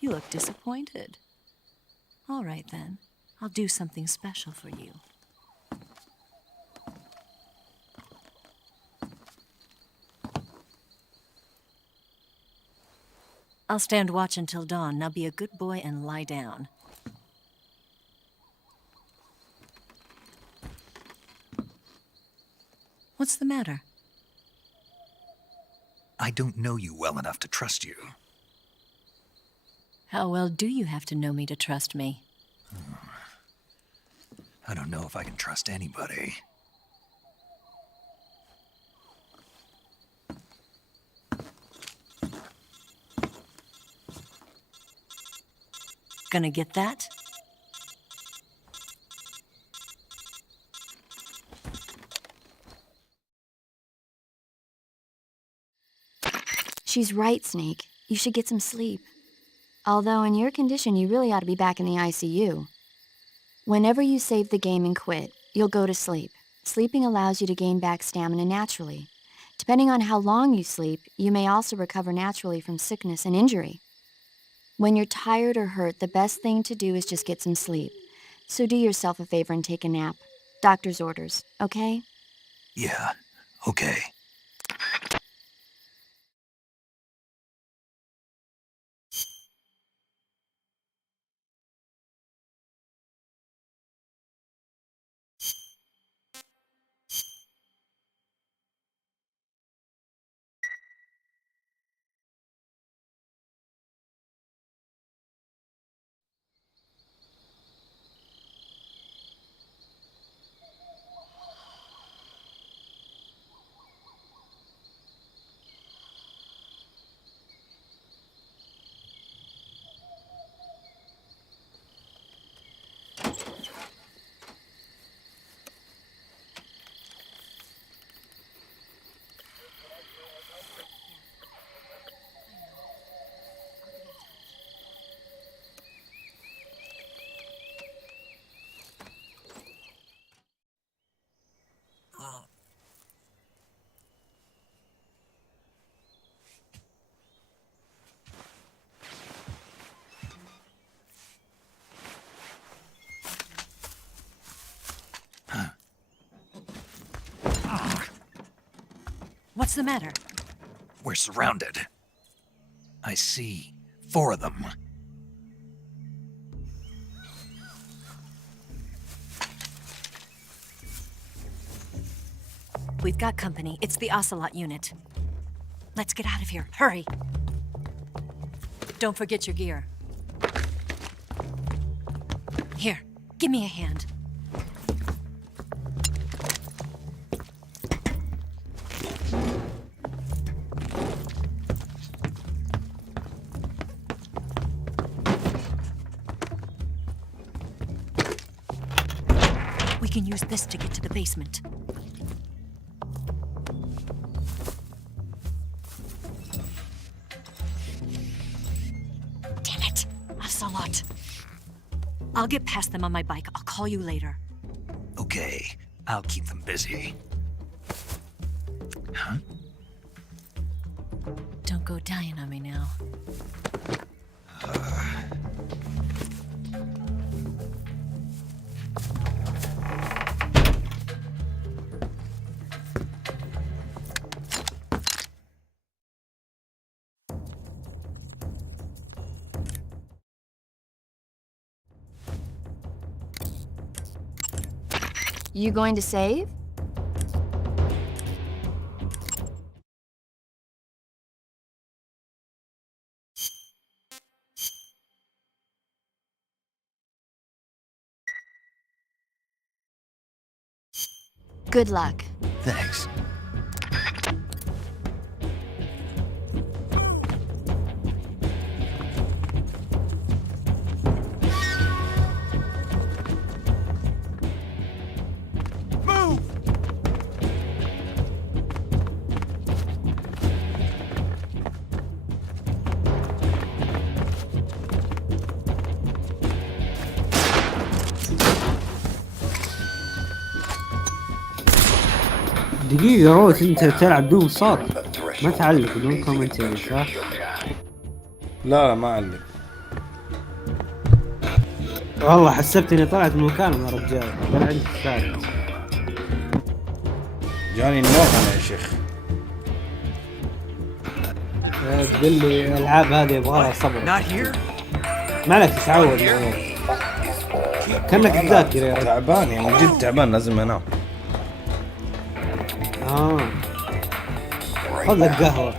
You look disappointed. All right, then. I'll do something special for you. I'll stand watch until dawn. Now be a good boy and lie down. What's the matter? I don't know you well enough to trust you. How well do you have to know me to trust me? I don't know if I can trust anybody. Gonna get that? She's right, Snake. You should get some sleep. Although in your condition, you really ought to be back in the ICU. Whenever you save the game and quit, you'll go to sleep. Sleeping allows you to gain back stamina naturally. Depending on how long you sleep, you may also recover naturally from sickness and injury. When you're tired or hurt, the best thing to do is just get some sleep. So do yourself a favor and take a nap. Doctor's orders, okay? Yeah, okay. What's the matter? We're surrounded. I see 4 of them. We've got company. It's the Ocelot unit. Let's get out of here. Hurry. Don't forget your gear. Here, give me a hand. We can use this to get to the basement. Damn it, Ocelot. I'll get past them on my bike. I'll call you later. Okay, I'll keep them busy. Huh? Don't go dying on me now. You going to save? Good luck. Thanks. دقيقة روت، انت تلعب بدون صوت، ما تعلق بدون كومنتري صح؟ لا ما علق. والله حسبت اني طلعت من مكانهم يا رجال، انا عندي ثالث. جاني النوم انا يا شيخ. تقول لي الالعاب هذه يبغى لها صبر. ما عليك تتعود. كانك تذاكر يا رجل. تعبان يعني من جد تعبان، لازم انام. خذ لك قهوة.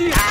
see it!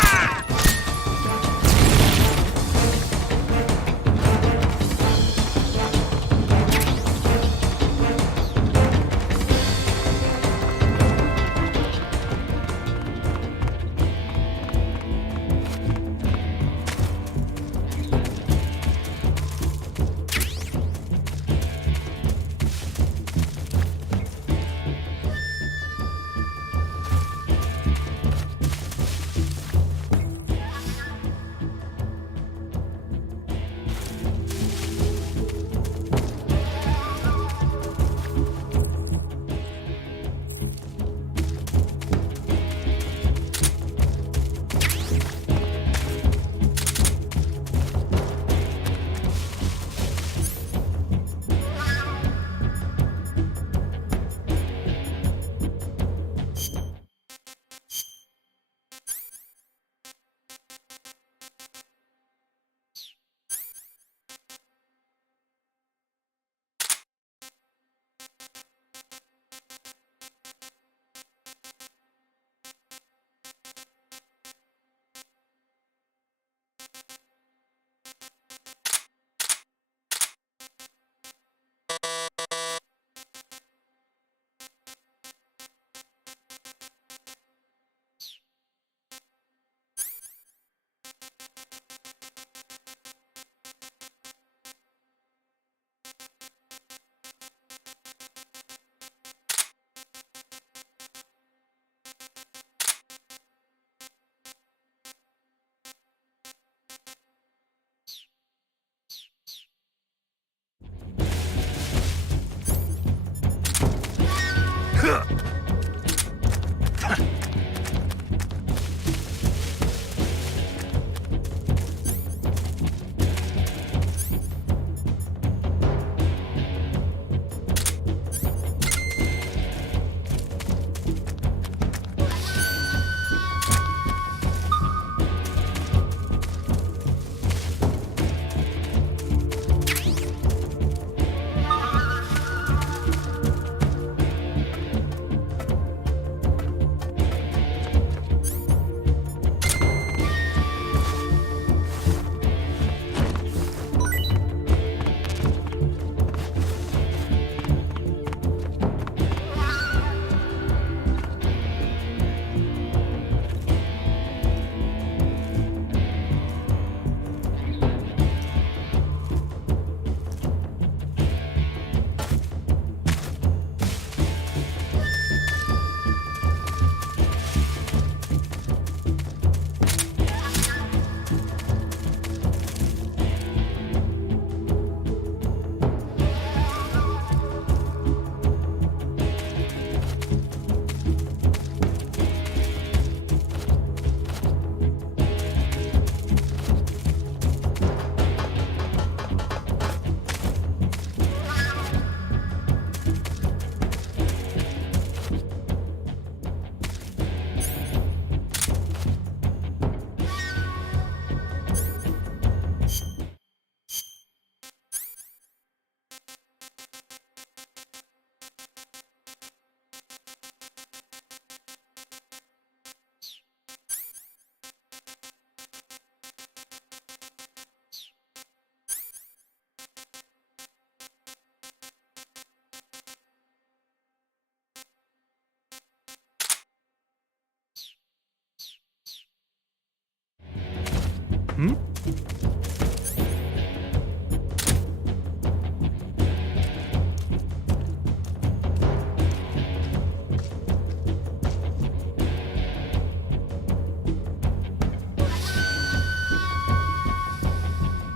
Hmm?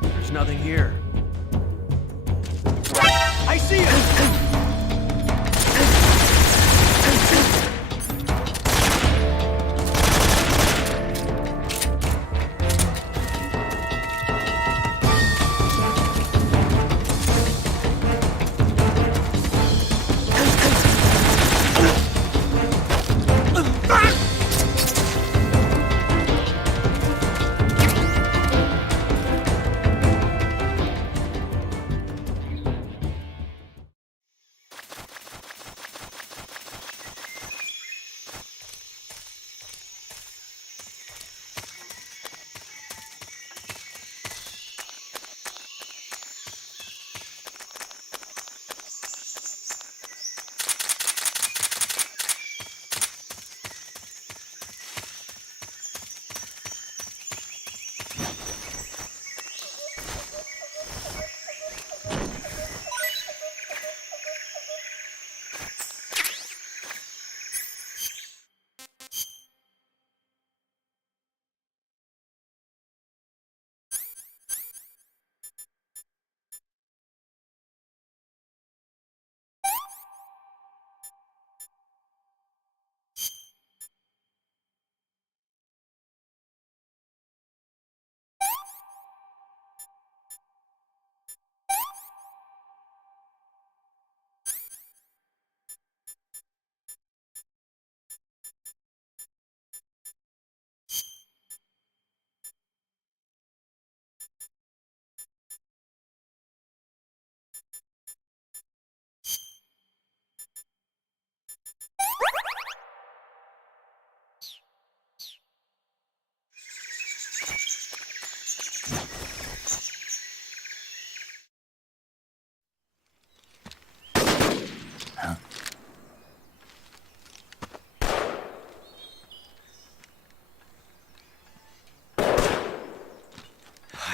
There's nothing here. I see it!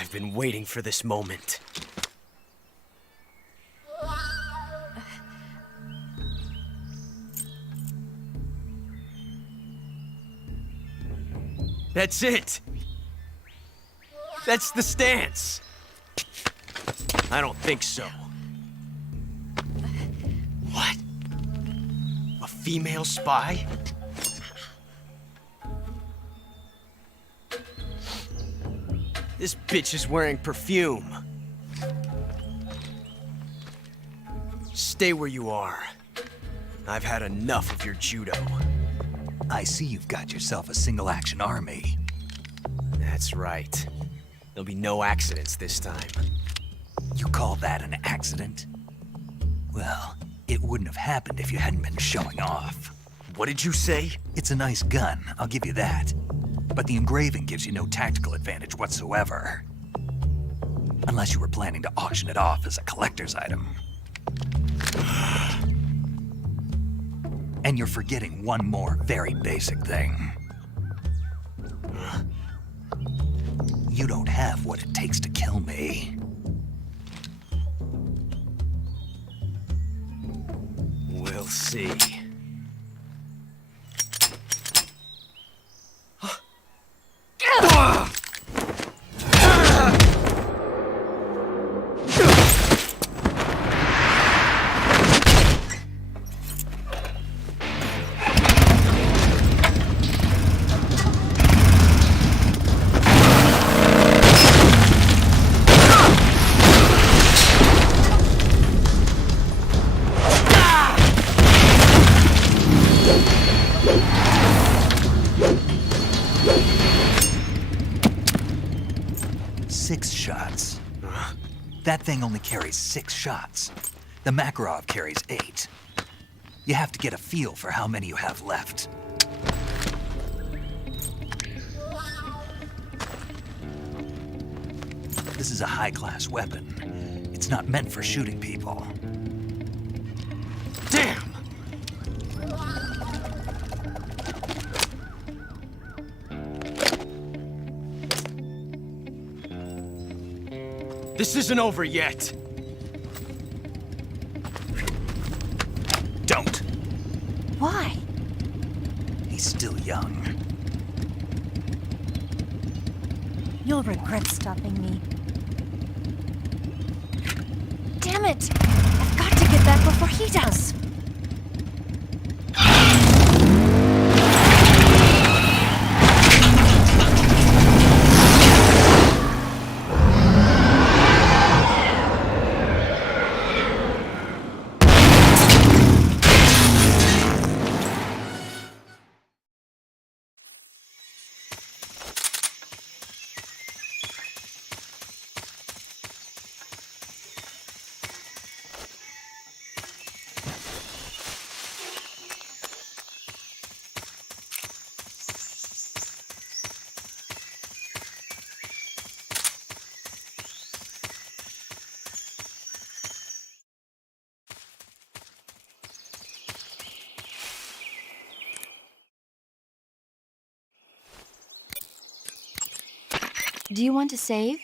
I've been waiting for this moment. That's it! That's the stance! I don't think so. What? A female spy? This bitch is wearing perfume. Stay where you are. I've had enough of your judo. I see you've got yourself a single-action army. That's right. There'll be no accidents this time. You call that an accident? Well, it wouldn't have happened if you hadn't been showing off. What did you say? It's a nice gun, I'll give you that. But the engraving gives you no tactical advantage whatsoever. Unless you were planning to auction it off as a collector's item. And you're forgetting one more very basic thing. You don't have what it takes to kill me. We'll see. That thing only carries 6 shots. The Makarov carries 8. You have to get a feel for how many you have left. This is a high-class weapon. It's not meant for shooting people. Damn! This isn't over yet. Don't. Why? He's still young. You'll regret stopping me. Damn it! I've got to get back before he does. Do you want to save?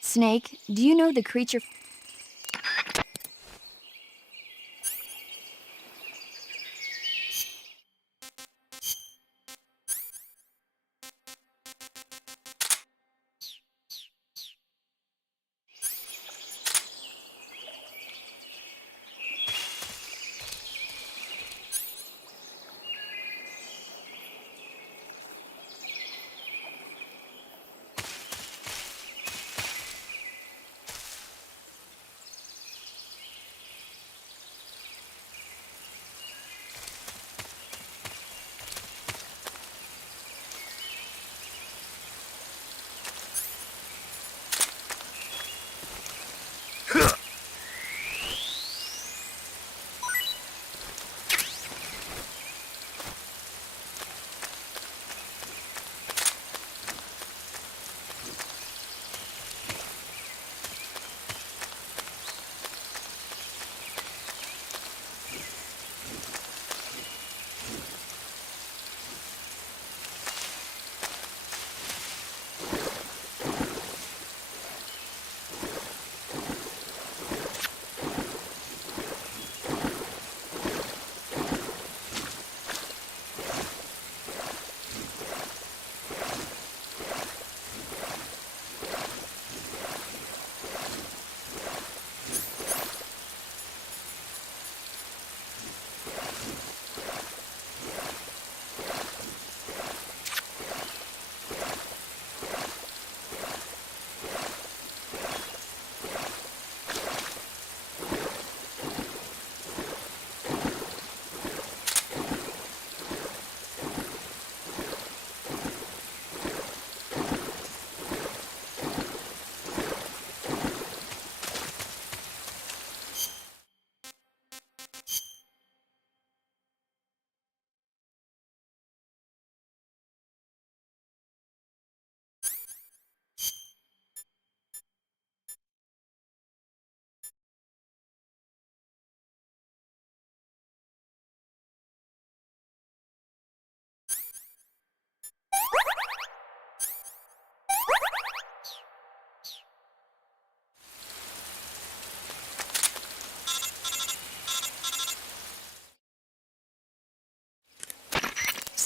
Snake, do you know the creature?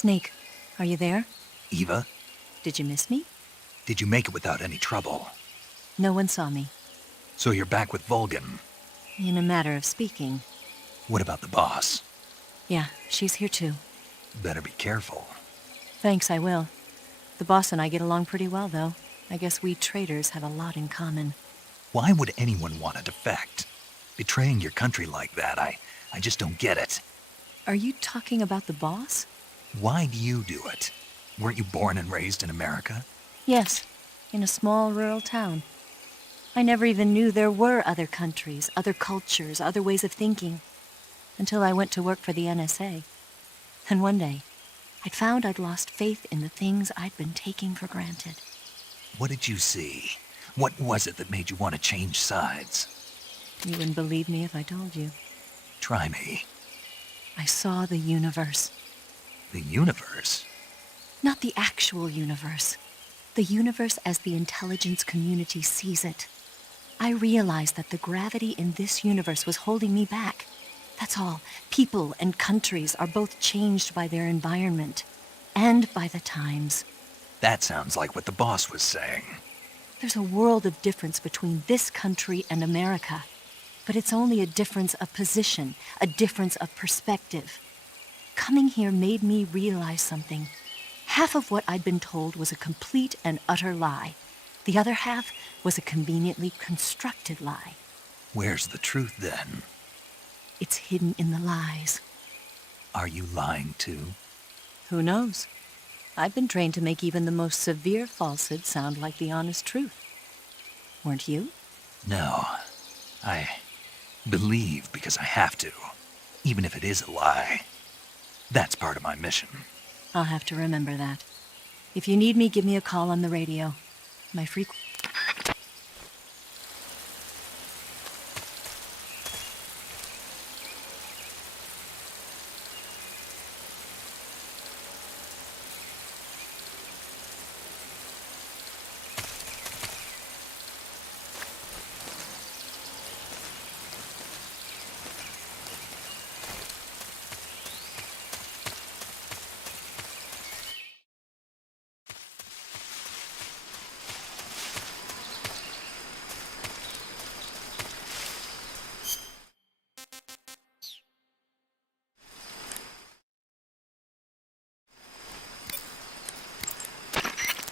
Snake, are you there? Eva, Did you miss me? did you make it without any trouble? No one saw me. So you're back with Vulcan. In a matter of speaking. What about the boss? Yeah, she's here too. Better be careful. Thanks, I will. The boss and I get along pretty well, though. I guess we traitors have a lot in common. Why would anyone want to defect? Betraying your country like that, I just don't get it. Are you talking about the boss? Why do you do it? Weren't you born and raised in America? Yes, in a small rural town. I never even knew there were other countries, other cultures, other ways of thinking, until I went to work for the NSA. And one day, I'd found I'd lost faith in the things I'd been taking for granted. What did you see? What was it that made you want to change sides? You wouldn't believe me if I told you. Try me. I saw the universe. The universe? Not the actual universe. The universe as the intelligence community sees it. I realized that the gravity in this universe was holding me back. That's all. People and countries are both changed by their environment and by the times. That sounds like what the boss was saying. There's a world of difference between this country and America. But it's only a difference of position, a difference of perspective. Coming here made me realize something. Half of what I'd been told was a complete and utter lie. The other half was a conveniently constructed lie. Where's the truth, then? It's hidden in the lies. Are you lying, too? Who knows? I've been trained to make even the most severe falsehood sound like the honest truth. Weren't you? No. I believe because I have to, even if it is a lie. That's part of my mission. I'll have to remember that. If you need me, give me a call on the radio. My frequency.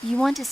You want to...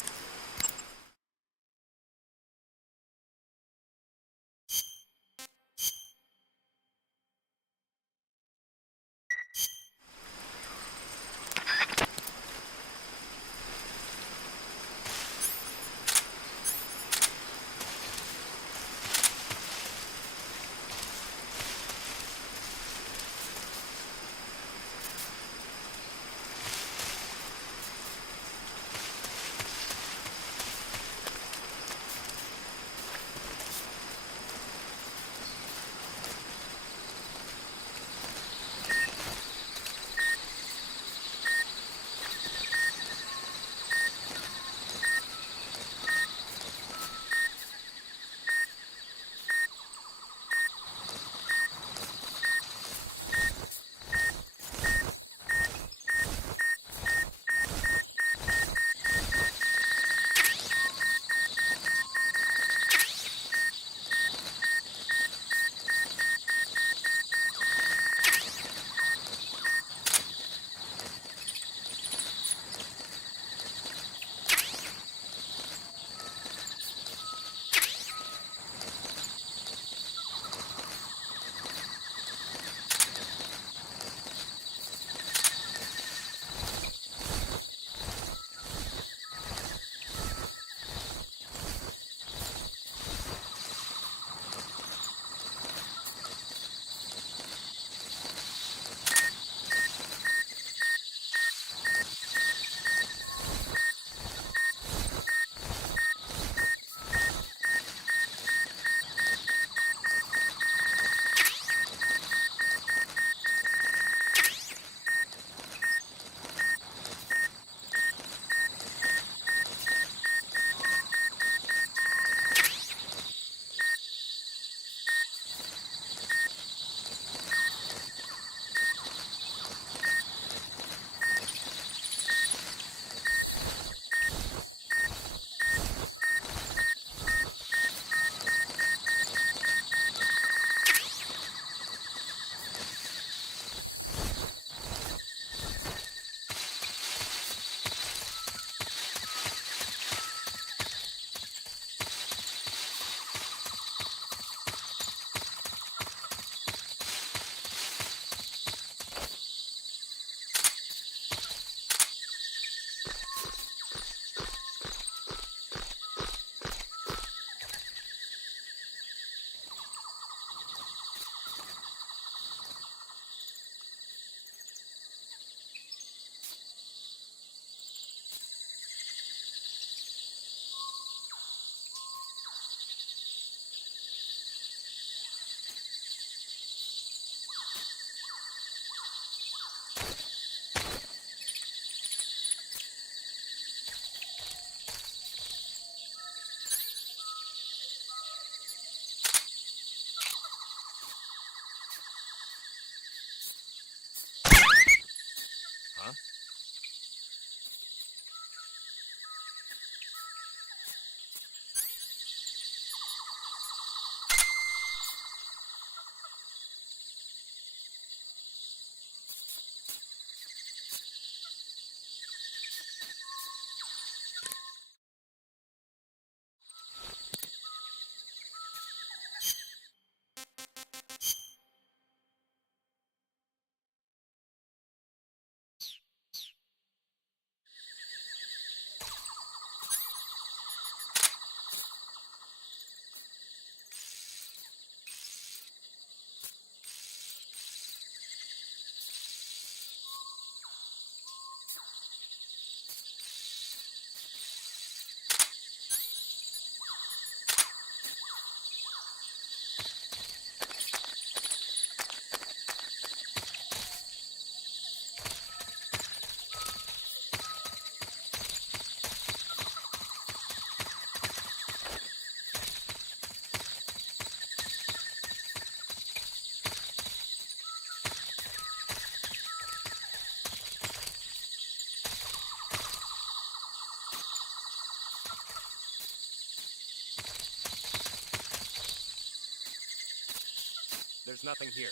There's nothing here.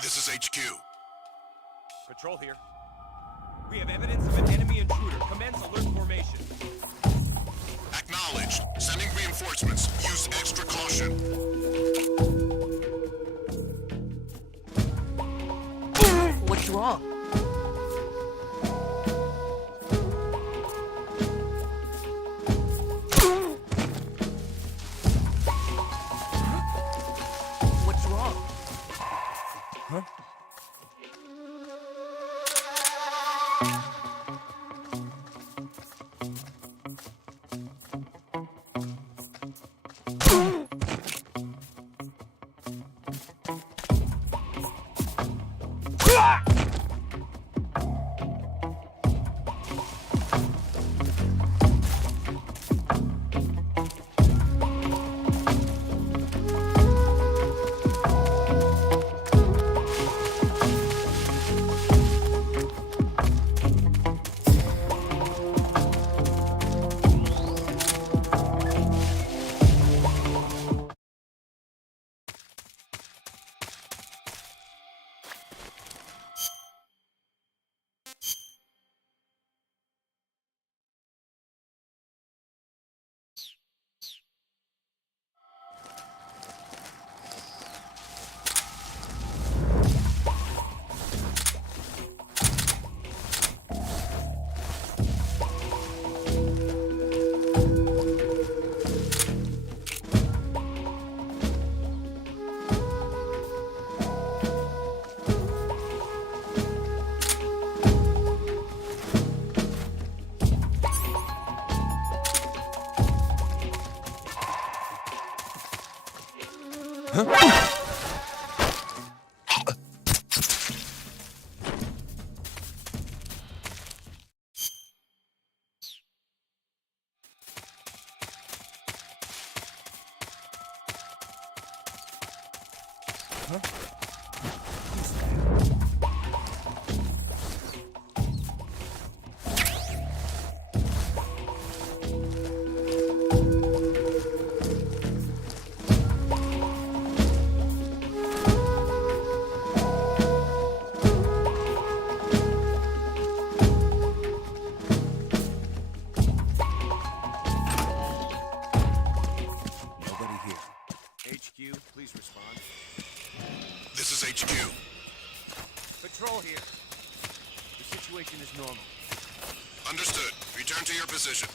This is HQ. Patrol here. We have evidence of an enemy intruder. Commence alert formation. Acknowledged. Sending reinforcements. Use extra caution. What's wrong? What's wrong? Huh? Please respond. This is HQ. Patrol here. The situation is normal. Understood. Return to your position.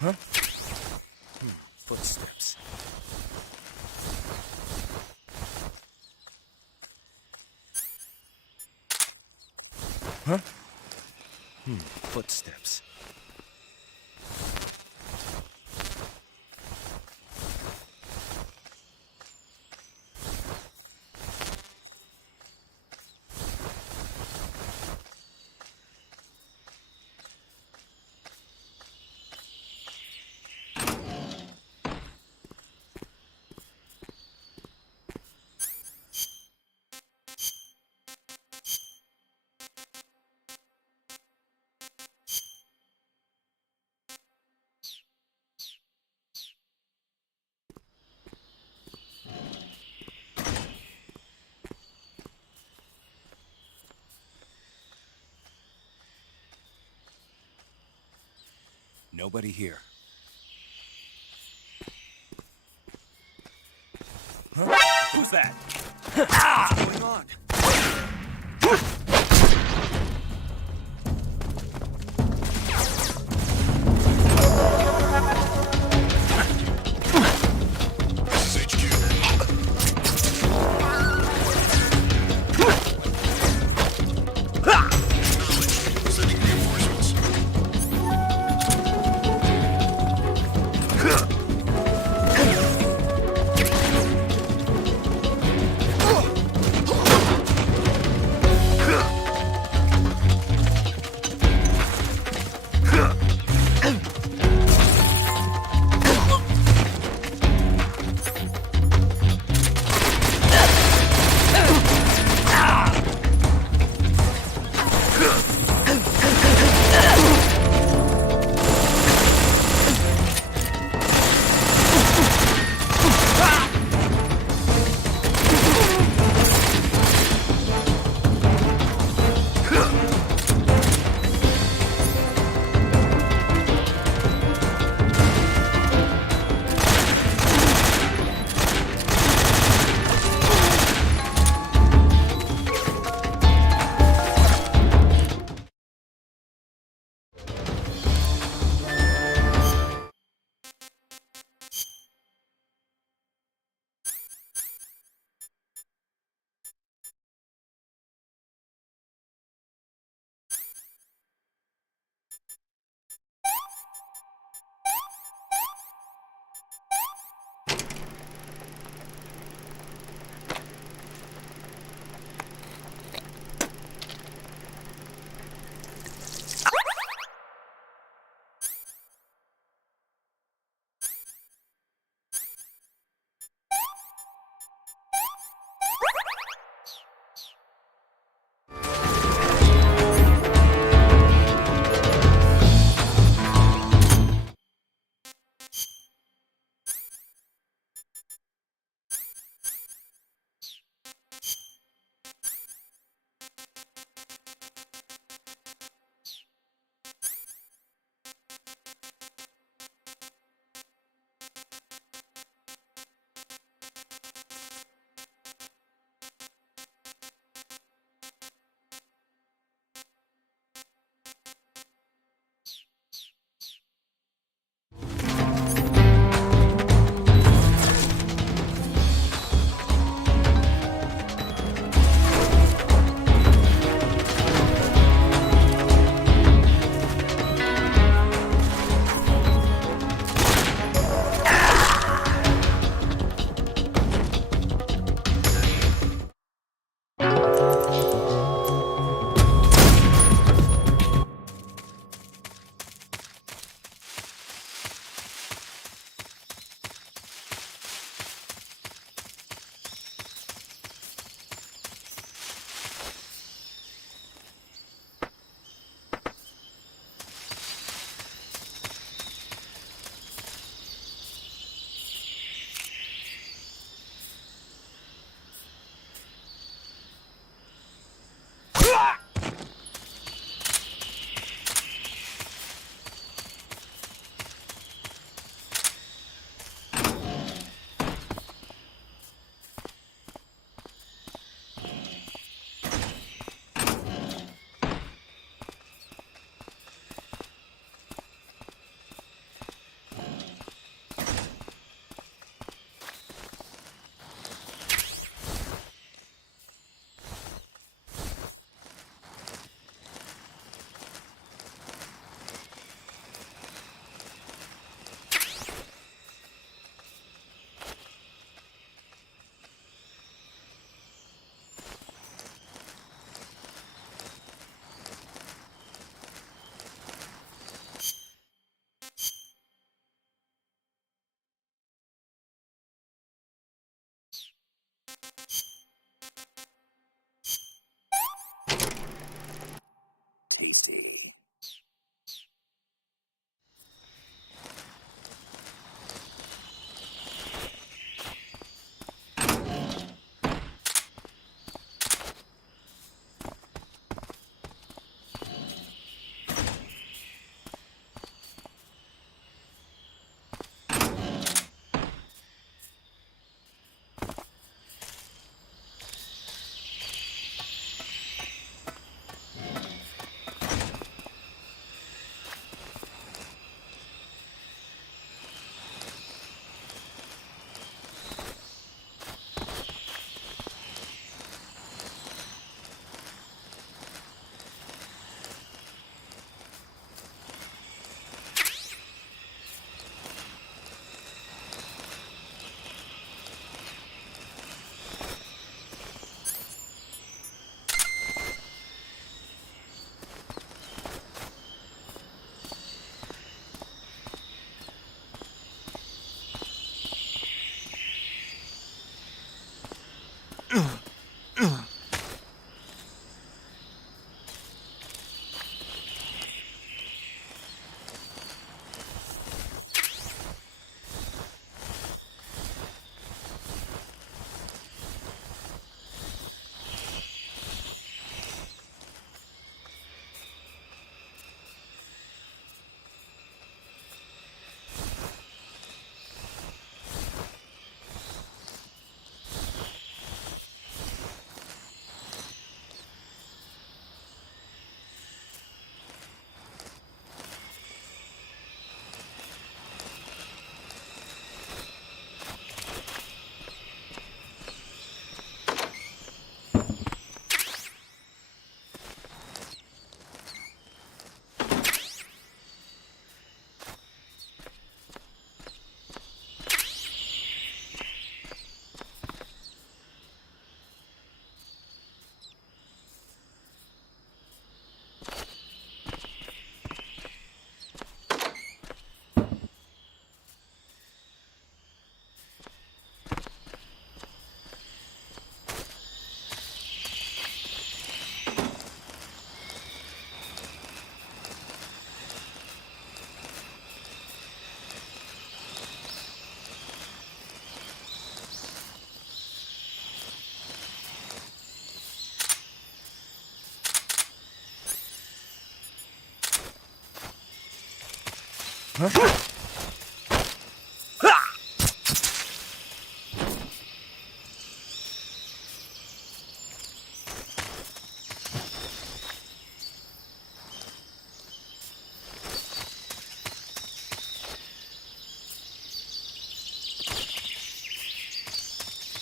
Huh? Footsteps. Huh? Footsteps. Nobody here. Huh? Who's that? What's going on?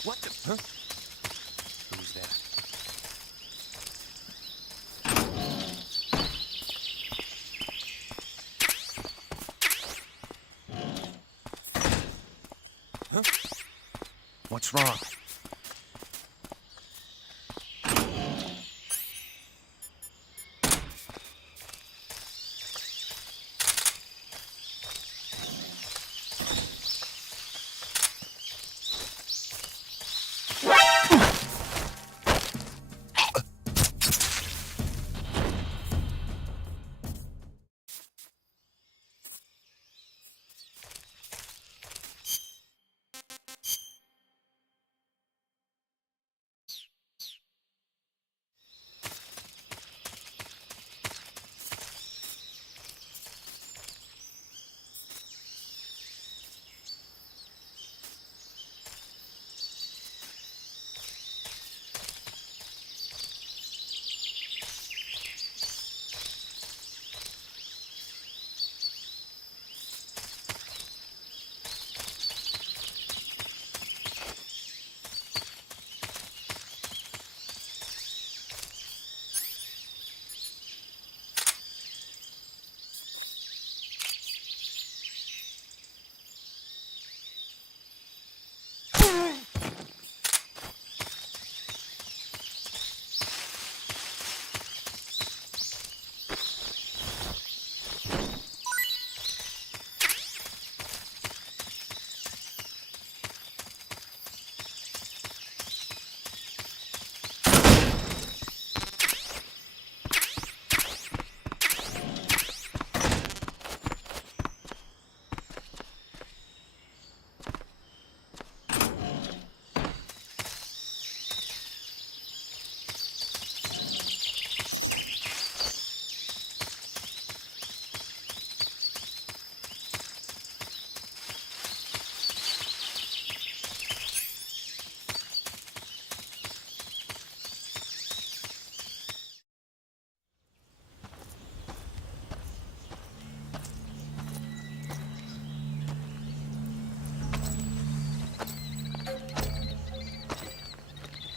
What the? Huh? Who's that? Huh? What's wrong?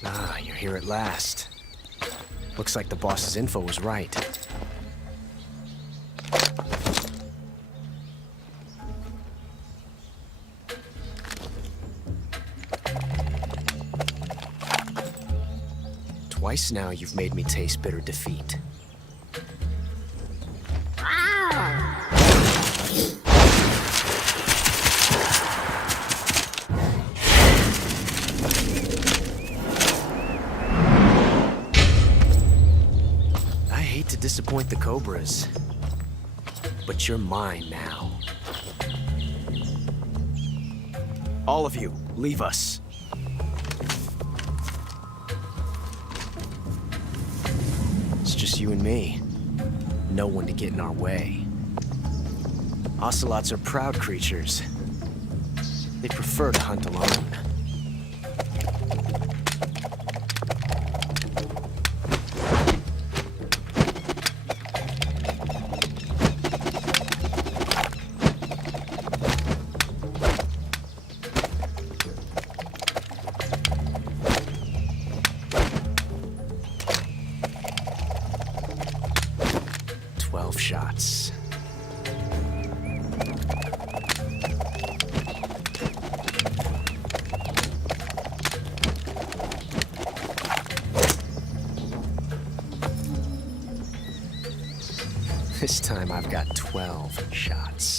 Ah, you're here at last. Looks like the boss's info was right. Twice now you've made me taste bitter defeat. Disappoint the Cobras, but you're mine now. All of you, leave us. It's just you and me. No one to get in our way. Ocelots are proud creatures. They prefer to hunt alone. Shots. This time I've got 12 shots.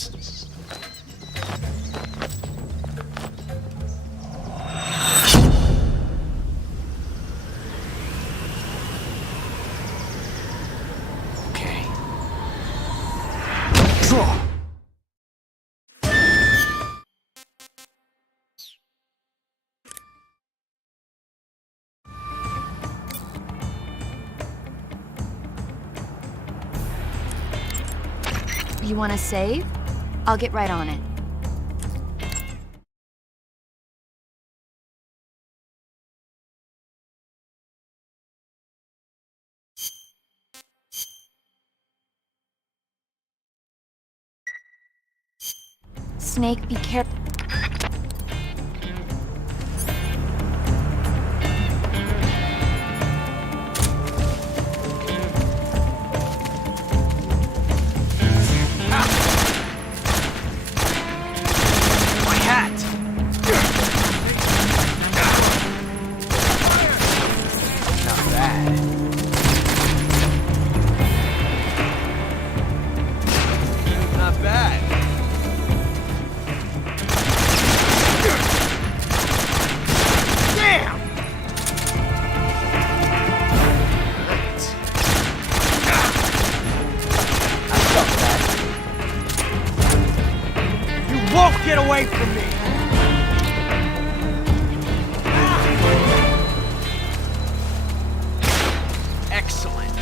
You want to save? I'll get right on it. Snake, be careful. My hat! Not bad. Not bad. Damn! I felt that. You won't get away from me! Excellent.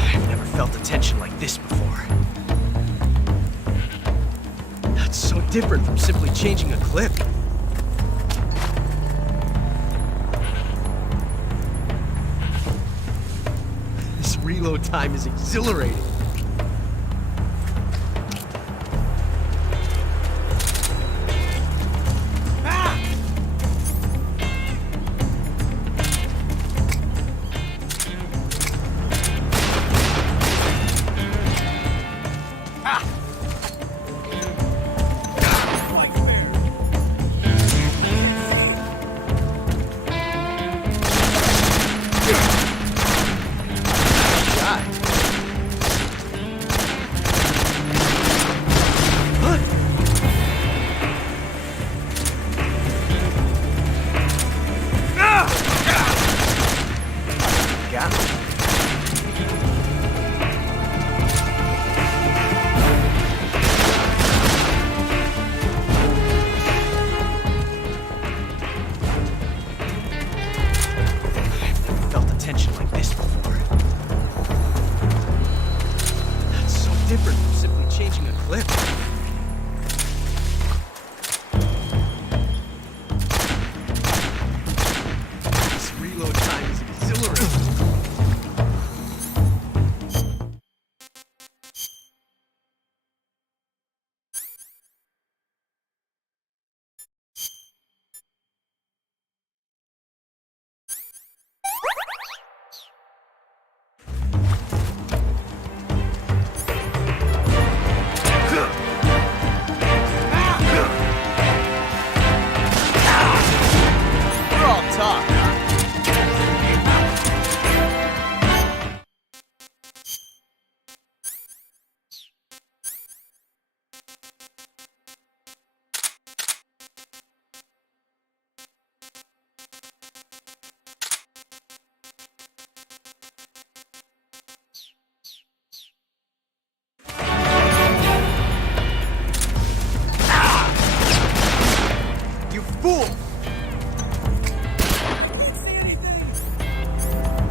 I've never felt a tension like this before. That's so different from simply changing a clip. This reload time is exhilarating. Felt a tension like this before. That's so different from simply changing a clip. This reload time is exhilarating. We're all talk, huh? You fool!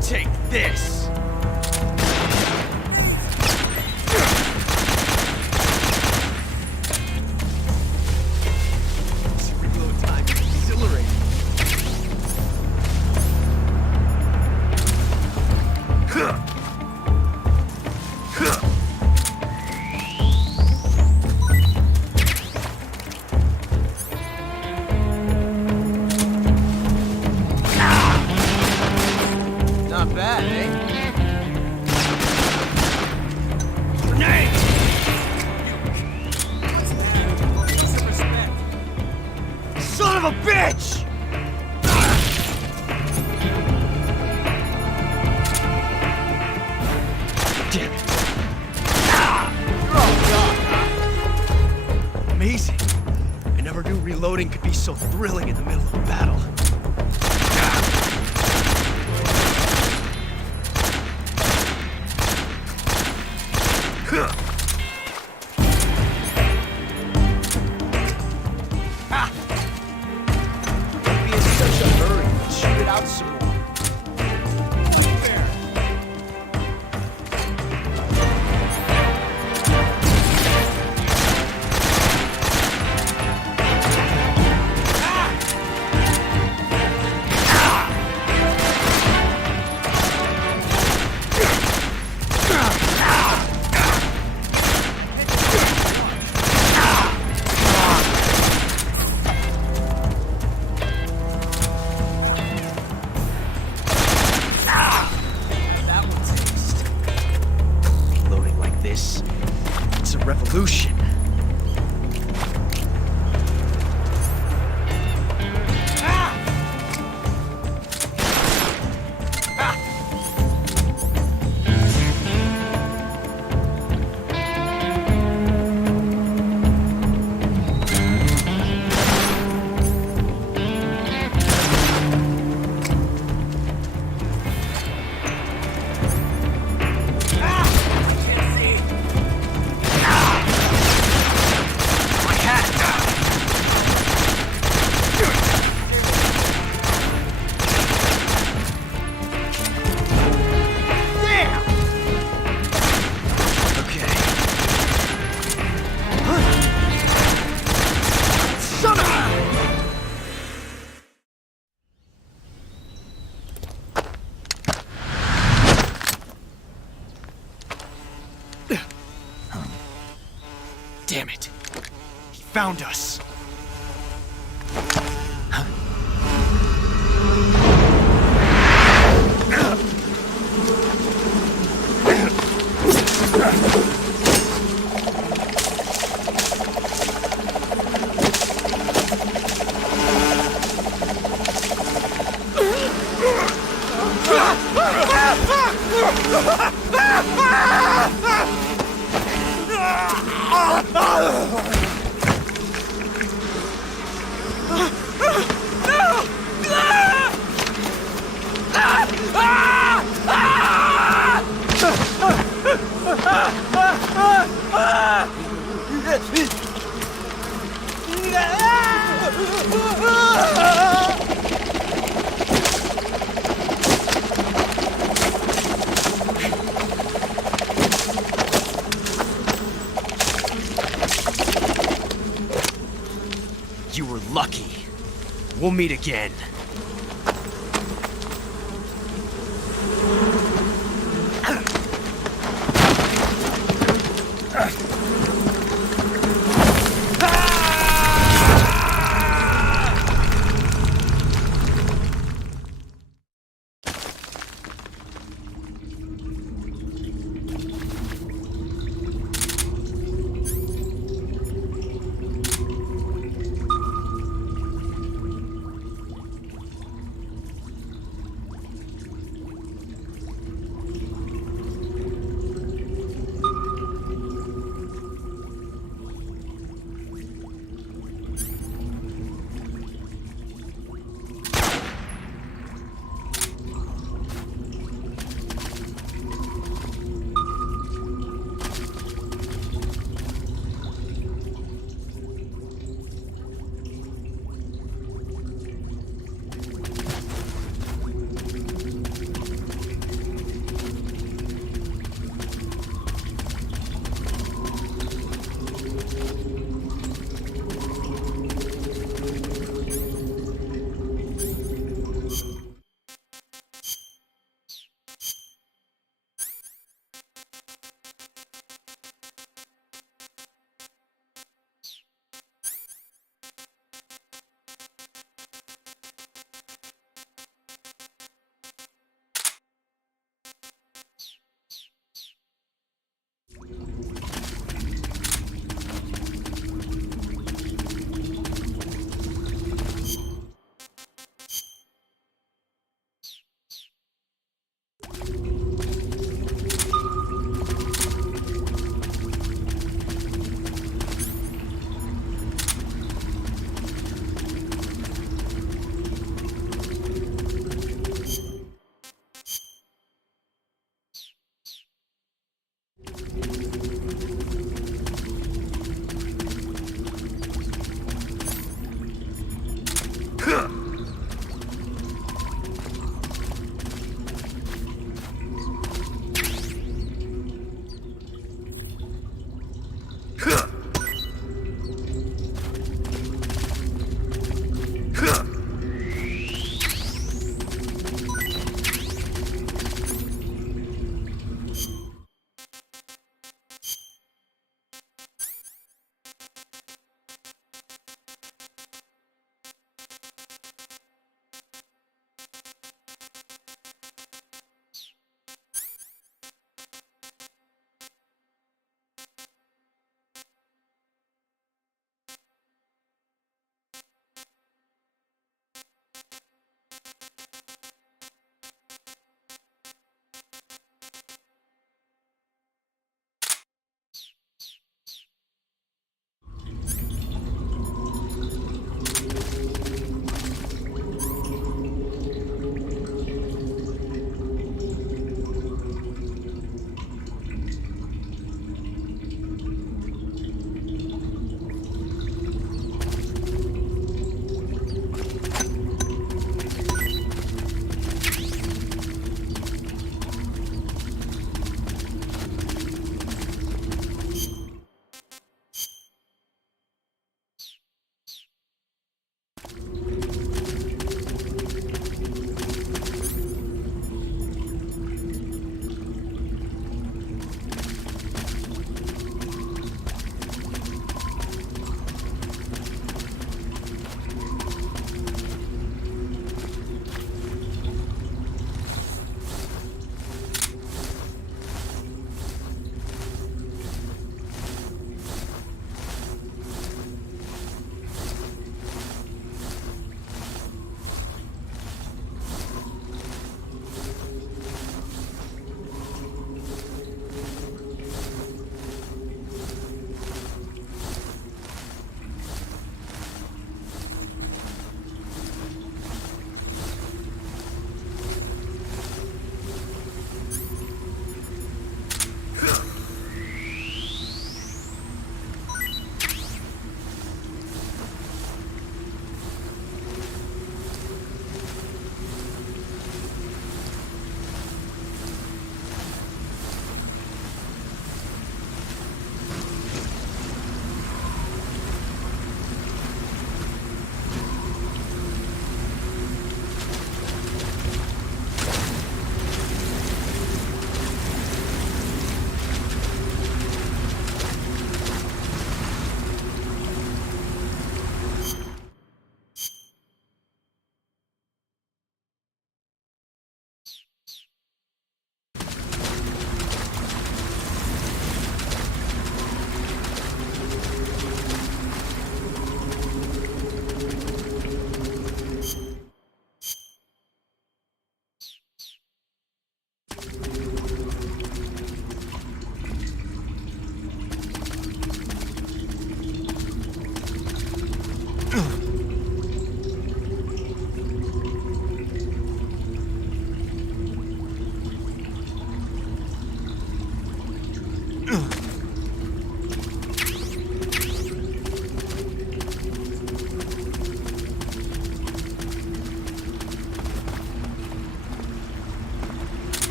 Take this! This reload time is exhilarating. Not bad, eh? Grenade! Son of a bitch! Damn it. You're all done, huh? Amazing. I never knew reloading could be so thrilling in the middle of a battle. Damn it. He found us. You were lucky. We'll meet again.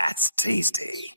That's tasty.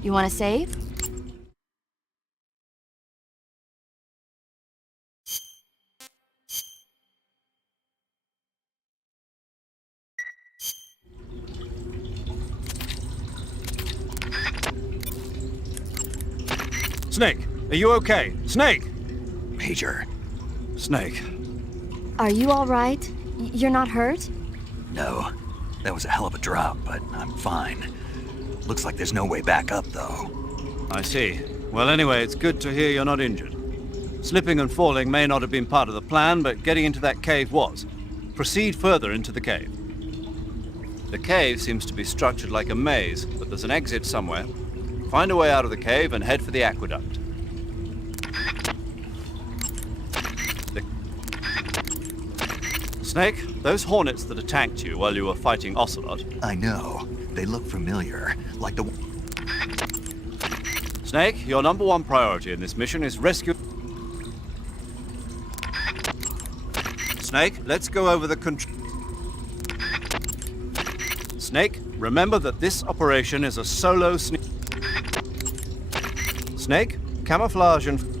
You want to save? Snake, are you okay? Snake! Major. Snake. Are you all right? You're not hurt? No. That was a hell of a drop, but I'm fine. Looks like there's no way back up, though. I see. Well, anyway, it's good to hear you're not injured. Slipping and falling may not have been part of the plan, but getting into that cave was. Proceed further into the cave. The cave seems to be structured like a maze, but there's an exit somewhere. Find a way out of the cave and head for the aqueduct. Snake, those hornets that attacked you while you were fighting Ocelot... I know. They look familiar, like the... Snake, your #1 priority in this mission is rescue... Snake, let's go over the Snake, Remember that this operation is a solo Snake, camouflage and...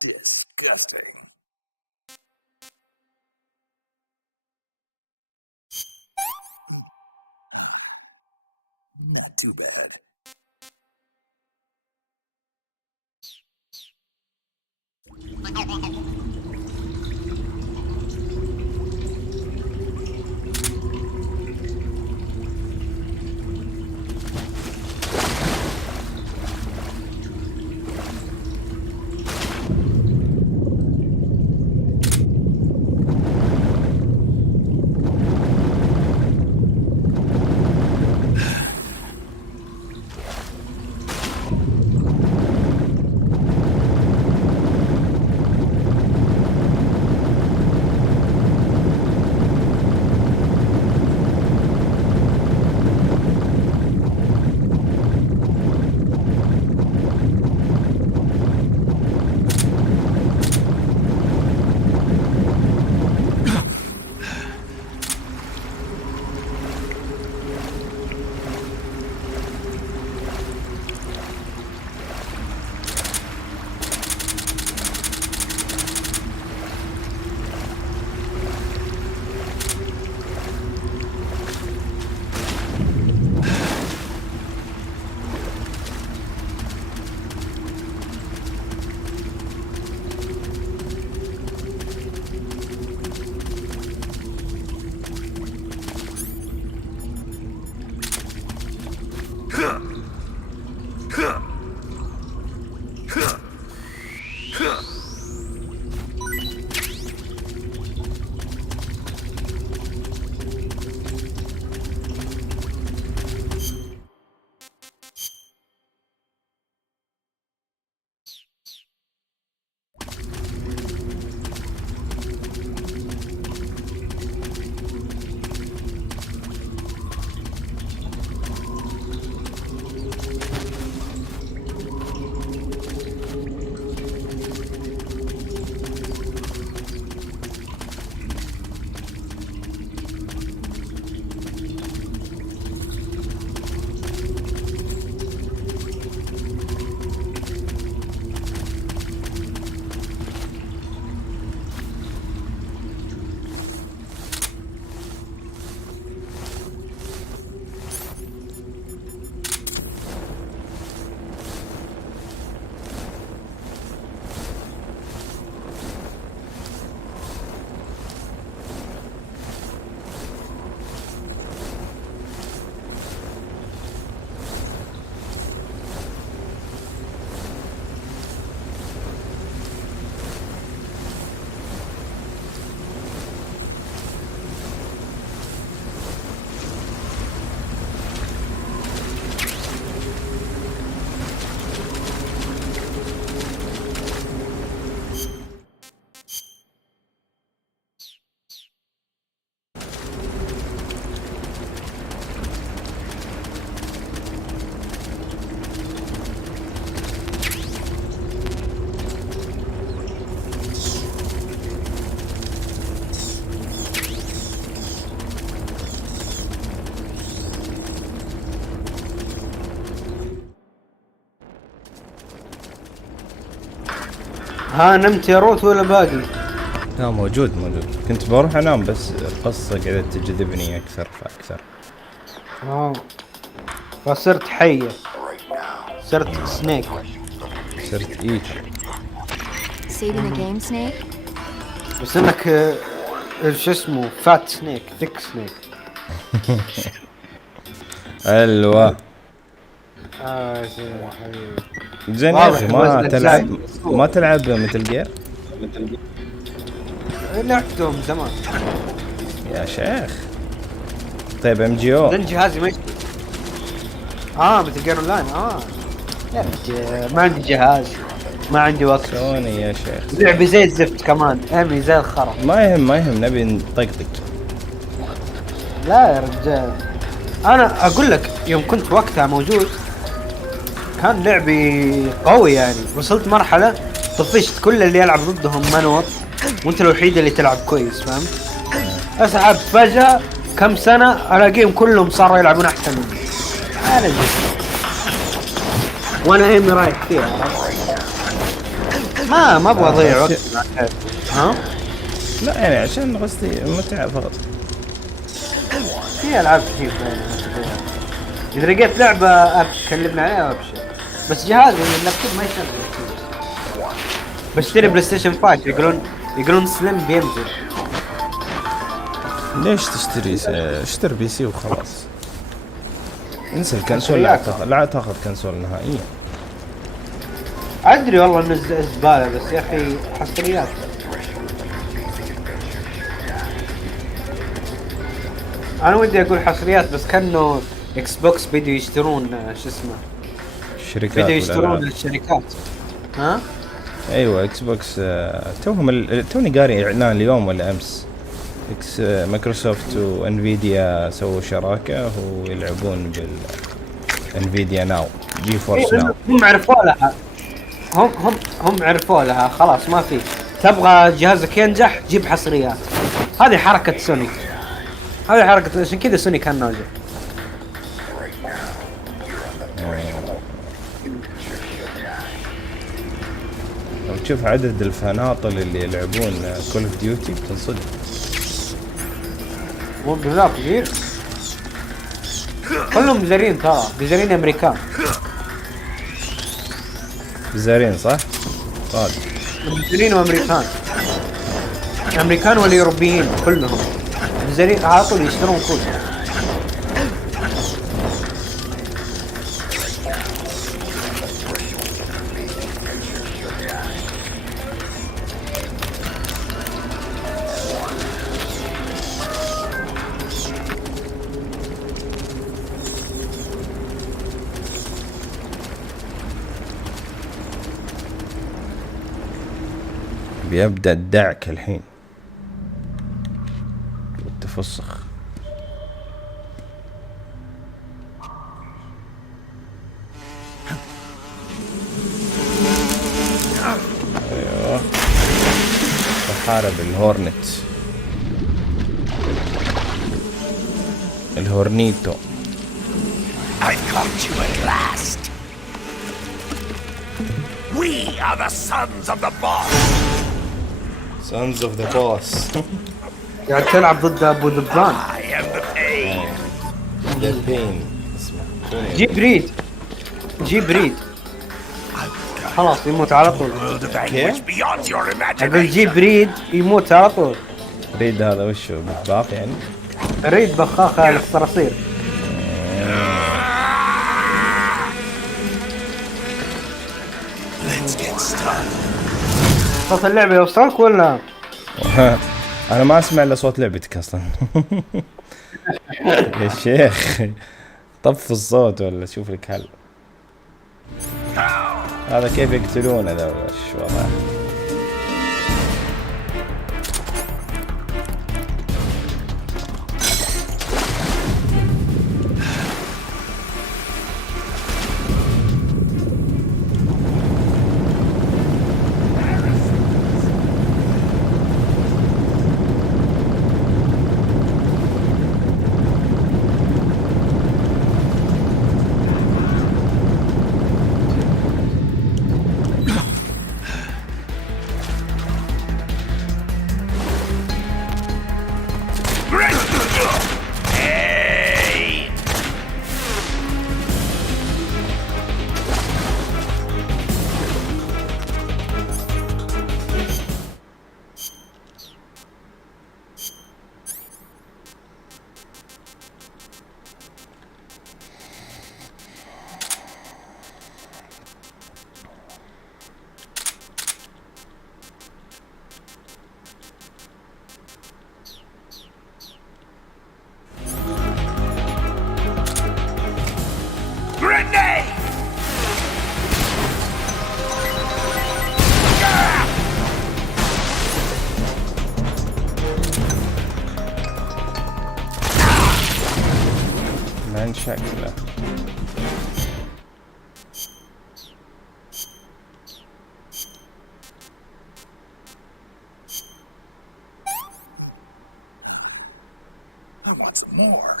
Disgusting. Not too bad. ها نمت يا روت ولا باقي؟ لا موجود موجود. كنت بروح انام بس القصة قاعدة تجذبني اكثر فاكثر. فصرت حية. صرت سنيك. صرت ايش؟ Saving the game, Snake? بس انك شو اسمه فات سنيك ثيك سنيك. الوا زين يا اخي ما تلعب مثل جير؟ لعبتهم زمان يا شيخ. طيب ام جي او لان جهازي ما يشتغل. مثل جير اونلاين. يا ما عندي جهاز ما عندي وقت. سوني يا شيخ. لعبي زي الزفت كمان. امي زي الخرا. ما يهم نبي نطقطق. لا يا رجال انا اقول لك يوم كنت وقتها موجود كان لعبي قوي يعني. وصلت مرحله طفشت كل اللي يلعب ضدهم منوط، وانت الوحيد اللي تلعب كويس، فاهم؟ اسحب فجاه كم سنه الاقيهم كلهم صاروا يلعبون احسن مني. انا جيت وانا ايمي رايح فيها. ما ابغى اضيع وقت. ها؟ لا يعني عشان قصدي متعة فقط. في العاب كثير اذا لقيت لعبه تكلمنا عليها ابشر. بس جهازي اللابتوب ما يشتغل. بشتري بلاي ستيشن 5 يقولون سليم بينزل. ليش تشتري اشتري بي سي وخلاص. انسى الكنسول. لا تاخذ كنسول نهائيا. ادري والله انه زباله، بس يا اخي حصريات. انا ودي اقول حصريات بس كانه اكس بوكس بدوا يشترون شو اسمه الشركات، بدوا يشترون الشركات. ها؟ ايوه اكس بوكس. توني قاري اعلان اليوم ولا امس. مايكروسوفت وانفيديا سووا شراكه ويلعبون بالانفيديا ناو جي فورس ناو. هم عرفوا لها. هم عرفوا لها خلاص. ما في تبغى جهازك ينجح جيب حصريات. هذه حركه سوني. هذه حركه عشان كذا سوني كان ناجح. لو تشوف عدد الفناطل اللي يلعبون كول اوف ديوتي بتنصدم. مو بالذات كثير. كلهم بزارين ترى، بزارين امريكان. بزارين صح؟ صادق. بزارين وامريكان. امريكان والاوروبيين كلهم بزارين على طول يشترون كل. بيبدأ الدعك الحين والتفسخ. ايوه بحارب الهورنت الهورنيتو. I caught you at last. We are the sons of the boss. Sons of the boss. قاعد تلعب ضد ابو ذبان. I am the pain. The pain. جيب ريد. جيب ريد. خلاص يموت على طول. اقول جيب ريد يموت على طول. ريد هذا وشو بخاخ يعني؟ ريد بخاخة الصراصير. صوت اللعبة يوصلك ولا؟ أنا ما أسمع إلا صوت لعبتك أصلا. يا شيخ طف الصوت ولا شوف لك حل. هذا كيف يقتلون هذا وش وضعه؟ من شكله. I want some more.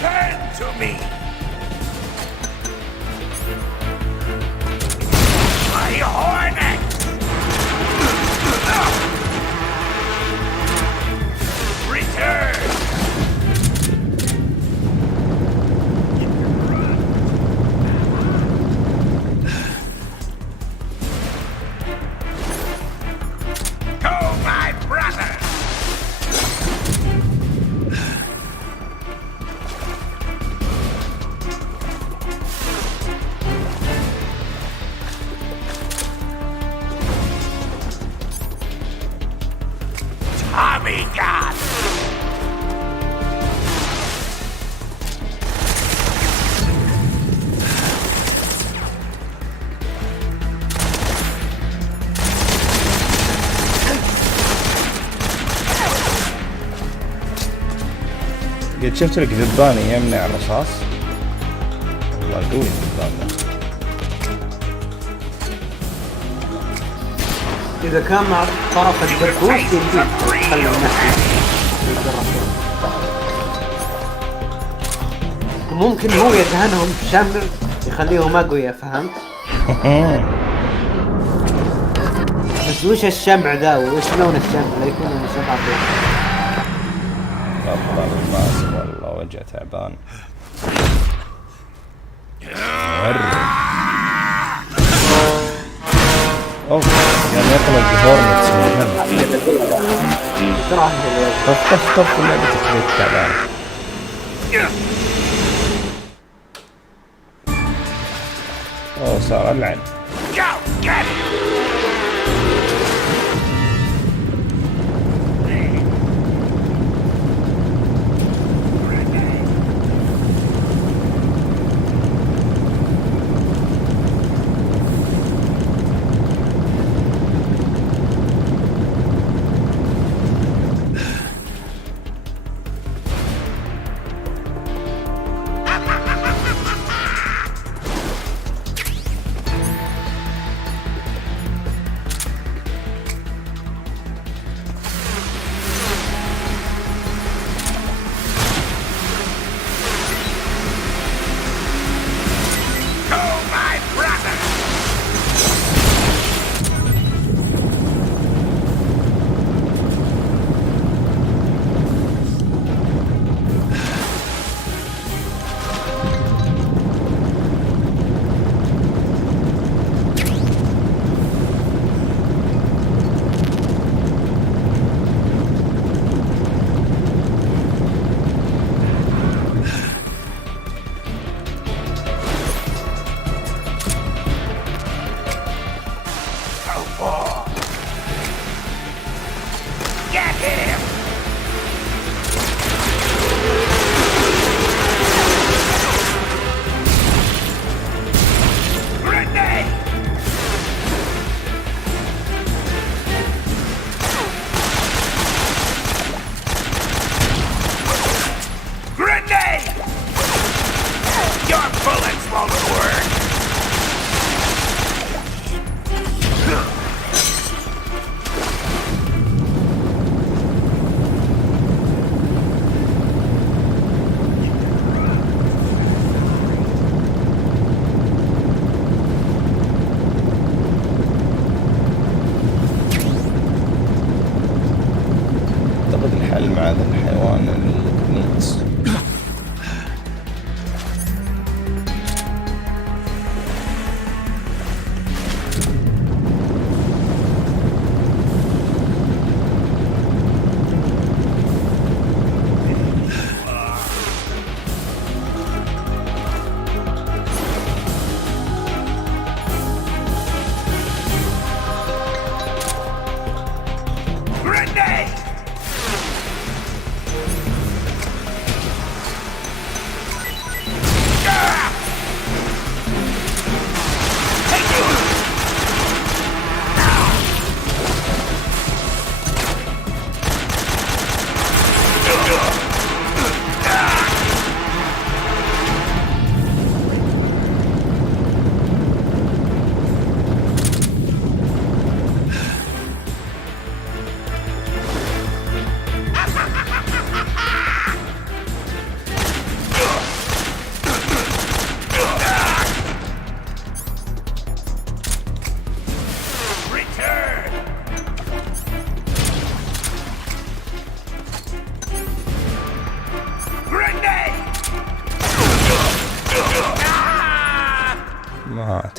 Turn to me! My hornet! Return! Go, my brother! Tommy God! قد شفت لك ذباني يمنع الرصاص. والله قوي الذبان ده. اذا كان مع طرف الدبوس يمديك تخلي الناس يتدربون. ممكن هو يدهنهم شمع يخليهم اقوياء، فهمت؟ بس وش الشمع ذا وش لون الشمع؟ لا يكون شمع ابيض. كبر الماسك والله وجه تعبان. اوف يعني يطلق هورنتس من الهم. طف لعبة كريت تعبانة. اوه صار العن.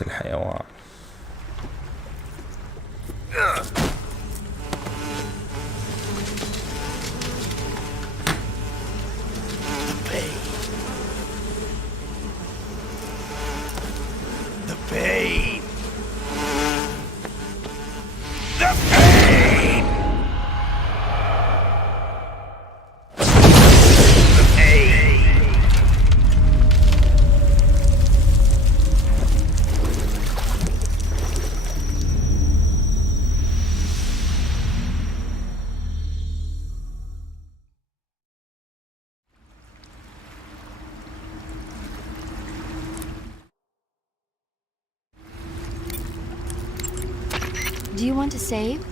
الحيوان. The pain. The pain. The pain. Do you want to save?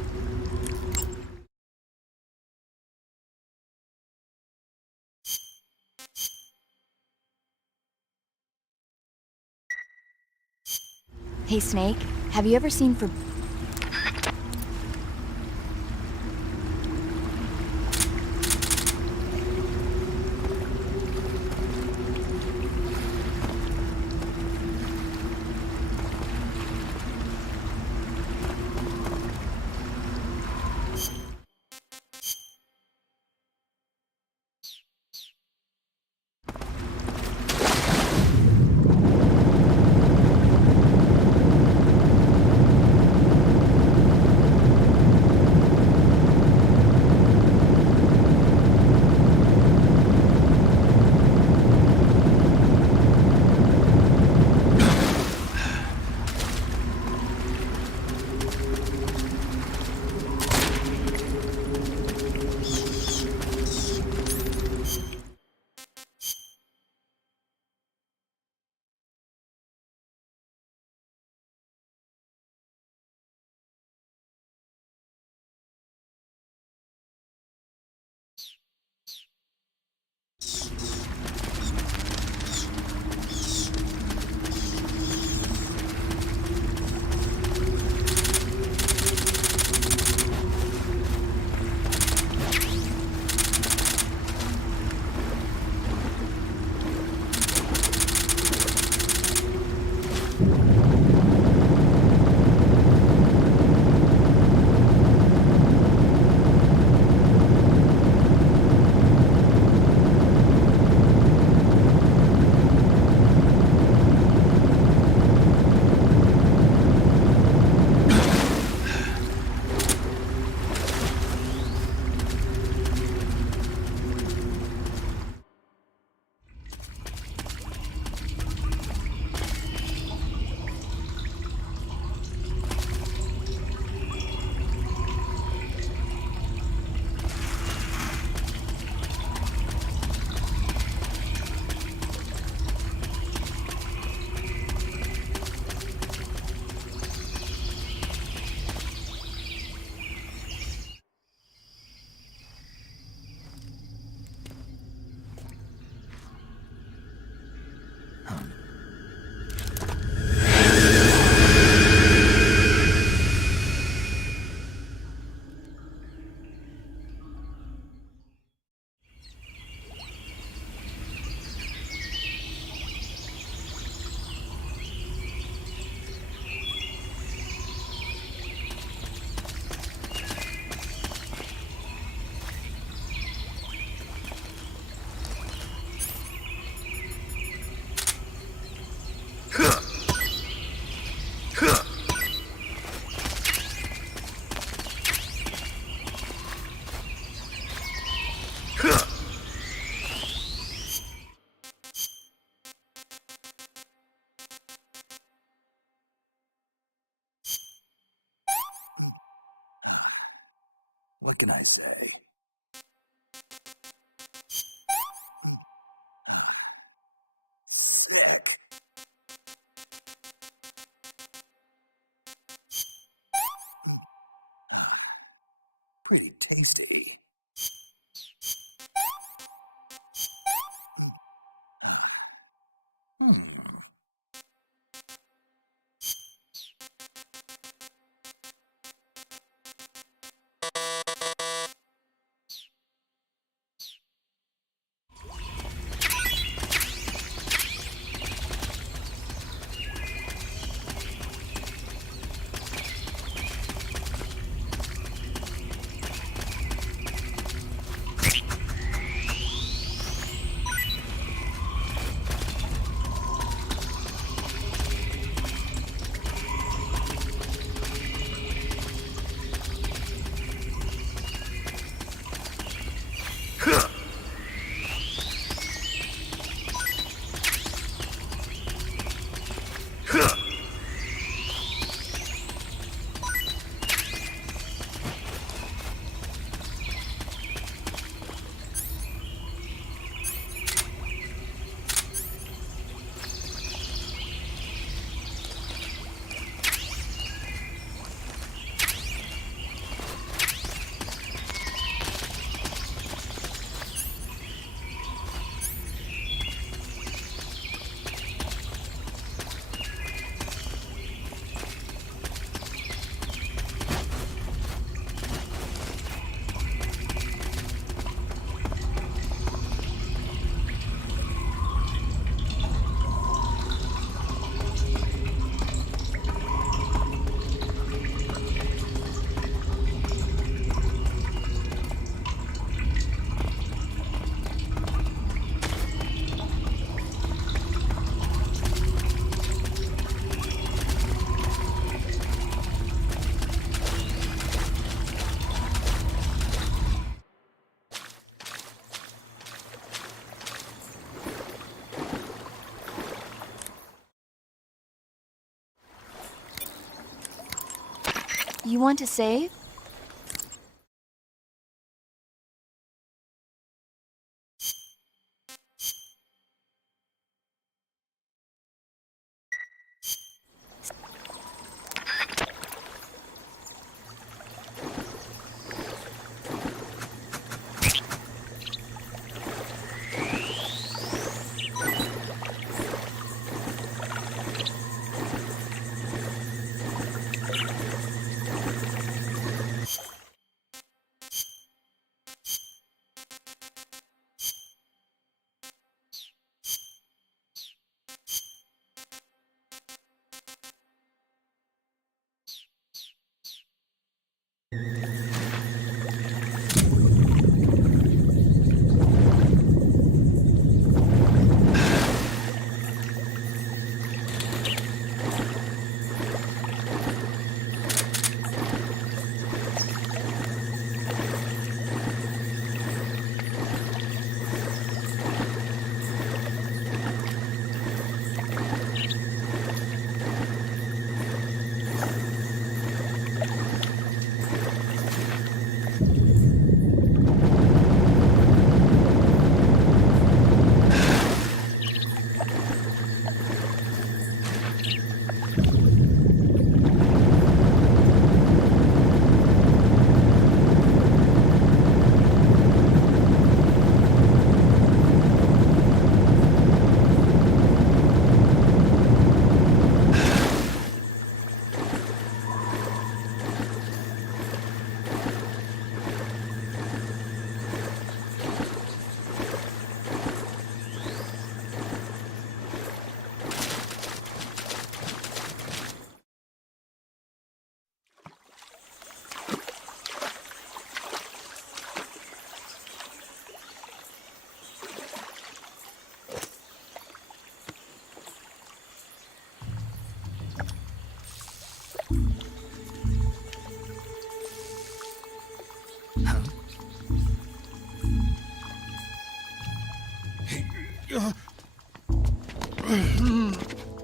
Hey, Snake, have you ever seen for... What can I say? Sick. Pretty tasty. You want to save?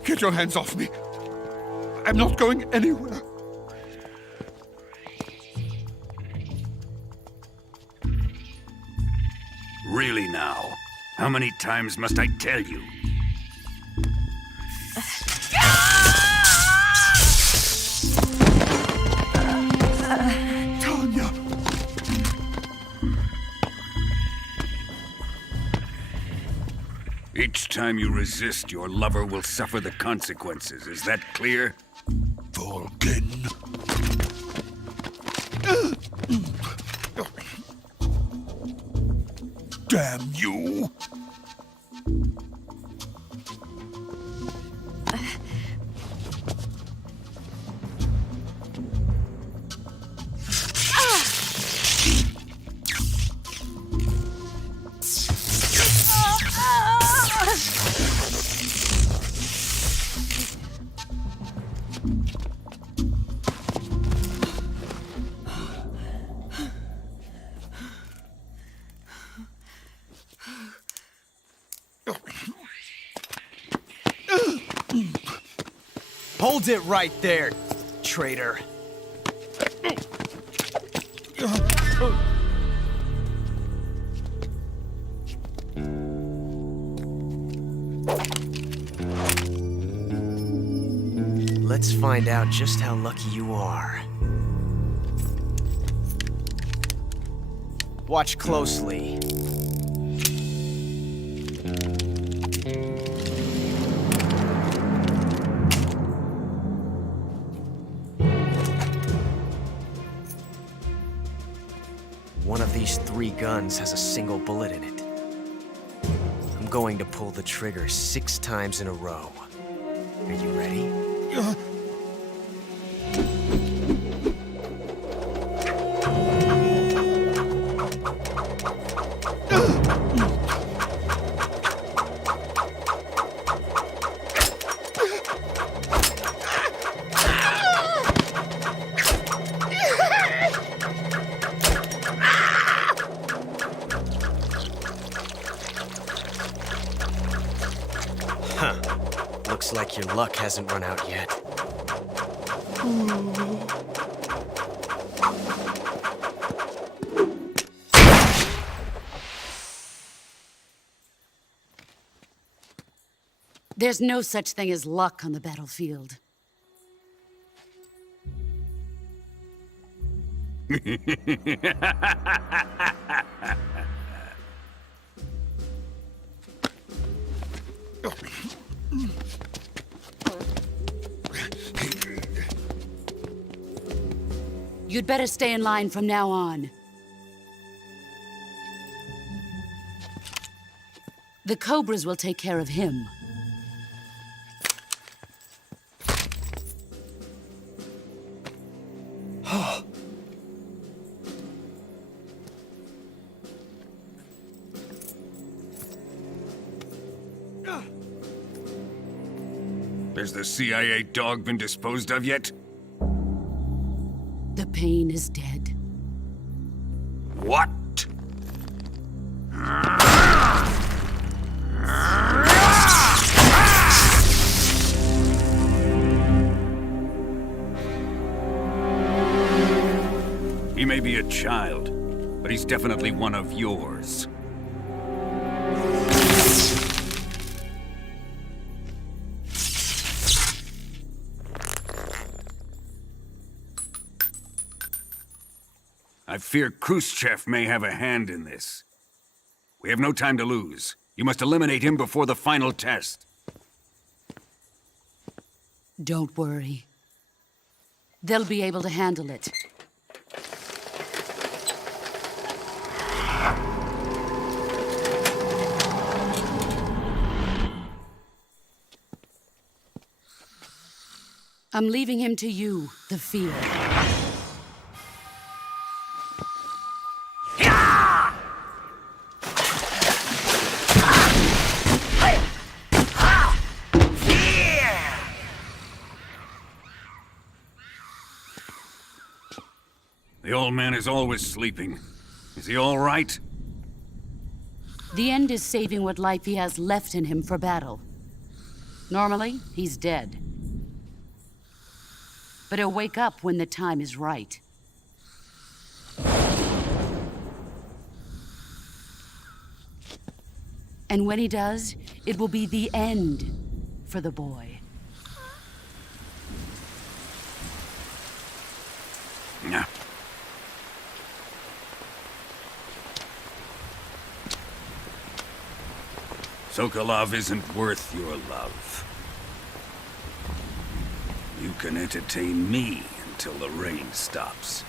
Get your hands off me. I'm not going anywhere. Really now? How many times must I tell you? Tanya! Each time you resist, your lover will suffer the consequences. Is that clear? Vulcan. Damn you! Hold it right there, traitor. Let's find out just how lucky you are. Watch closely. One of these 3 guns has a single bullet in it. I'm going to pull the trigger 6 times in a row. Are you ready? Looks like your luck hasn't run out yet. There's no such thing as luck on the battlefield. You'd better stay in line from now on. The Cobras will take care of him. Has the CIA dog been disposed of yet? The pain is dead. What? He may be a child, but he's definitely one of yours. I fear Khrushchev may have a hand in this. We have no time to lose. You must eliminate him before the final test. Don't worry. They'll be able to handle it. I'm leaving him to you, the field. The old man is always sleeping. Is he all right? The end is saving what life he has left in him for battle. Normally, he's dead. But he'll wake up when the time is right. And when he does, it will be the end for the boy. Yeah. Sokolov isn't worth your love. You can entertain me until the rain stops.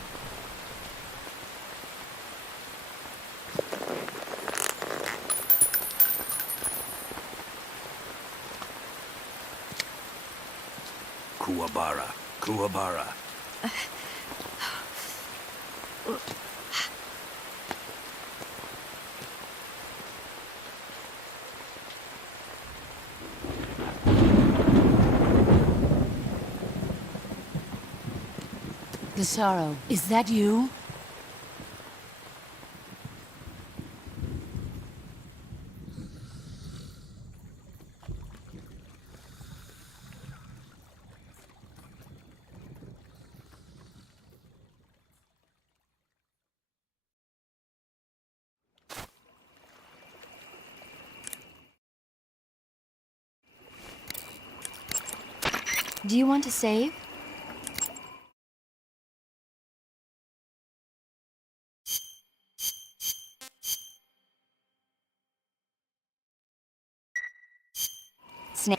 Kuwabara, Kuwabara. Gisaro, is that you? Do you want to save? Snake.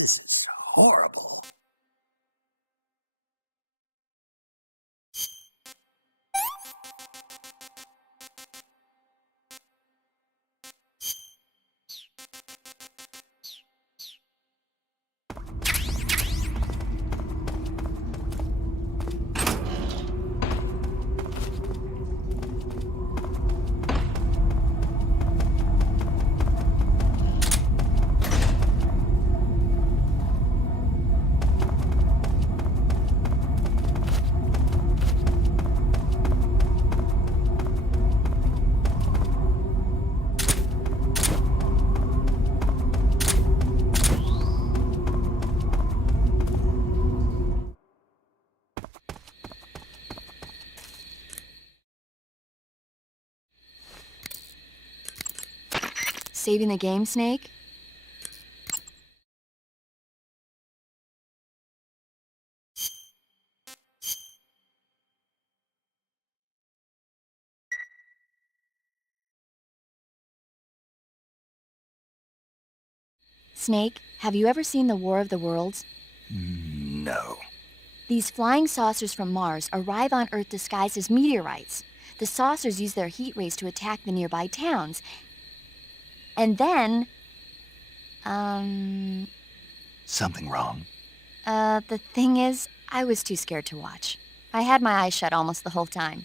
This is horrible. Saving the game, Snake? Snake, have you ever seen the War of the Worlds? No. These flying saucers from Mars arrive on Earth disguised as meteorites. The saucers use their heat rays to attack the nearby towns. And then... Something wrong? The thing is, I was too scared to watch. I had my eyes shut almost the whole time.